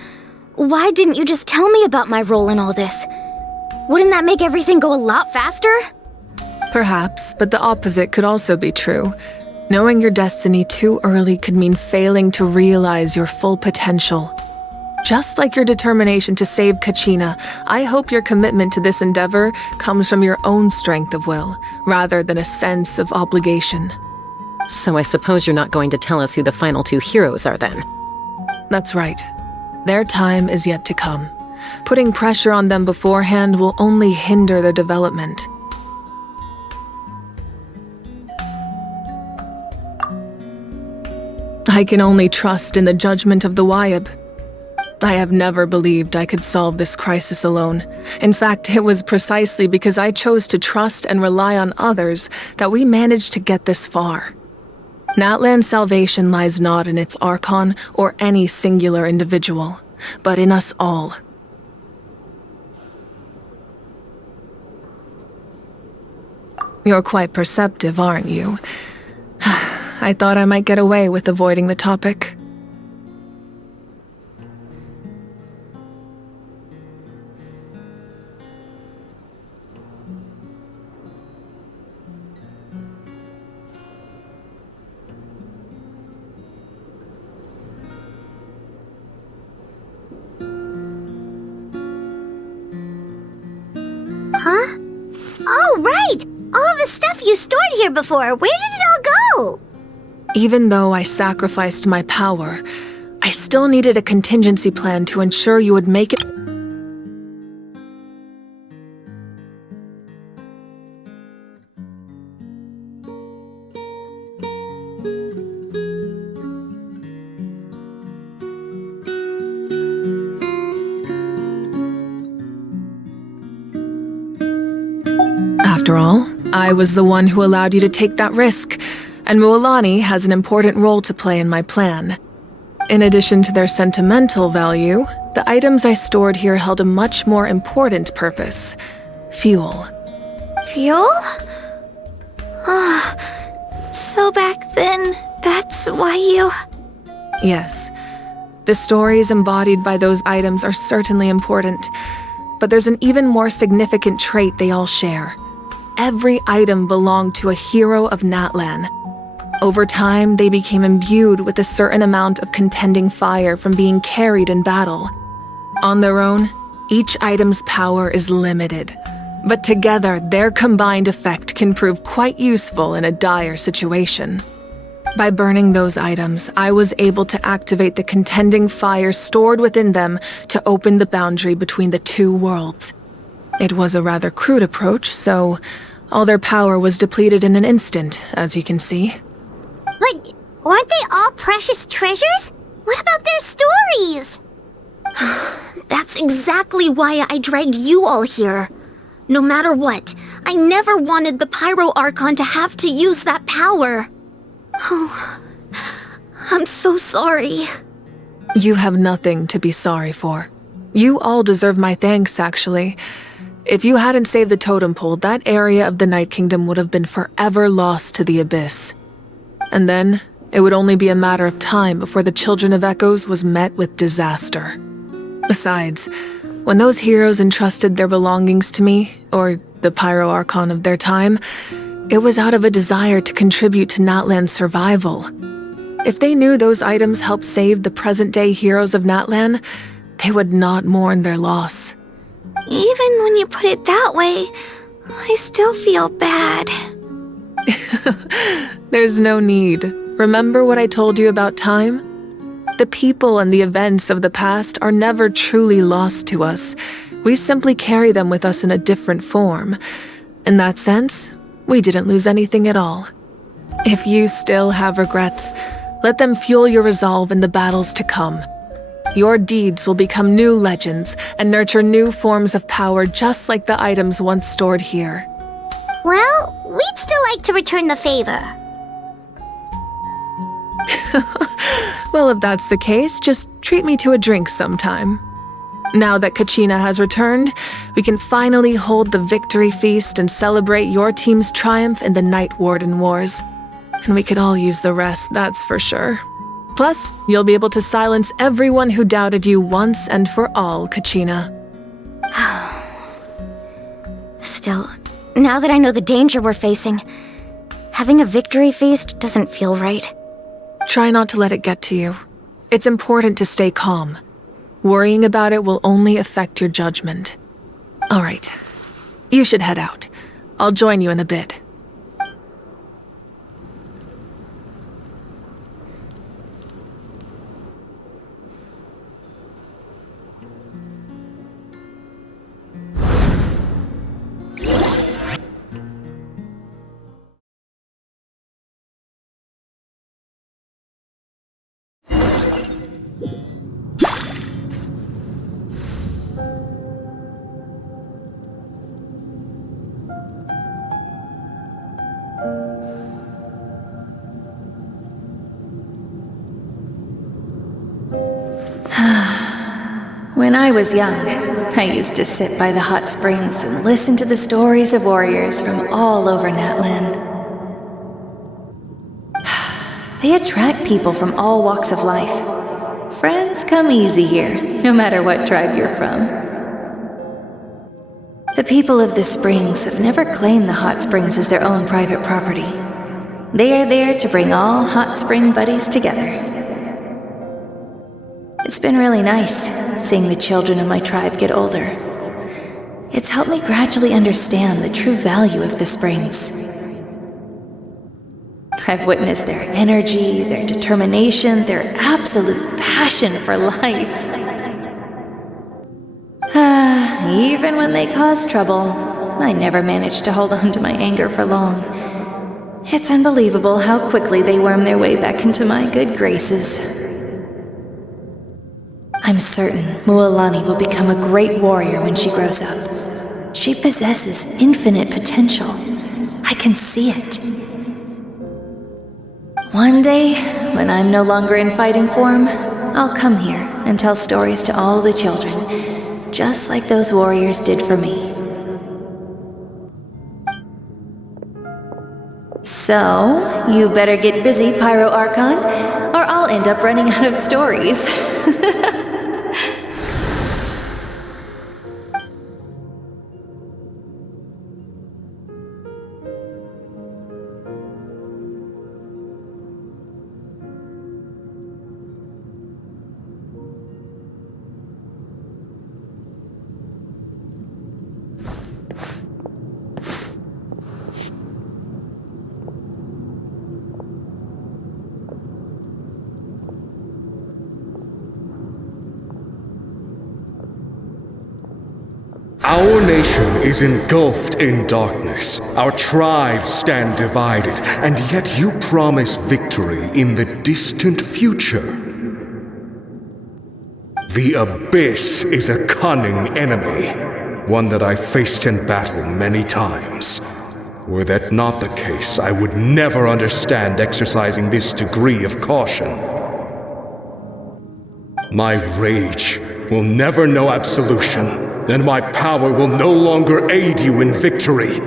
why didn't you just tell me about my role in all this? Wouldn't that make everything go a lot faster? Perhaps, but the opposite could also be true. Knowing your destiny too early could mean failing to realize your full potential. Just like your determination to save Kachina, I hope your commitment to this endeavor comes from your own strength of will, rather than a sense of obligation. So I suppose you're not going to tell us who the final two heroes are then? That's right. Their time is yet to come. Putting pressure on them beforehand will only hinder their development. I can only trust in the judgment of the Wayab. I have never believed I could solve this crisis alone. In fact, it was precisely because I chose to trust and rely on others that we managed to get this far. Natlan's salvation lies not in its Archon or any singular individual, but in us all. You're quite perceptive, aren't you? I thought I might get away with avoiding the topic. Huh? Oh, right! All the stuff you stored here before, where did it all go? Even though I sacrificed my power, I still needed a contingency plan to ensure you would make it. After all, I was the one who allowed you to take that risk, and Mualani has an important role to play in my plan. In addition to their sentimental value, the items I stored here held a much more important purpose: fuel. Fuel? So back then, that's why you... Yes. The stories embodied by those items are certainly important, but there's an even more significant trait they all share. Every item belonged to a hero of Natlan. Over time, they became imbued with a certain amount of contending fire from being carried in battle. On their own, each item's power is limited, but together, their combined effect can prove quite useful in a dire situation. By burning those items, I was able to activate the contending fire stored within them to open the boundary between the two worlds. It was a rather crude approach, so all their power was depleted in an instant, as you can see. But weren't they all precious treasures? What about their stories? That's exactly why I dragged you all here. No matter what, I never wanted the Pyro Archon to have to use that power. Oh, I'm so sorry. You have nothing to be sorry for. You all deserve my thanks, actually. If you hadn't saved the totem pole, that area of the Night Kingdom would have been forever lost to the Abyss. And then, it would only be a matter of time before the Children of Echoes was met with disaster. Besides, when those heroes entrusted their belongings to me, or the Pyro Archon of their time, it was out of a desire to contribute to Natlan's survival. If they knew those items helped save the present-day heroes of Natlan, they would not mourn their loss. Even when you put it that way, I still feel bad. There's no need. Remember what I told you about time? The people and the events of the past are never truly lost to us. We simply carry them with us in a different form. In that sense, we didn't lose anything at all. If you still have regrets, let them fuel your resolve in the battles to come. Your deeds will become new legends and nurture new forms of power just like the items once stored here. Well, we'd still like to return the favor. Well, if that's the case, just treat me to a drink sometime. Now that Kachina has returned, we can finally hold the victory feast and celebrate your team's triumph in the Night Warden Wars. And we could all use the rest, that's for sure. Plus, you'll be able to silence everyone who doubted you once and for all, Kachina. Still, now that I know the danger we're facing, having a victory feast doesn't feel right. Try not to let it get to you. It's important to stay calm. Worrying about it will only affect your judgment. All right, you should head out. I'll join you in a bit. When I was young, I used to sit by the hot springs and listen to the stories of warriors from all over Natland. They attract people from all walks of life. Friends come easy here, no matter what tribe you're from. The people of the springs have never claimed the hot springs as their own private property. They are there to bring all hot spring buddies together. It's been really nice seeing the children of my tribe get older. It's helped me gradually understand the true value of the springs. I've witnessed their energy, their determination, their absolute passion for life. Even when they cause trouble, I never managed to hold on to my anger for long. It's unbelievable how quickly they worm their way back into my good graces. I'm certain Mualani will become a great warrior when she grows up. She possesses infinite potential. I can see it. One day, when I'm no longer in fighting form, I'll come here and tell stories to all the children, just like those warriors did for me. So, you better get busy, Pyro Archon, or I'll end up running out of stories. Our nation is engulfed in darkness. Our tribes stand divided, and yet you promise victory in the distant future. The Abyss is a cunning enemy, one that I faced in battle many times. Were that not the case, I would never understand exercising this degree of caution. My rage will never know absolution, and my power will no longer aid you in victory.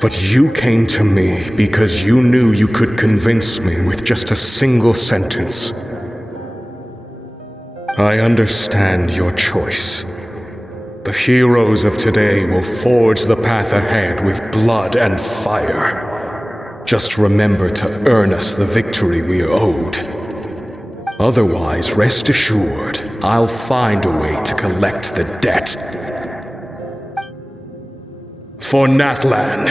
But you came to me because you knew you could convince me with just a single sentence. I understand your choice. The heroes of today will forge the path ahead with blood and fire. Just remember to earn us the victory we are owed. Otherwise, rest assured, I'll find a way to collect the debt. For Natlan.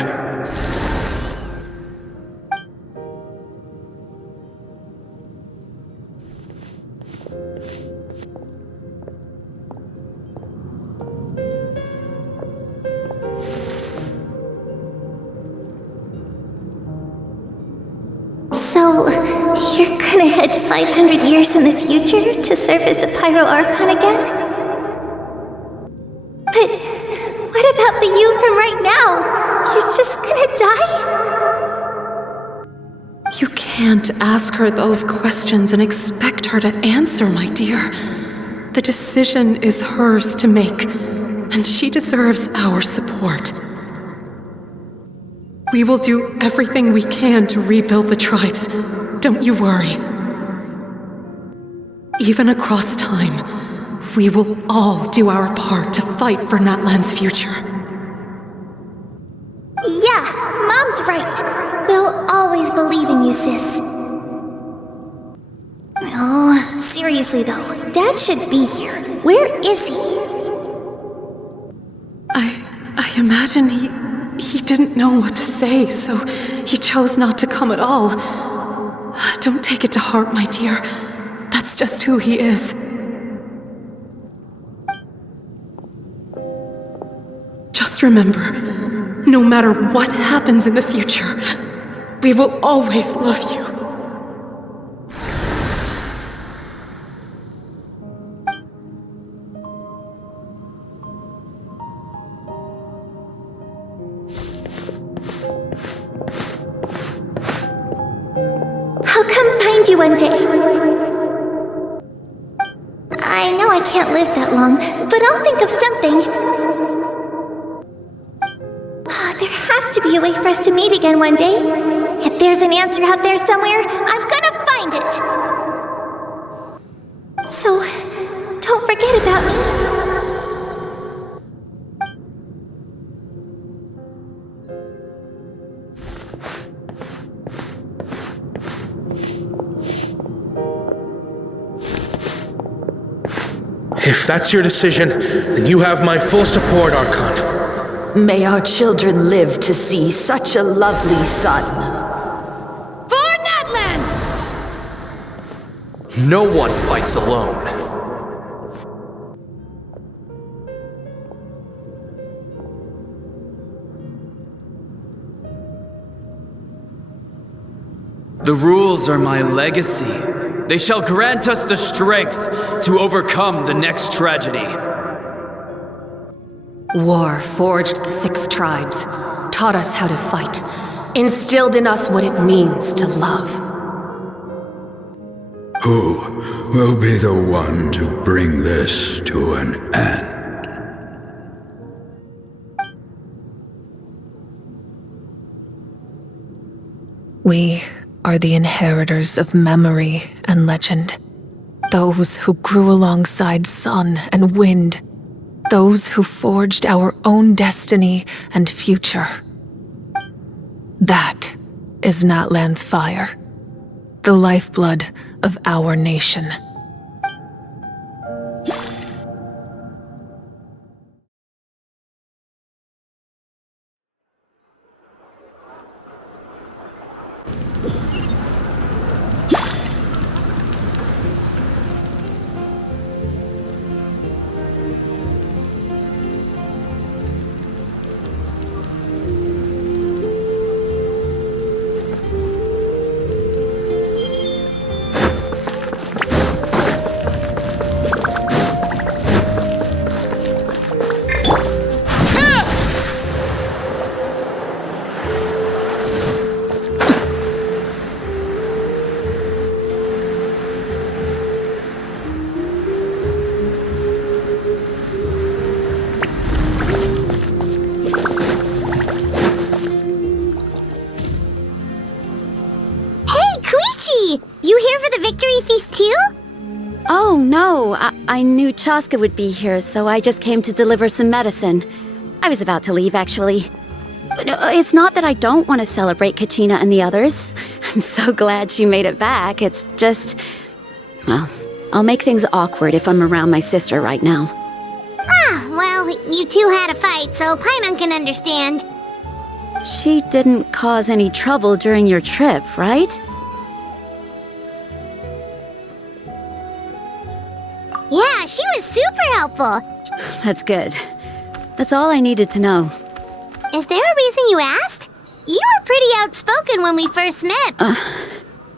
gonna head 500 years in the future to serve as the Pyro Archon again? But what about the you from right now? You're just gonna die? You can't ask her those questions and expect her to answer, my dear. The decision is hers to make, and she deserves our support. We will do everything we can to rebuild the tribes. Don't you worry. Even across time, we will all do our part to fight for Natlan's future. Yeah, Mom's right. We'll always believe in you, sis. Oh, seriously though, Dad should be here. Where is he? I imagine he didn't know what to say, so he chose not to come at all. Don't take it to heart, my dear. That's just who he is. Just remember, no matter what happens in the future, we will always love you. I'll come find you one day. I know I can't live that long, but I'll think of something. There has to be a way for us to meet again one day. If there's an answer out there somewhere, I'm gonna find it. So, don't forget about me. If that's your decision, then you have my full support, Archon. May our children live to see such a lovely son. For Natlan! No one fights alone. The rules are my legacy. They shall grant us the strength to overcome the next tragedy. War forged the 6 tribes, taught us how to fight, instilled in us what it means to love. Who will be the one to bring this to an end? We are the inheritors of memory and legend. Those who grew alongside sun and wind. Those who forged our own destiny and future. That is Natlan's fire, the lifeblood of our nation. Oh, no. I knew Chaska would be here, so I just came to deliver some medicine. I was about to leave, actually. It's not that I don't want to celebrate Kachina and the others. I'm so glad she made it back. It's just... well, I'll make things awkward if I'm around my sister right now. Ah, well, you two had a fight, so Paimon can understand. She didn't cause any trouble during your trip, right? Yeah, she was super helpful. That's good. That's all I needed to know. Is there a reason you asked? You were pretty outspoken when we first met.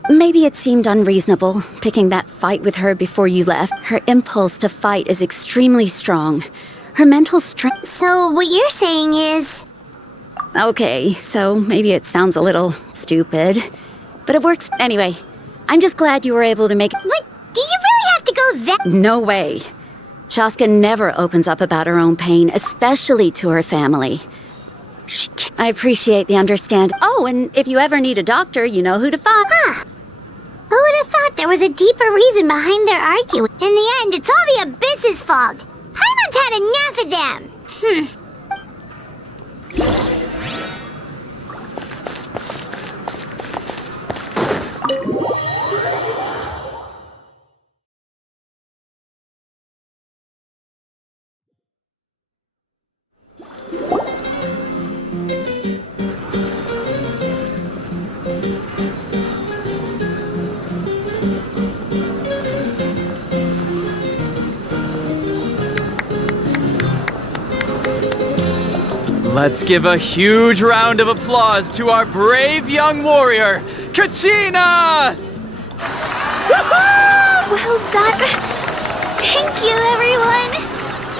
Maybe it seemed unreasonable, picking that fight with her before you left. Her impulse to fight is extremely strong. Her mental strength... So what you're saying is... Okay, so maybe it sounds a little stupid, but it works anyway. I'm just glad you were able to make... What? Do you really have to go that... No way. Chaska never opens up about her own pain, especially to her family. I appreciate the understanding. Oh, and if you ever need a doctor, you know who to find. Huh. Who would have thought there was a deeper reason behind their arguing? In the end, it's all the Abyss's fault. Paimon's had enough of them. Let's give a huge round of applause to our brave young warrior, Kachina! Well done. Thank you, everyone.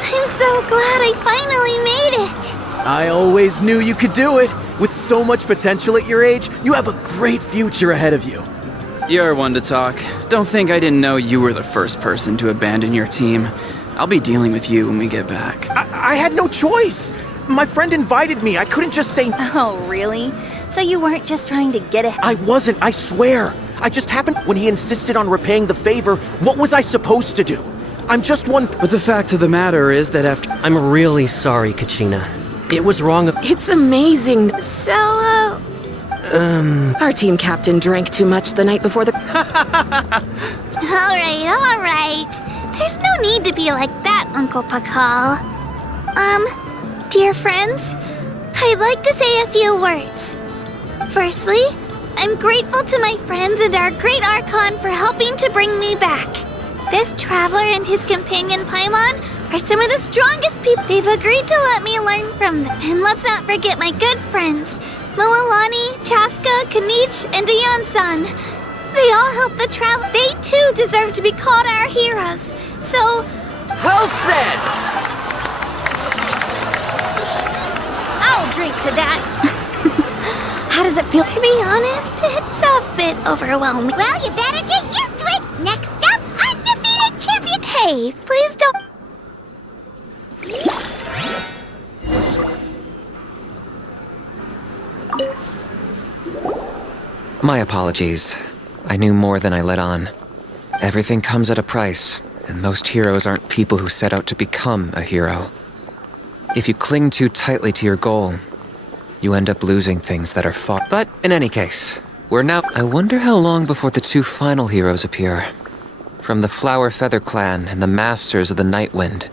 I'm so glad I finally made it. I always knew you could do it. With so much potential at your age, you have a great future ahead of you. You're one to talk. Don't think I didn't know you were the first person to abandon your team. I'll be dealing with you when we get back. I had no choice. My friend invited me. I couldn't just say... Oh, really? So you weren't just trying to get ahead? I wasn't, I swear. I just happened... When he insisted on repaying the favor, what was I supposed to do? I'm just one... But the fact of the matter is that after... I'm really sorry, Kachina. It was wrong... It's amazing. So, Our team captain drank too much the night before the... All right. There's no need to be like that, Uncle Pakal. Dear friends, I'd like to say a few words. Firstly, I'm grateful to my friends and our great Archon for helping to bring me back. This traveler and his companion Paimon are some of the strongest people. They've agreed to let me learn from them. And let's not forget my good friends, Moalani, Chaska, Kanich, and Dayan-san. They all helped the travel. They too deserve to be called our heroes. So... Well said! I'll drink to that. How does it feel? To be honest, it's a bit overwhelming. Well, you better get used to it. Next up, undefeated champion. Hey, please don't... My apologies. I knew more than I let on. Everything comes at a price, and most heroes aren't people who set out to become a hero. If you cling too tightly to your goal, you end up losing things that are fought. But in any case, we're now... I wonder how long before the two final heroes appear. From the Flower Feather Clan and the Masters of the Night Wind.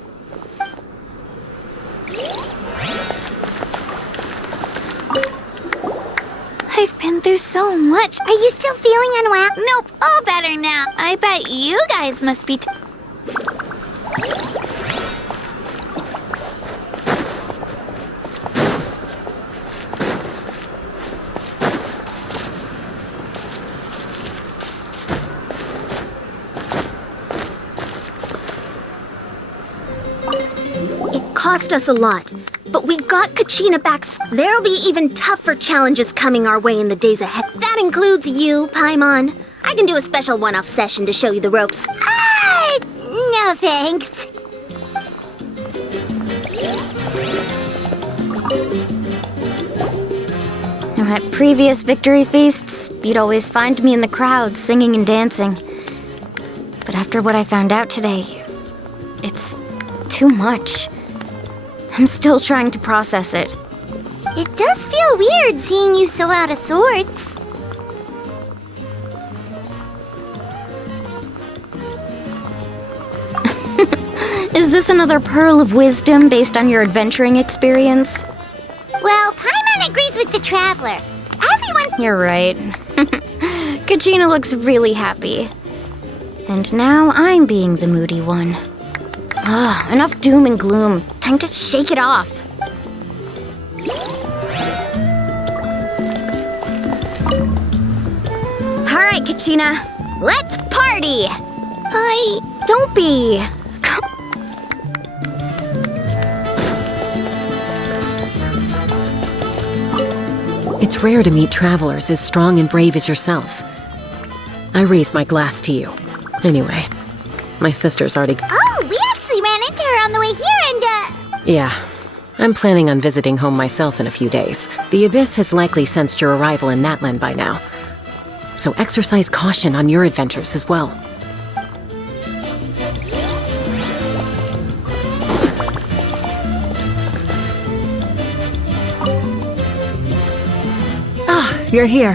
I've been through so much. Are you still feeling unwell? Nope, all better now. I bet you guys must be... Cost us a lot, but we got Kachina back. There'll be even tougher challenges coming our way in the days ahead. That includes you, Paimon. I can do a special one-off session to show you the ropes. No thanks. At previous victory feasts, you'd always find me in the crowd singing and dancing. But after what I found out today, it's too much. I'm still trying to process it. It does feel weird seeing you so out of sorts. Is this another pearl of wisdom based on your adventuring experience? Well, Paimon agrees with the Traveler. Everyone... You're right. Kachina looks really happy. And now I'm being the moody one. Enough doom and gloom. Time to shake it off. All right, Kachina, let's party! Don't be. It's rare to meet travelers as strong and brave as yourselves. I raise my glass to you. Anyway, my sister's already... Oh, we actually ran into her on the way here and, Yeah, I'm planning on visiting home myself in a few days. The Abyss has likely sensed your arrival in Natlan by now. So exercise caution on your adventures as well. You're here.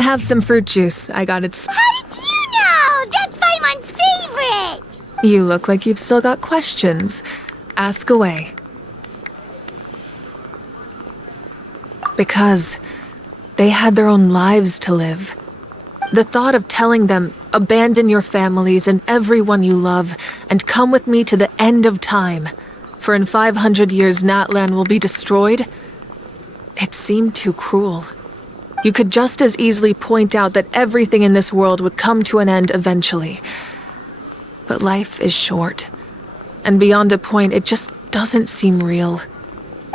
Have some fruit juice. I got it. How did you know? That's Paimon's favorite! You look like you've still got questions. Ask away. Because they had their own lives to live. The thought of telling them, abandon your families and everyone you love, and come with me to the end of time, for in 500 years Natlan will be destroyed, it seemed too cruel. You could just as easily point out that everything in this world would come to an end eventually. But life is short, and beyond a point, it just doesn't seem real.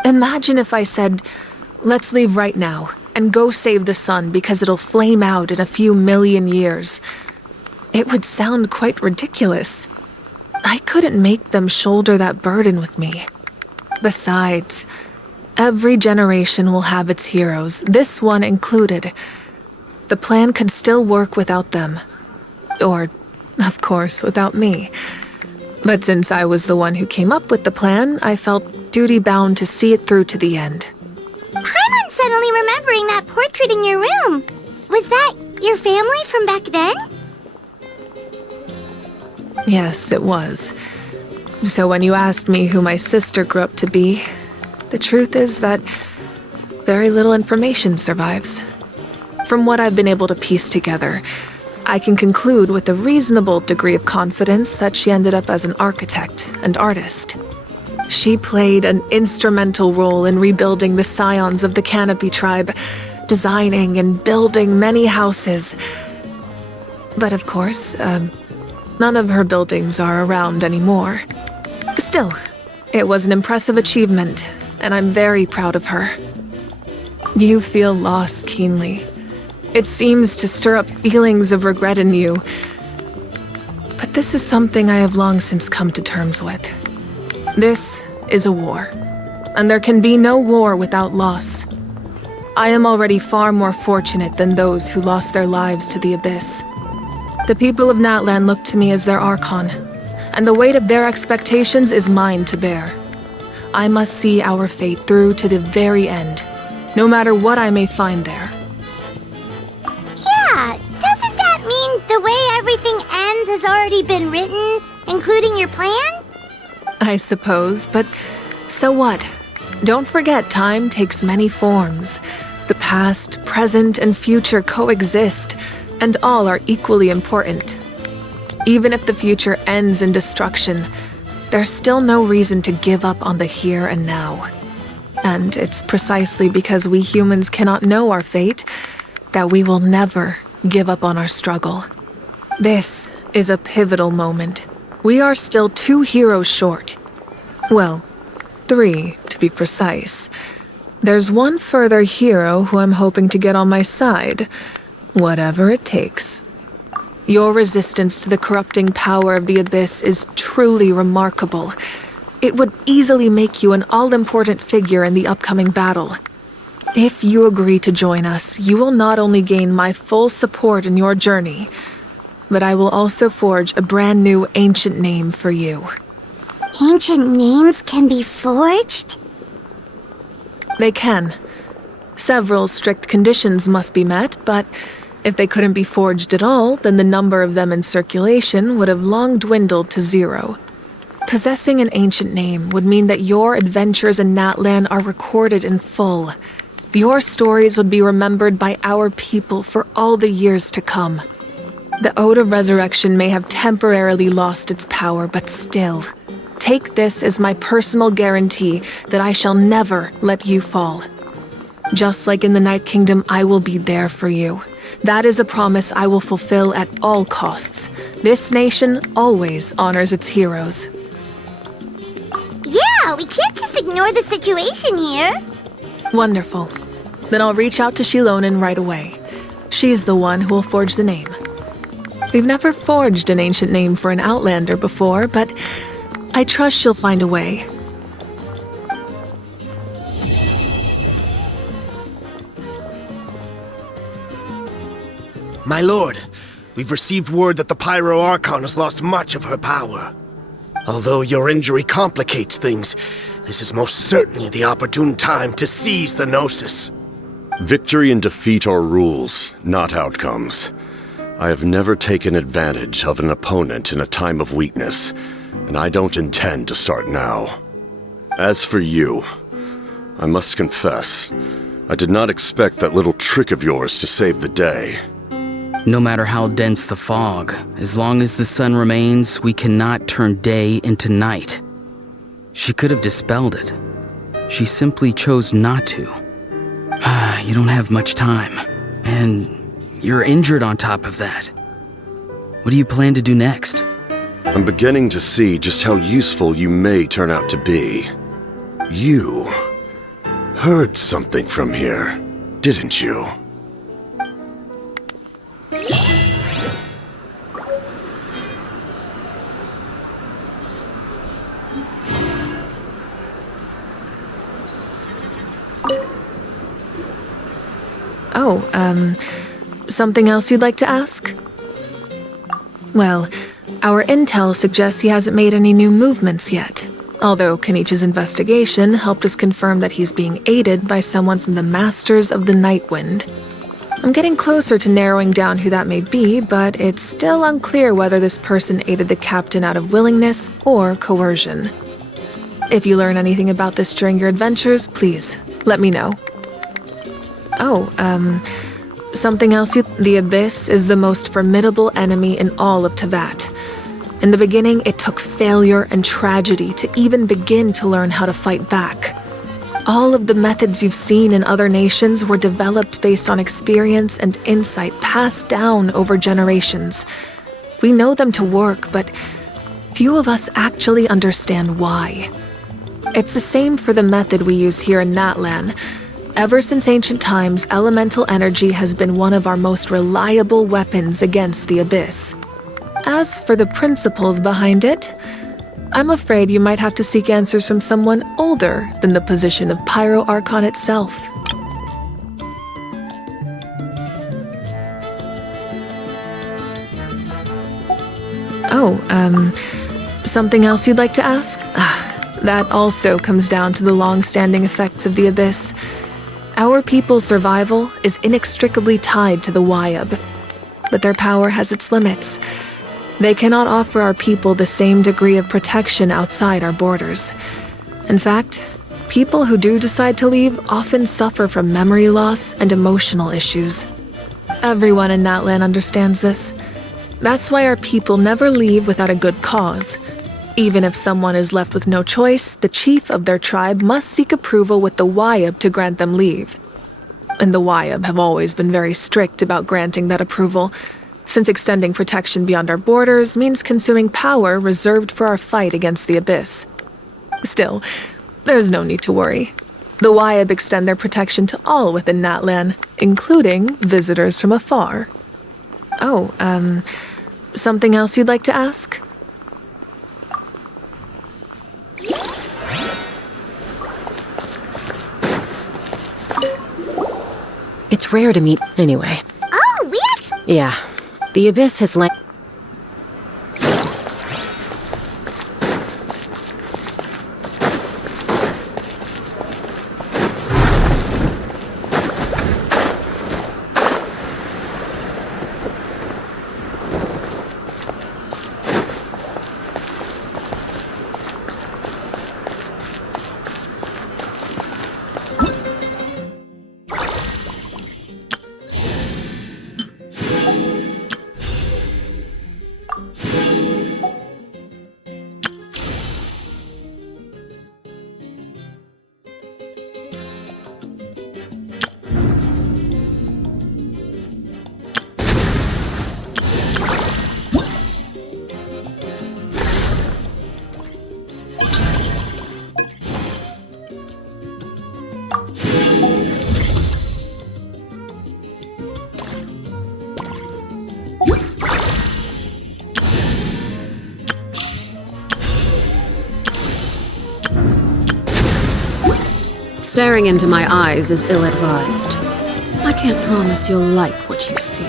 Imagine if I said, let's leave right now, and go save the sun because it'll flame out in a few million years. It would sound quite ridiculous. I couldn't make them shoulder that burden with me. Besides, every generation will have its heroes, this one included. The plan could still work without them. Or, of course, without me. But since I was the one who came up with the plan, I felt duty-bound to see it through to the end. Paimon's suddenly remembering that portrait in your room. Was that your family from back then? Yes, it was. So when you asked me who my sister grew up to be, the truth is that very little information survives. From what I've been able to piece together, I can conclude with a reasonable degree of confidence that she ended up as an architect and artist. She played an instrumental role in rebuilding the scions of the Canopy tribe, designing and building many houses. But of course, none of her buildings are around anymore. Still, it was an impressive achievement, and I'm very proud of her. You feel loss keenly. It seems to stir up feelings of regret in you. But this is something I have long since come to terms with. This is a war, and there can be no war without loss. I am already far more fortunate than those who lost their lives to the Abyss. The people of Natlan look to me as their Archon, and the weight of their expectations is mine to bear. I must see our fate through to the very end, no matter what I may find there. Yeah, doesn't that mean the way everything ends has already been written, including your plan? I suppose, but so what? Don't forget, time takes many forms. The past, present, and future coexist, and all are equally important. Even if the future ends in destruction, there's still no reason to give up on the here and now. And it's precisely because we humans cannot know our fate that we will never give up on our struggle. This is a pivotal moment. We are still 2 heroes short. Well, 3 to be precise. There's one further hero who I'm hoping to get on my side, whatever it takes. Your resistance to the corrupting power of the Abyss is truly remarkable. It would easily make you an all-important figure in the upcoming battle. If you agree to join us, you will not only gain my full support in your journey, but I will also forge a brand new ancient name for you. Ancient names can be forged? They can. Several strict conditions must be met, but if they couldn't be forged at all, then the number of them in circulation would have long dwindled to 0. Possessing an ancient name would mean that your adventures in Natlan are recorded in full. Your stories would be remembered by our people for all the years to come. The Ode of Resurrection may have temporarily lost its power, but still, take this as my personal guarantee that I shall never let you fall. Just like in the Night Kingdom, I will be there for you, That is a promise I will fulfill at all costs. This nation always honors its heroes. Yeah, we can't just ignore the situation here. Wonderful. Then I'll reach out to Shilonen right away. She's the one who will forge the name. We've never forged an ancient name for an Outlander before, but I trust she'll find a way. My lord, we've received word that the Pyro Archon has lost much of her power. Although your injury complicates things, this is most certainly the opportune time to seize the Gnosis. Victory and defeat are rules, not outcomes. I have never taken advantage of an opponent in a time of weakness, and I don't intend to start now. As for you, I must confess, I did not expect that little trick of yours to save the day. No matter how dense the fog, as long as the sun remains, we cannot turn day into night. She could have dispelled it. She simply chose not to. You don't have much time, and you're injured on top of that. What do you plan to do next? I'm beginning to see just how useful you may turn out to be. You heard something from here, didn't you? Something else you'd like to ask? Well, our intel suggests he hasn't made any new movements yet, although Kenichi's investigation helped us confirm that he's being aided by someone from the Masters of the Nightwind. I'm getting closer to narrowing down who that may be, but it's still unclear whether this person aided the captain out of willingness or coercion. If you learn anything about this during your adventures, please let me know. Something else the Abyss is the most formidable enemy in all of Teyvat. In the beginning, it took failure and tragedy to even begin to learn how to fight back. All of the methods you've seen in other nations were developed based on experience and insight passed down over generations. We know them to work, but few of us actually understand why. It's the same for the method we use here in Natlan. Ever since ancient times, elemental energy has been one of our most reliable weapons against the Abyss. As for the principles behind it, I'm afraid you might have to seek answers from someone older than the position of Pyro Archon itself. Something else you'd like to ask? That also comes down to the long-standing effects of the Abyss. Our people's survival is inextricably tied to the Wyab, but their power has its limits. They cannot offer our people the same degree of protection outside our borders. In fact, people who do decide to leave often suffer from memory loss and emotional issues. Everyone in Natlan understands this. That's why our people never leave without a good cause. Even if someone is left with no choice, the chief of their tribe must seek approval with the Wyab to grant them leave. And the Wyab have always been very strict about granting that approval, since extending protection beyond our borders means consuming power reserved for our fight against the Abyss. Still, there's no need to worry. The Wyab extend their protection to all within Natlan, including visitors from afar. Something else you'd like to ask? It's rare to meet anyway. Oh, we actually... Yeah. The Abyss has Staring into my eyes is ill-advised. I can't promise you'll like what you see.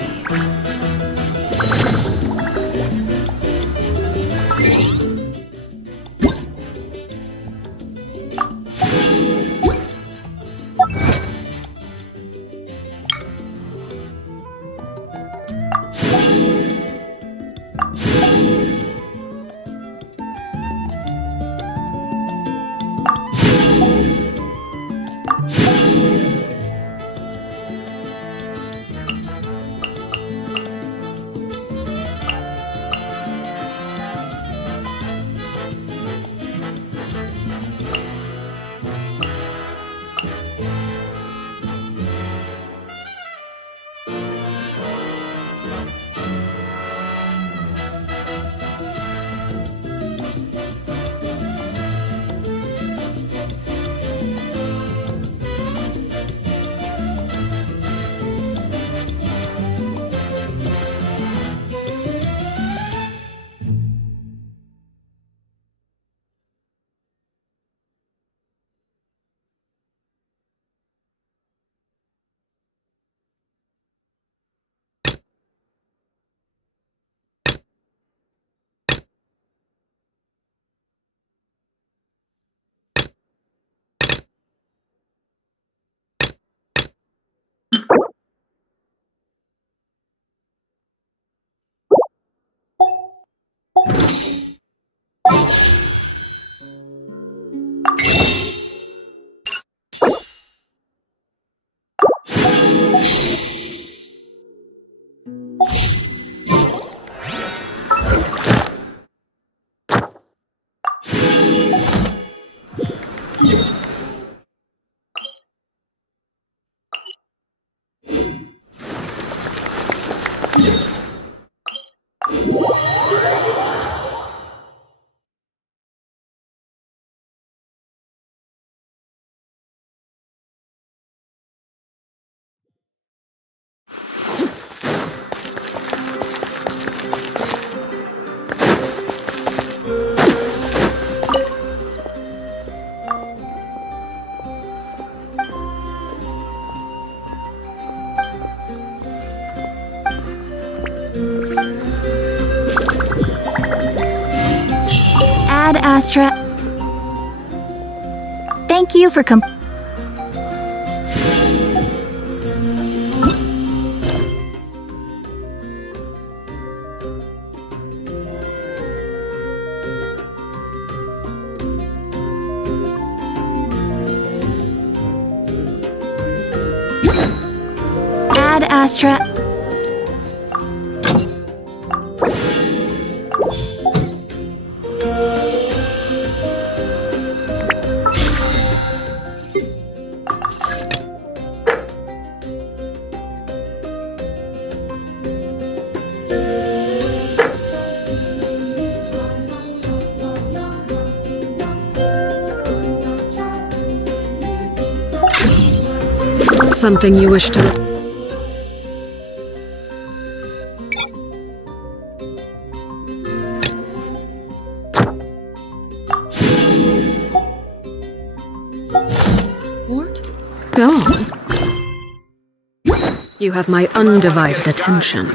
Ad Astra. Thank you for Ad Astra. Something you wish to... What? Go on. You have my undivided attention.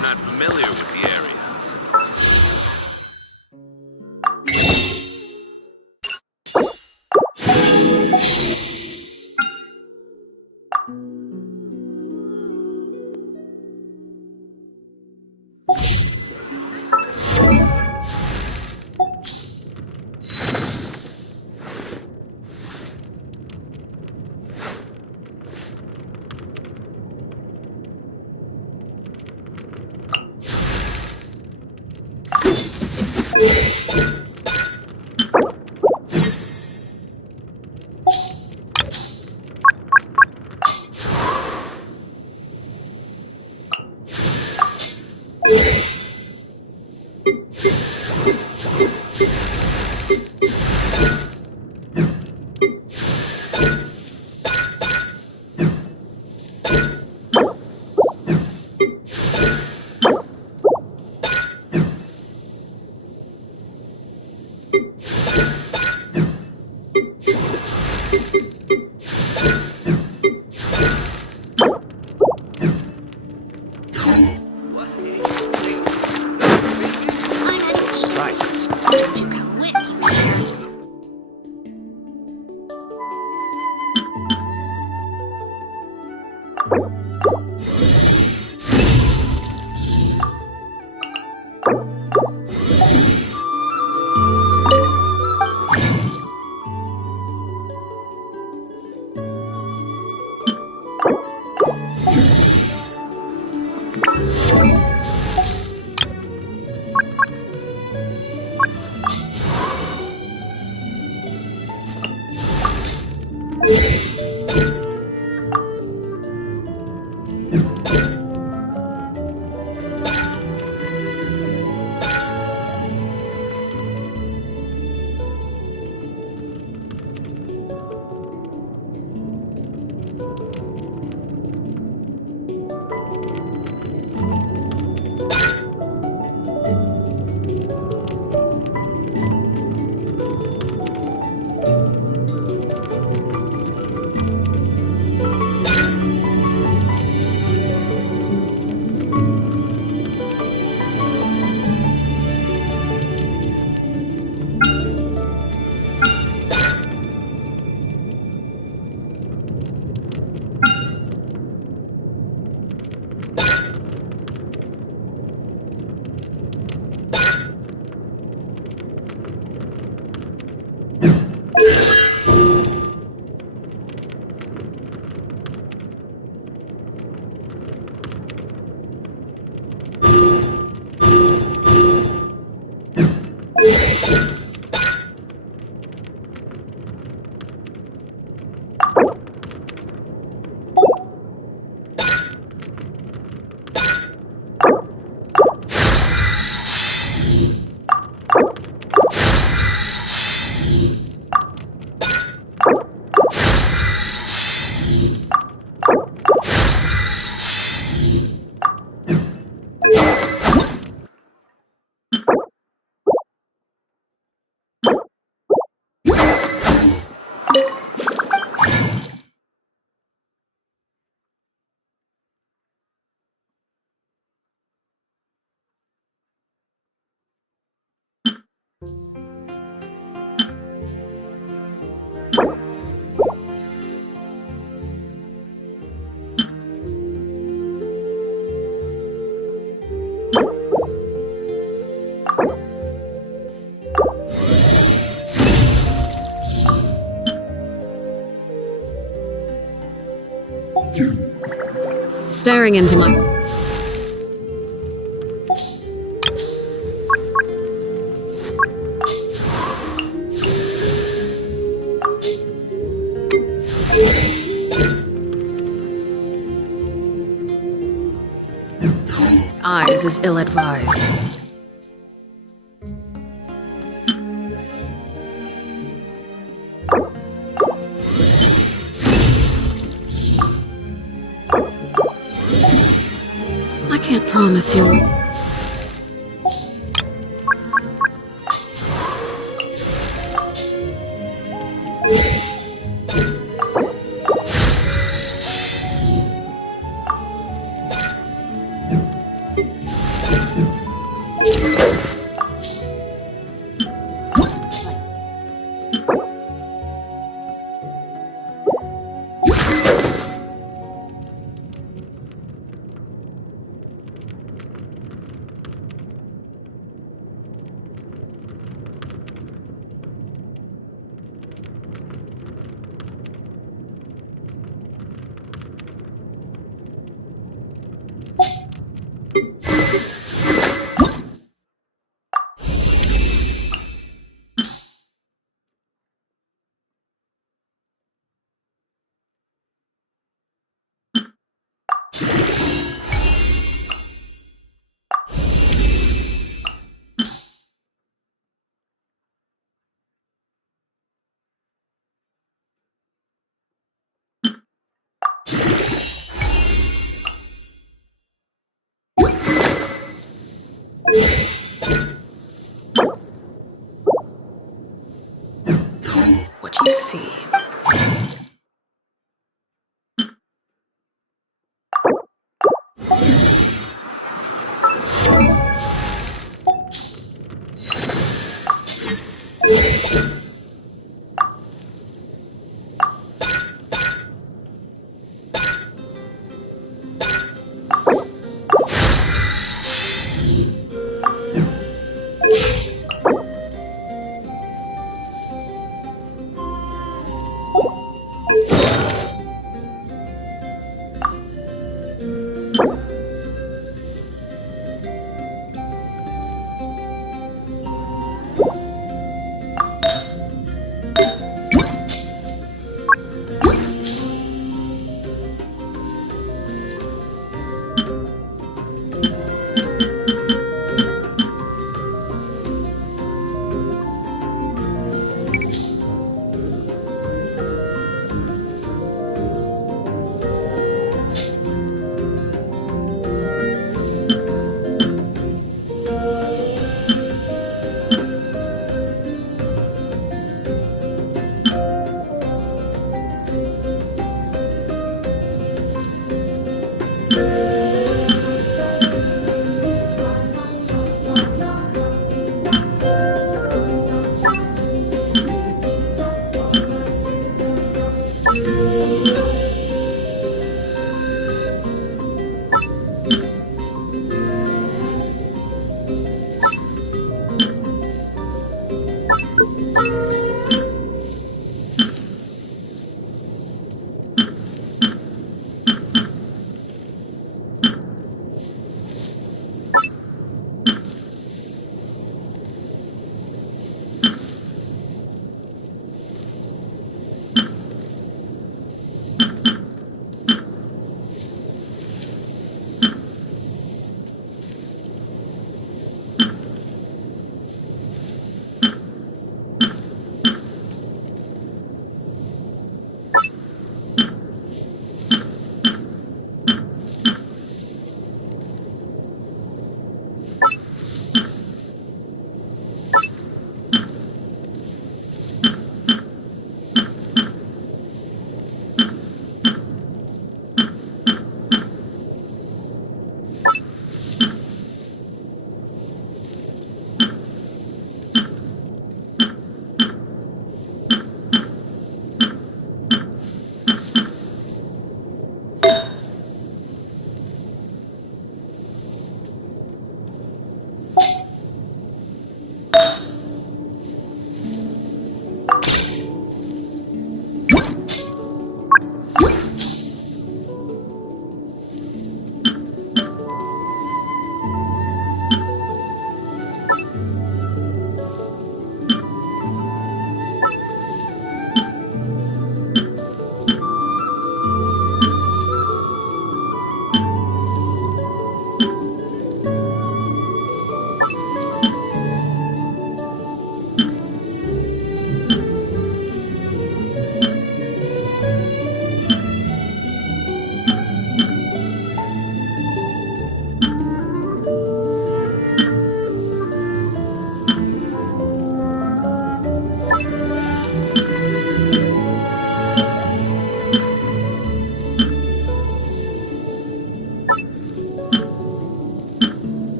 Staring into my... Eyes is ill-advised. I can't promise you. What you see.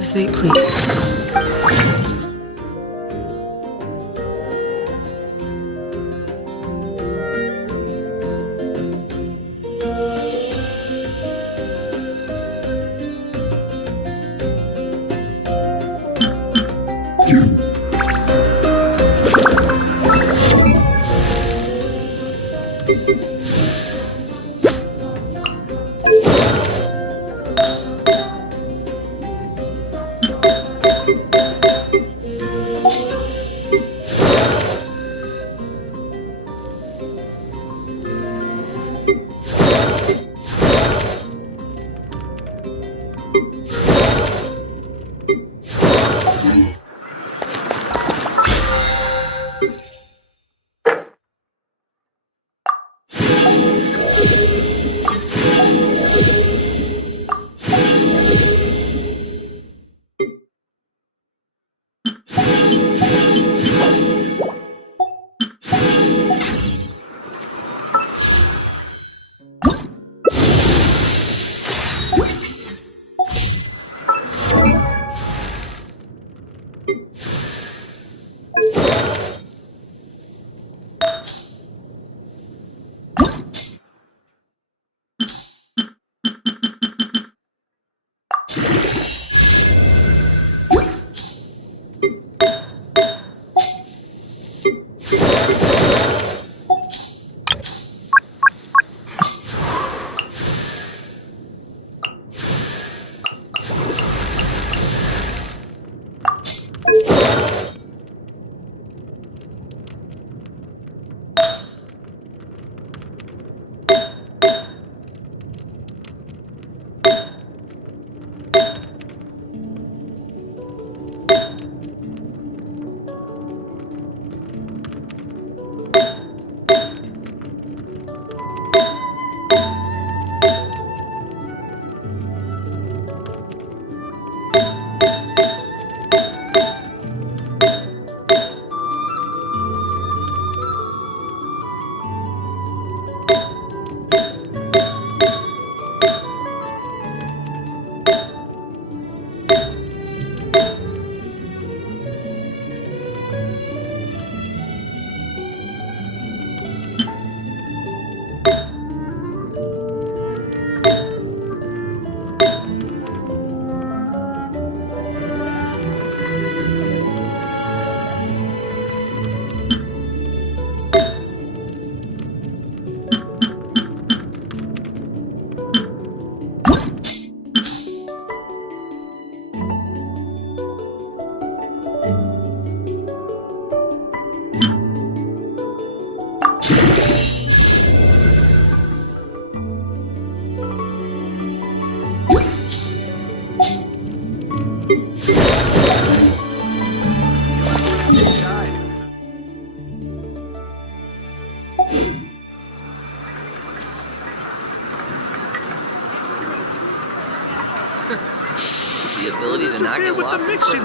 As they please. interfere with the mission.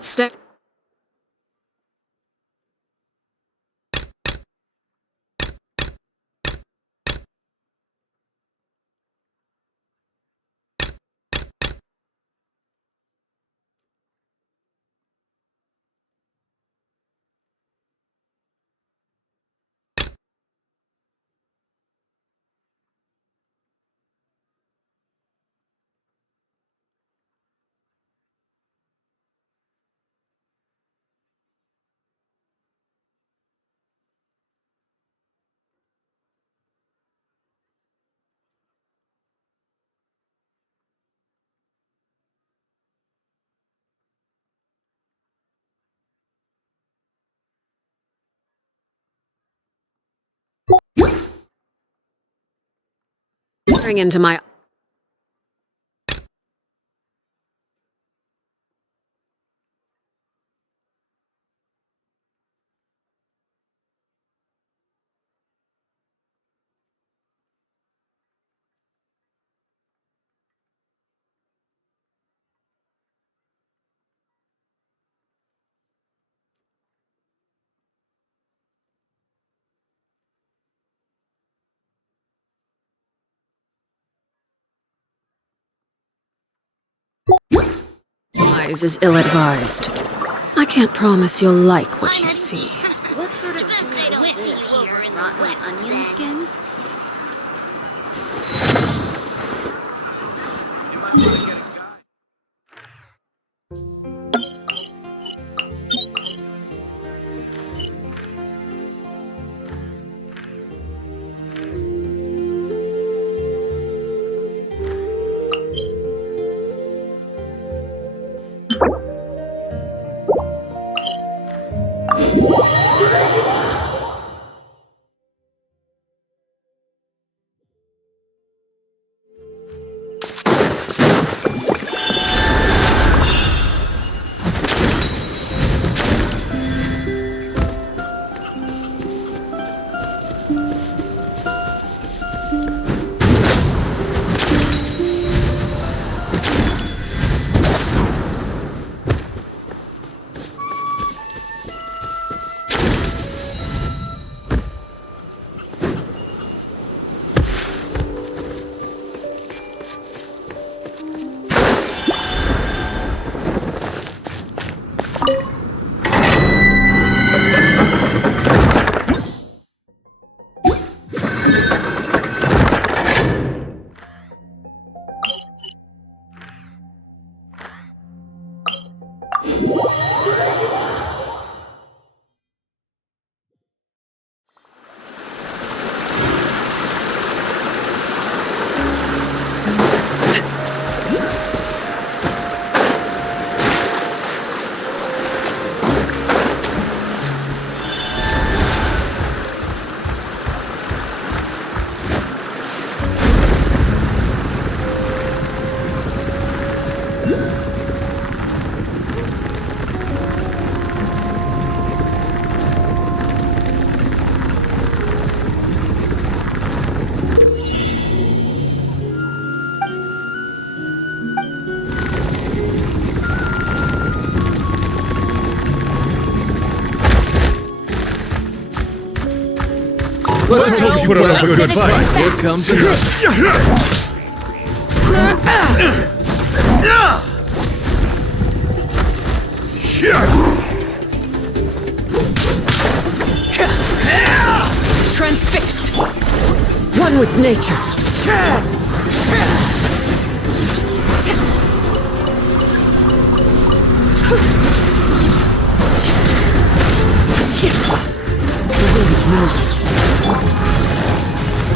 Step. Into my eyes is ill-advised. I can't promise you'll like what you see. What sort of whiskey here in rotten onion skin? Let's hope you put up a good fight. Here comes Transfixed. One with nature. wind knows it.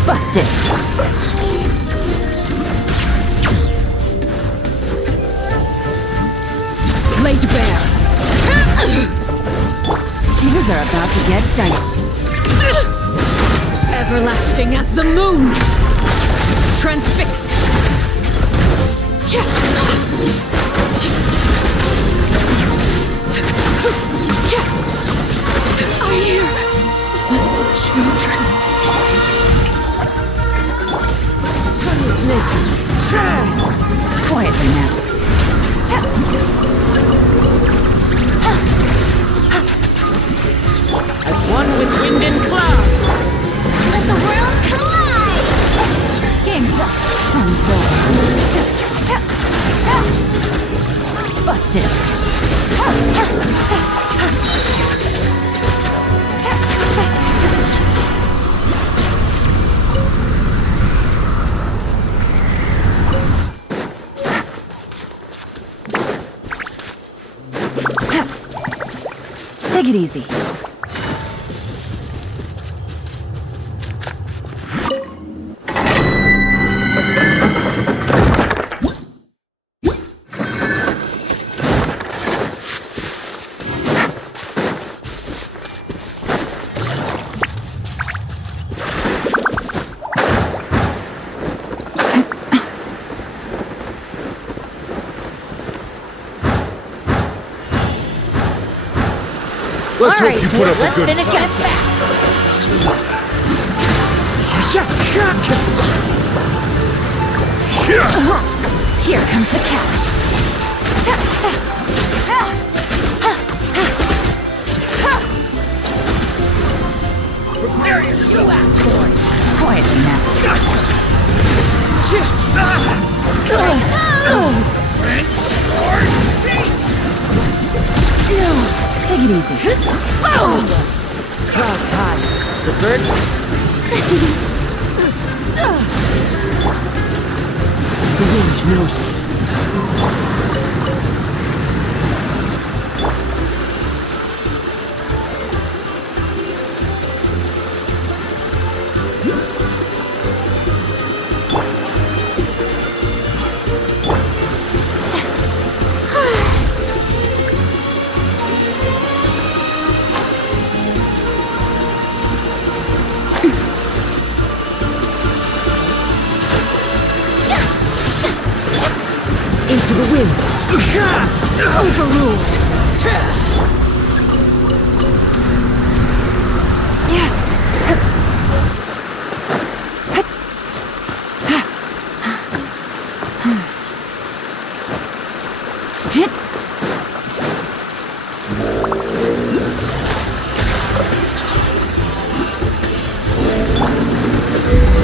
Busted. Laid bare. Things are about to get dicey. Everlasting as the moon. Transfixed. I hear children sing. Quietly now. As one with wind and cloud. Let the world collide! Game's up. Busted. Take it easy. Let's hope you put up a Let's good finish fight. this fast. Here comes the catch. Prepare you asked for it. Quietly now. Take it easy. Clouds high. The birds. The wind knows me. Into the wind. Overruled.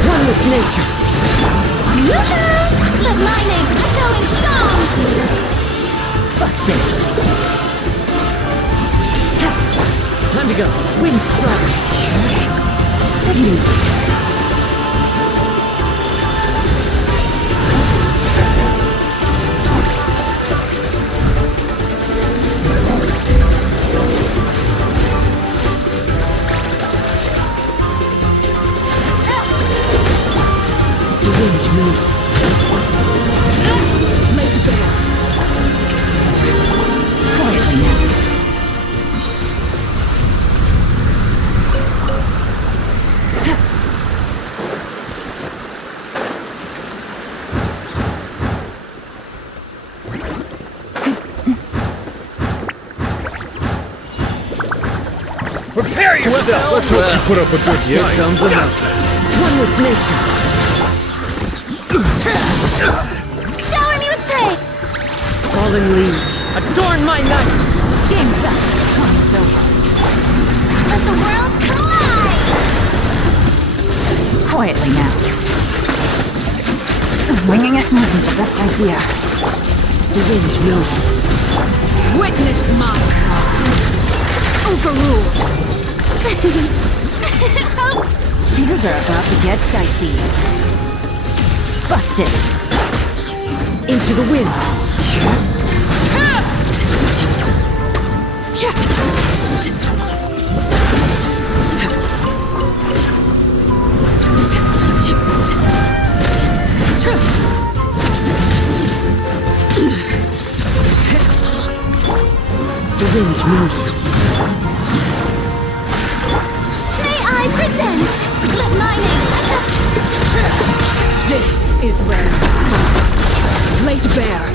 One with nature. Let my name echo in song! Busted. Time to go. Wind strike. Take it easy. The wind knows me. Laid bare. Quietly now. Prepare yourself! Let's hope you put up a good fight. Here comes another. One with nature. Shower me with praise! Fallen leaves, adorn my night! Game's up. Time's over. Let the world collide! Quietly now. Winging it wasn't the best idea. The wind knows me. Witness my cries. Overruled. Things are about to get dicey. Busted. Into the wind. The wind knows you. May I present? Let my name... This is where laid bare.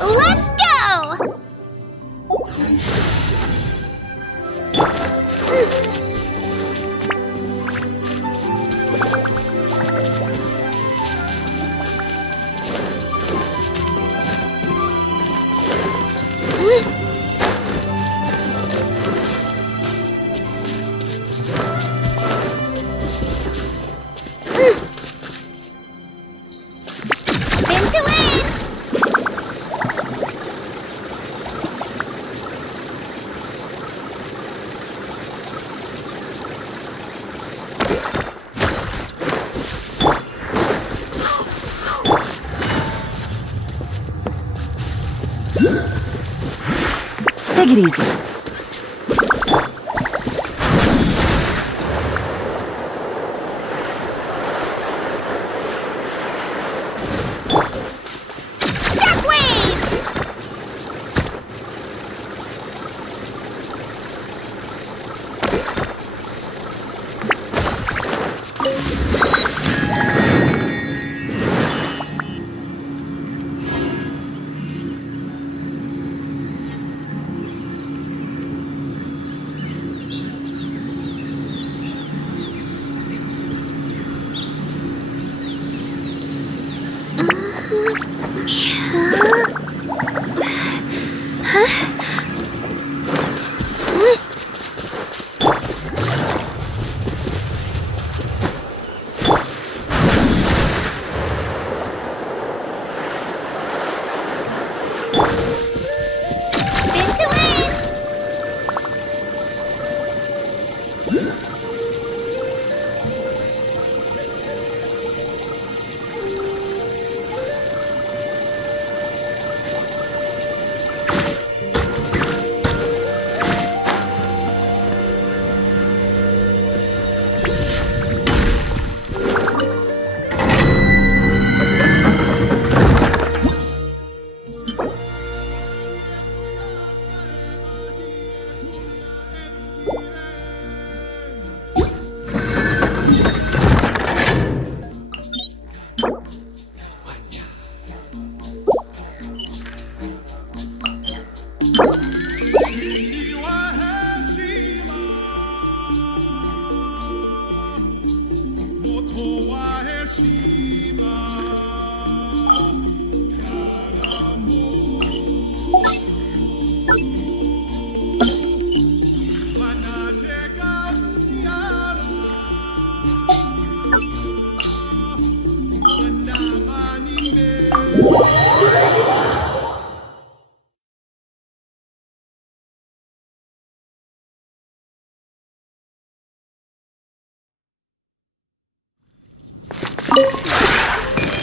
Let's go! Take it easy.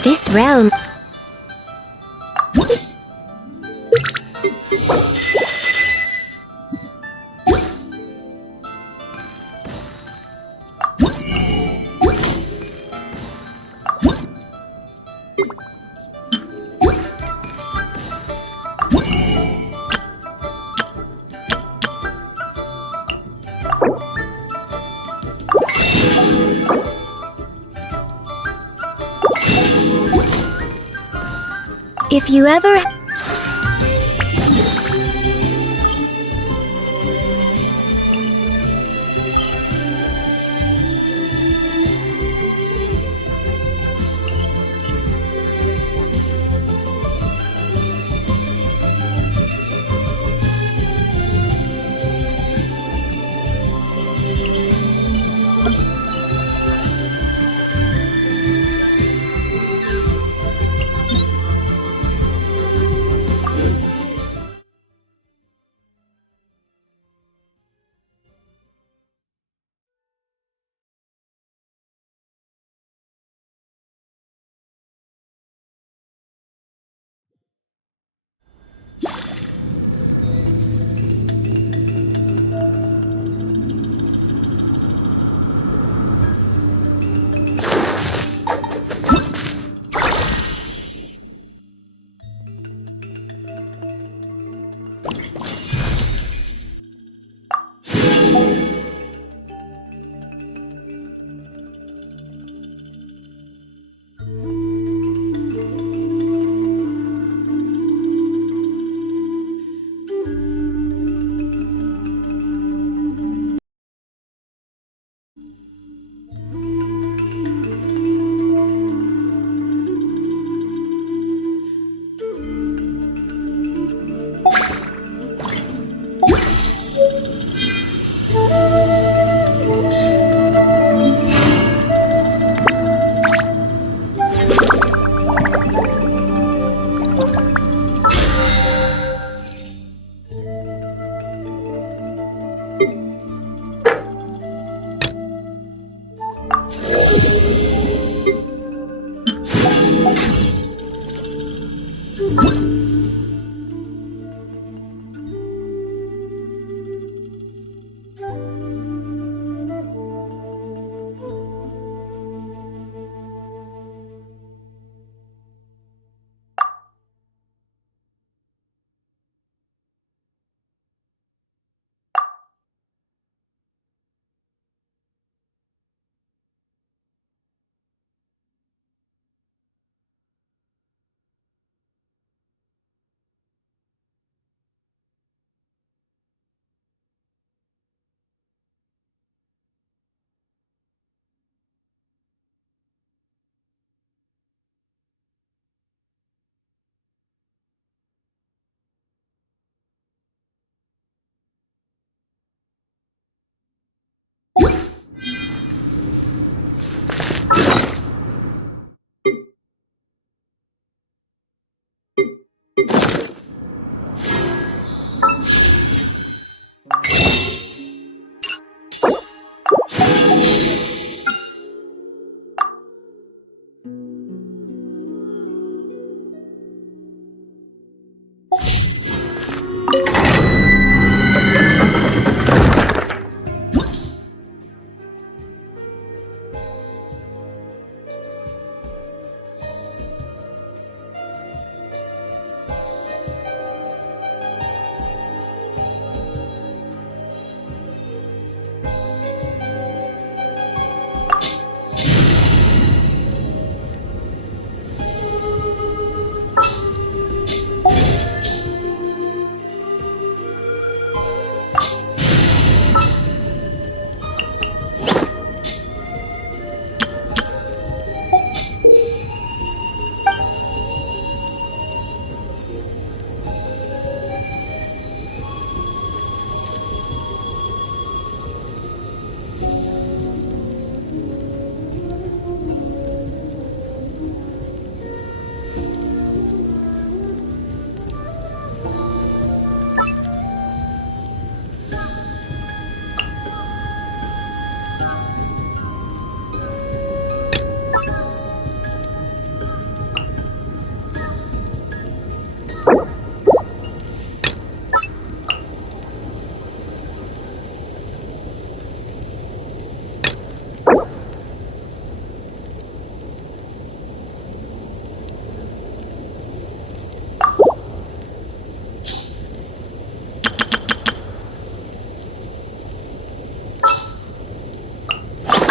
This realm... If you ever...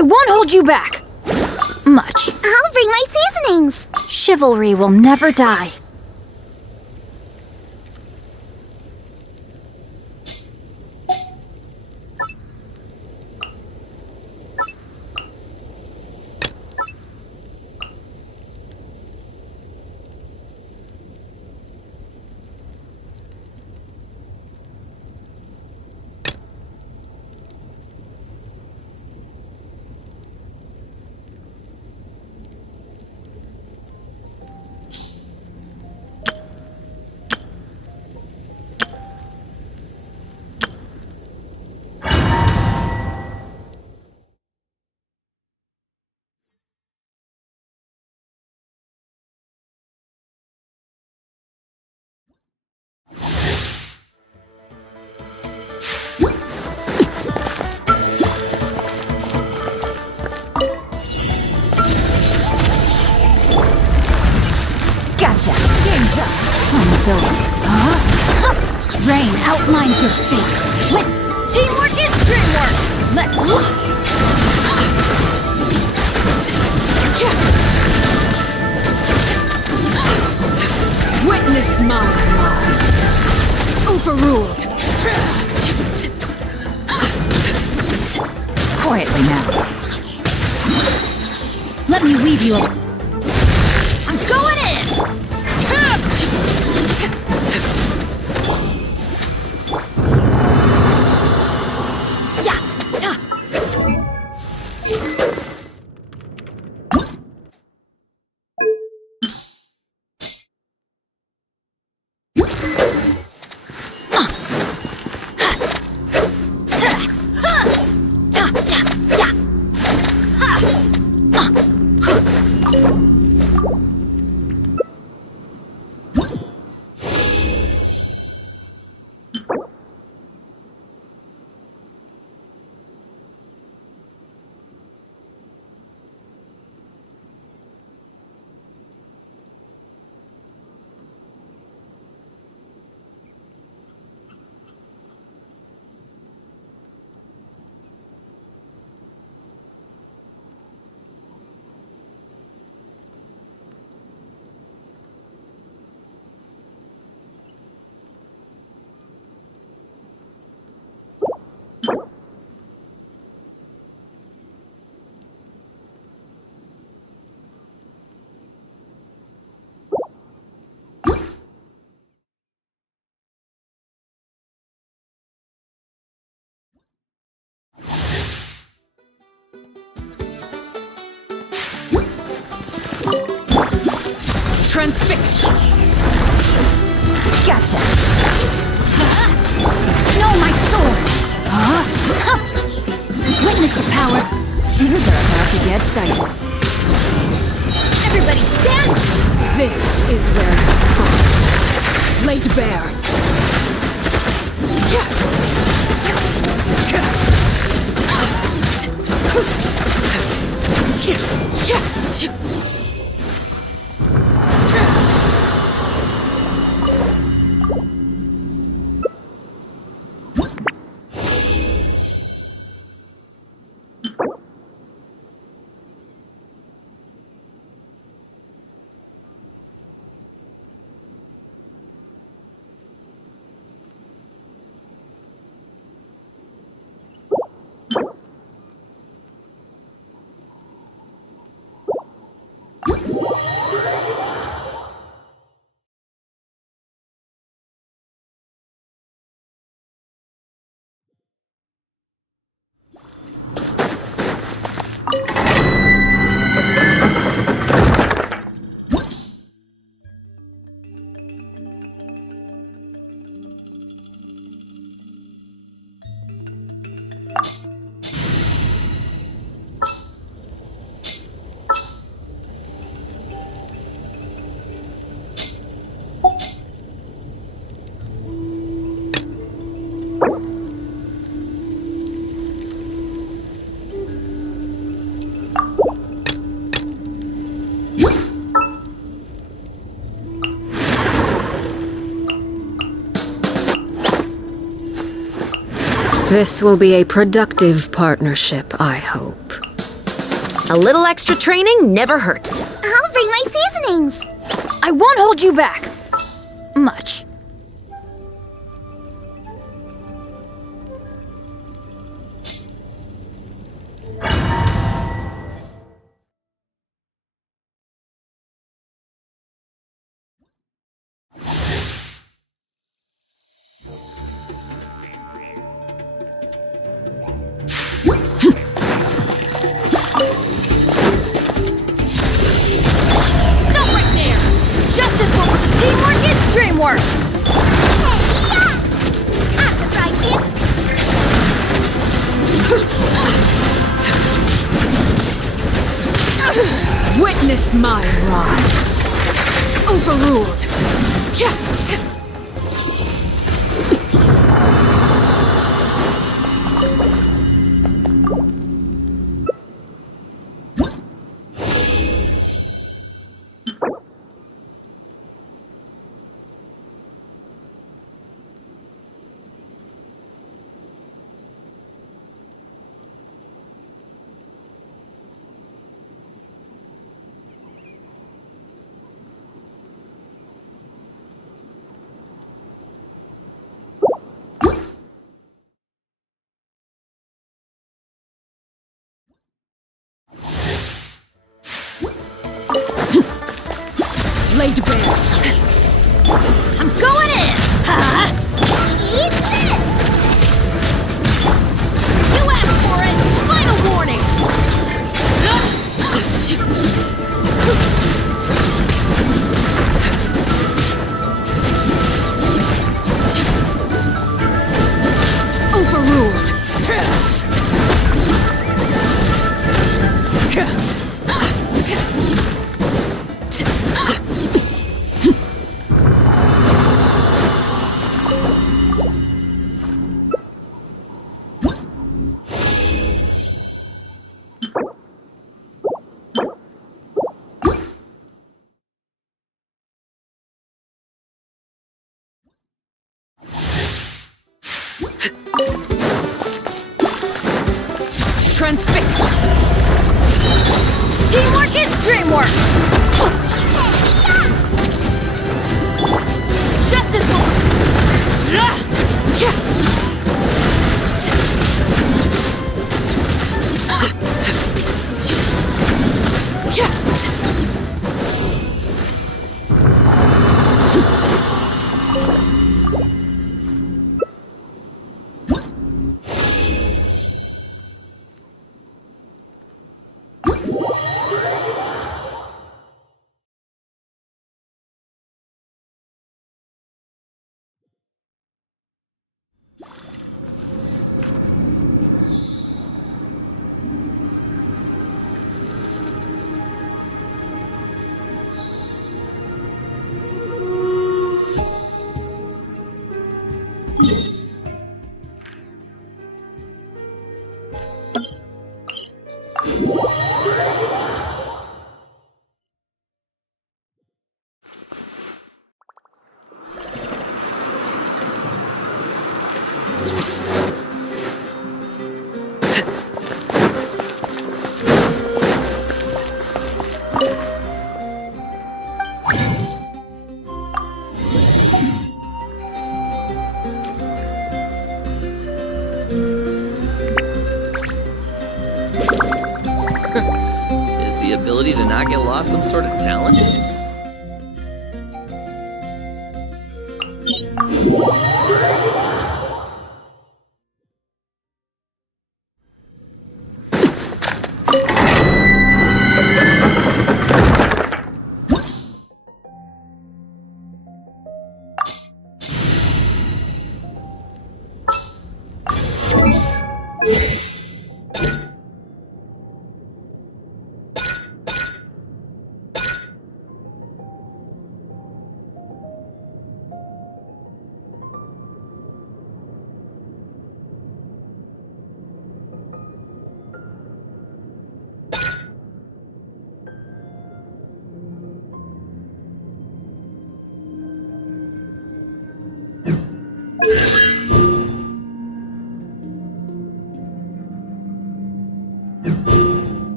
I won't hold you back! Much. I'll bring my seasonings! Chivalry will never die. Gotcha! Game's up! Time's over. Huh? Rain outlines your fate. Teamwork is dreamwork! Let's Witness my rise. Overruled. quietly now. Let me weave you up. I'm going in! Transfixed! Gotcha! No, my sword! Witness the power! Things are about to get dicey. Everybody stand! This is where I fall. Laid bare. This will be a productive partnership, I hope. A little extra training never hurts. I'll bring my seasonings. I won't hold you back. Much. Teamwork is dreamwork! Witness my rise. Overruled. Laid bare. I'm going in! Eat this! You asked for it! Final warning! Overruled. Transfixed! Teamwork is dreamwork! Justice will... Is the ability to not get lost some sort of talent?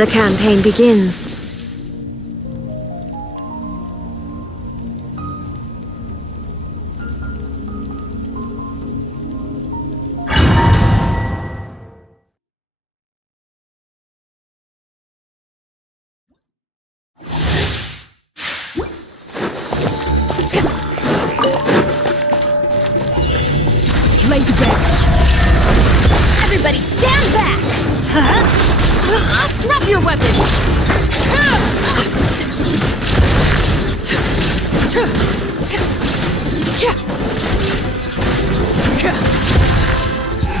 The campaign begins. Laid back. Everybody stand back! Drop your weapons!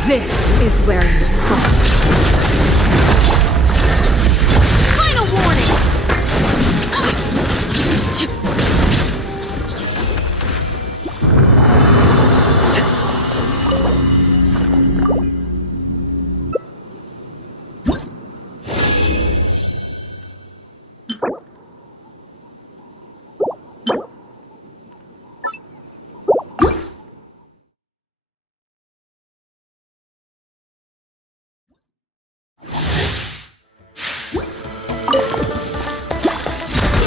This is where you fall. Final warning!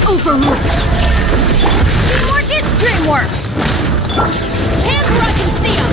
Overruled. Teamwork is dreamwork. Hands where I can see them.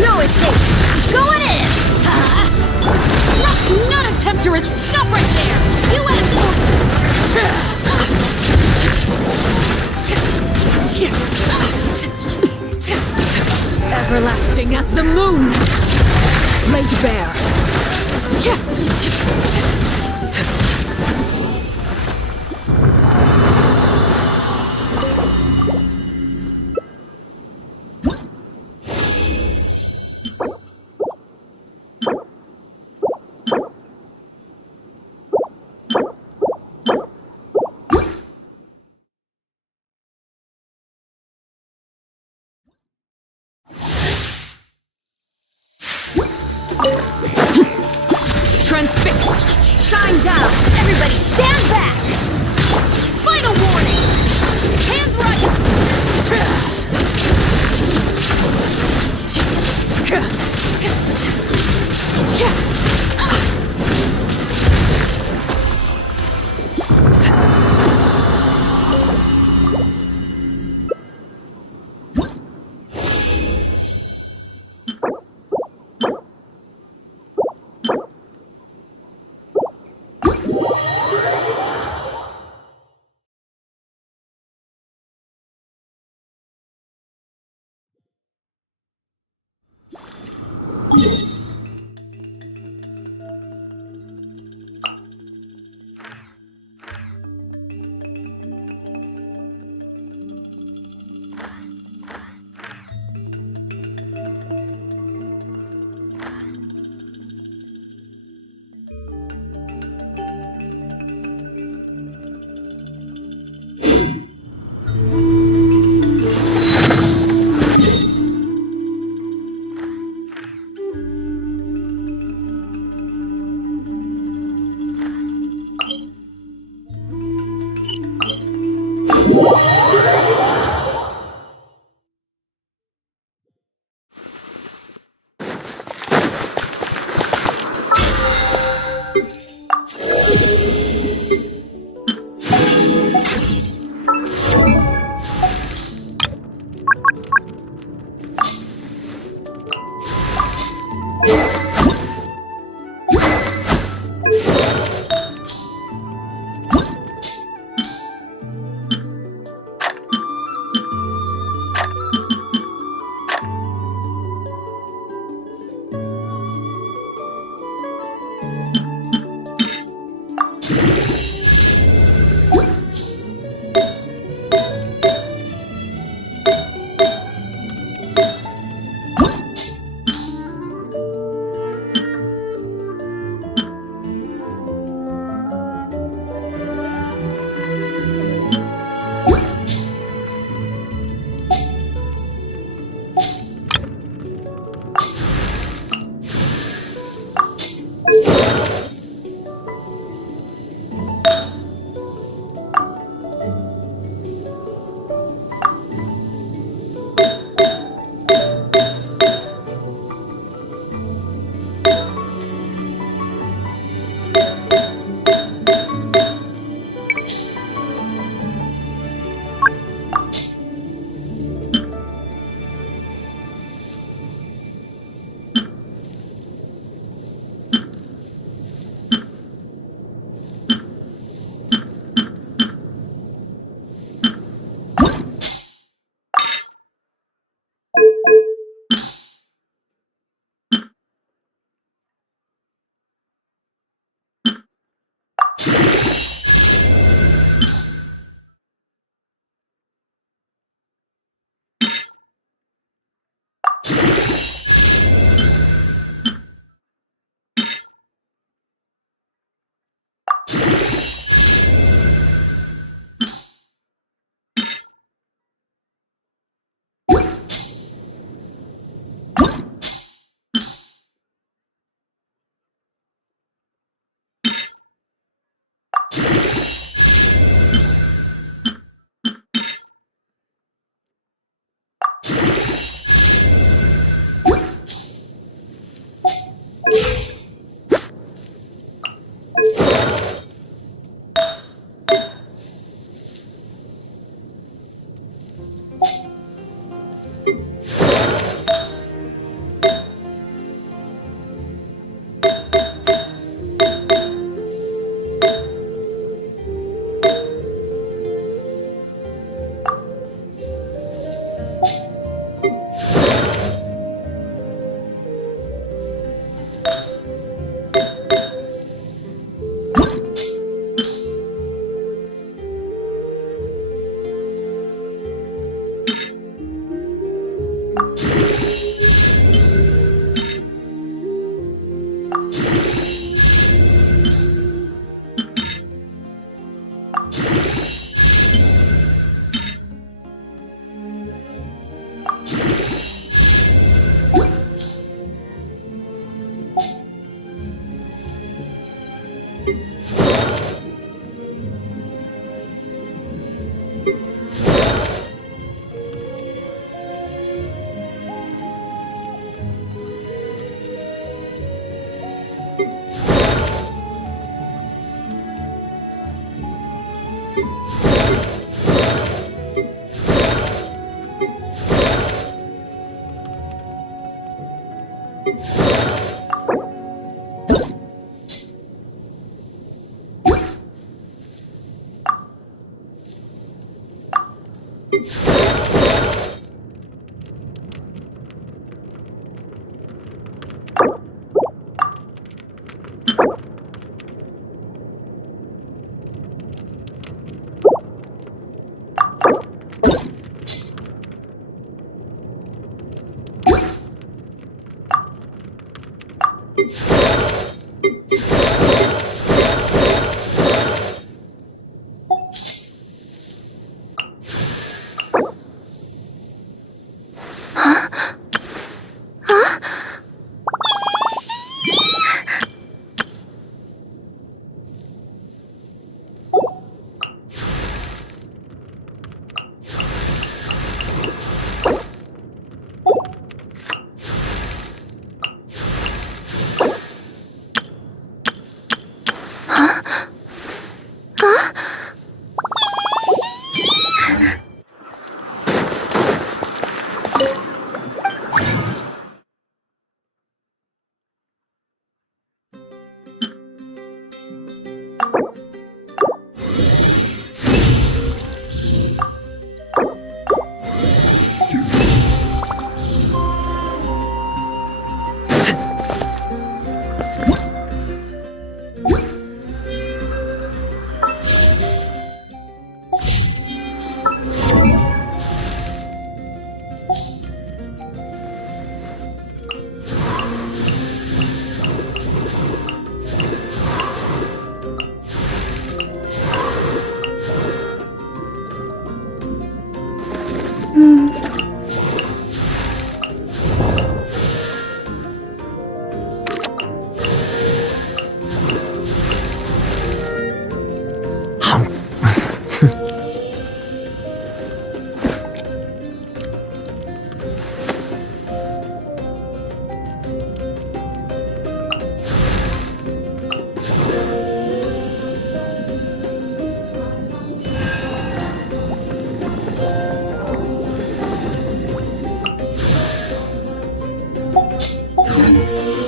No escape! Going in! Not attempt to stop right there! You asked for... Everlasting as the moon! Laid bare! Transfix! Shine down! Everybody stand back! Final warning! Hands where I can...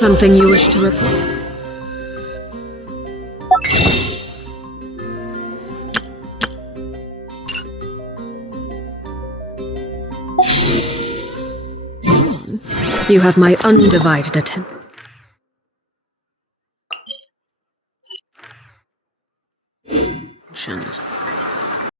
Something you wish to report? You have my undivided attention.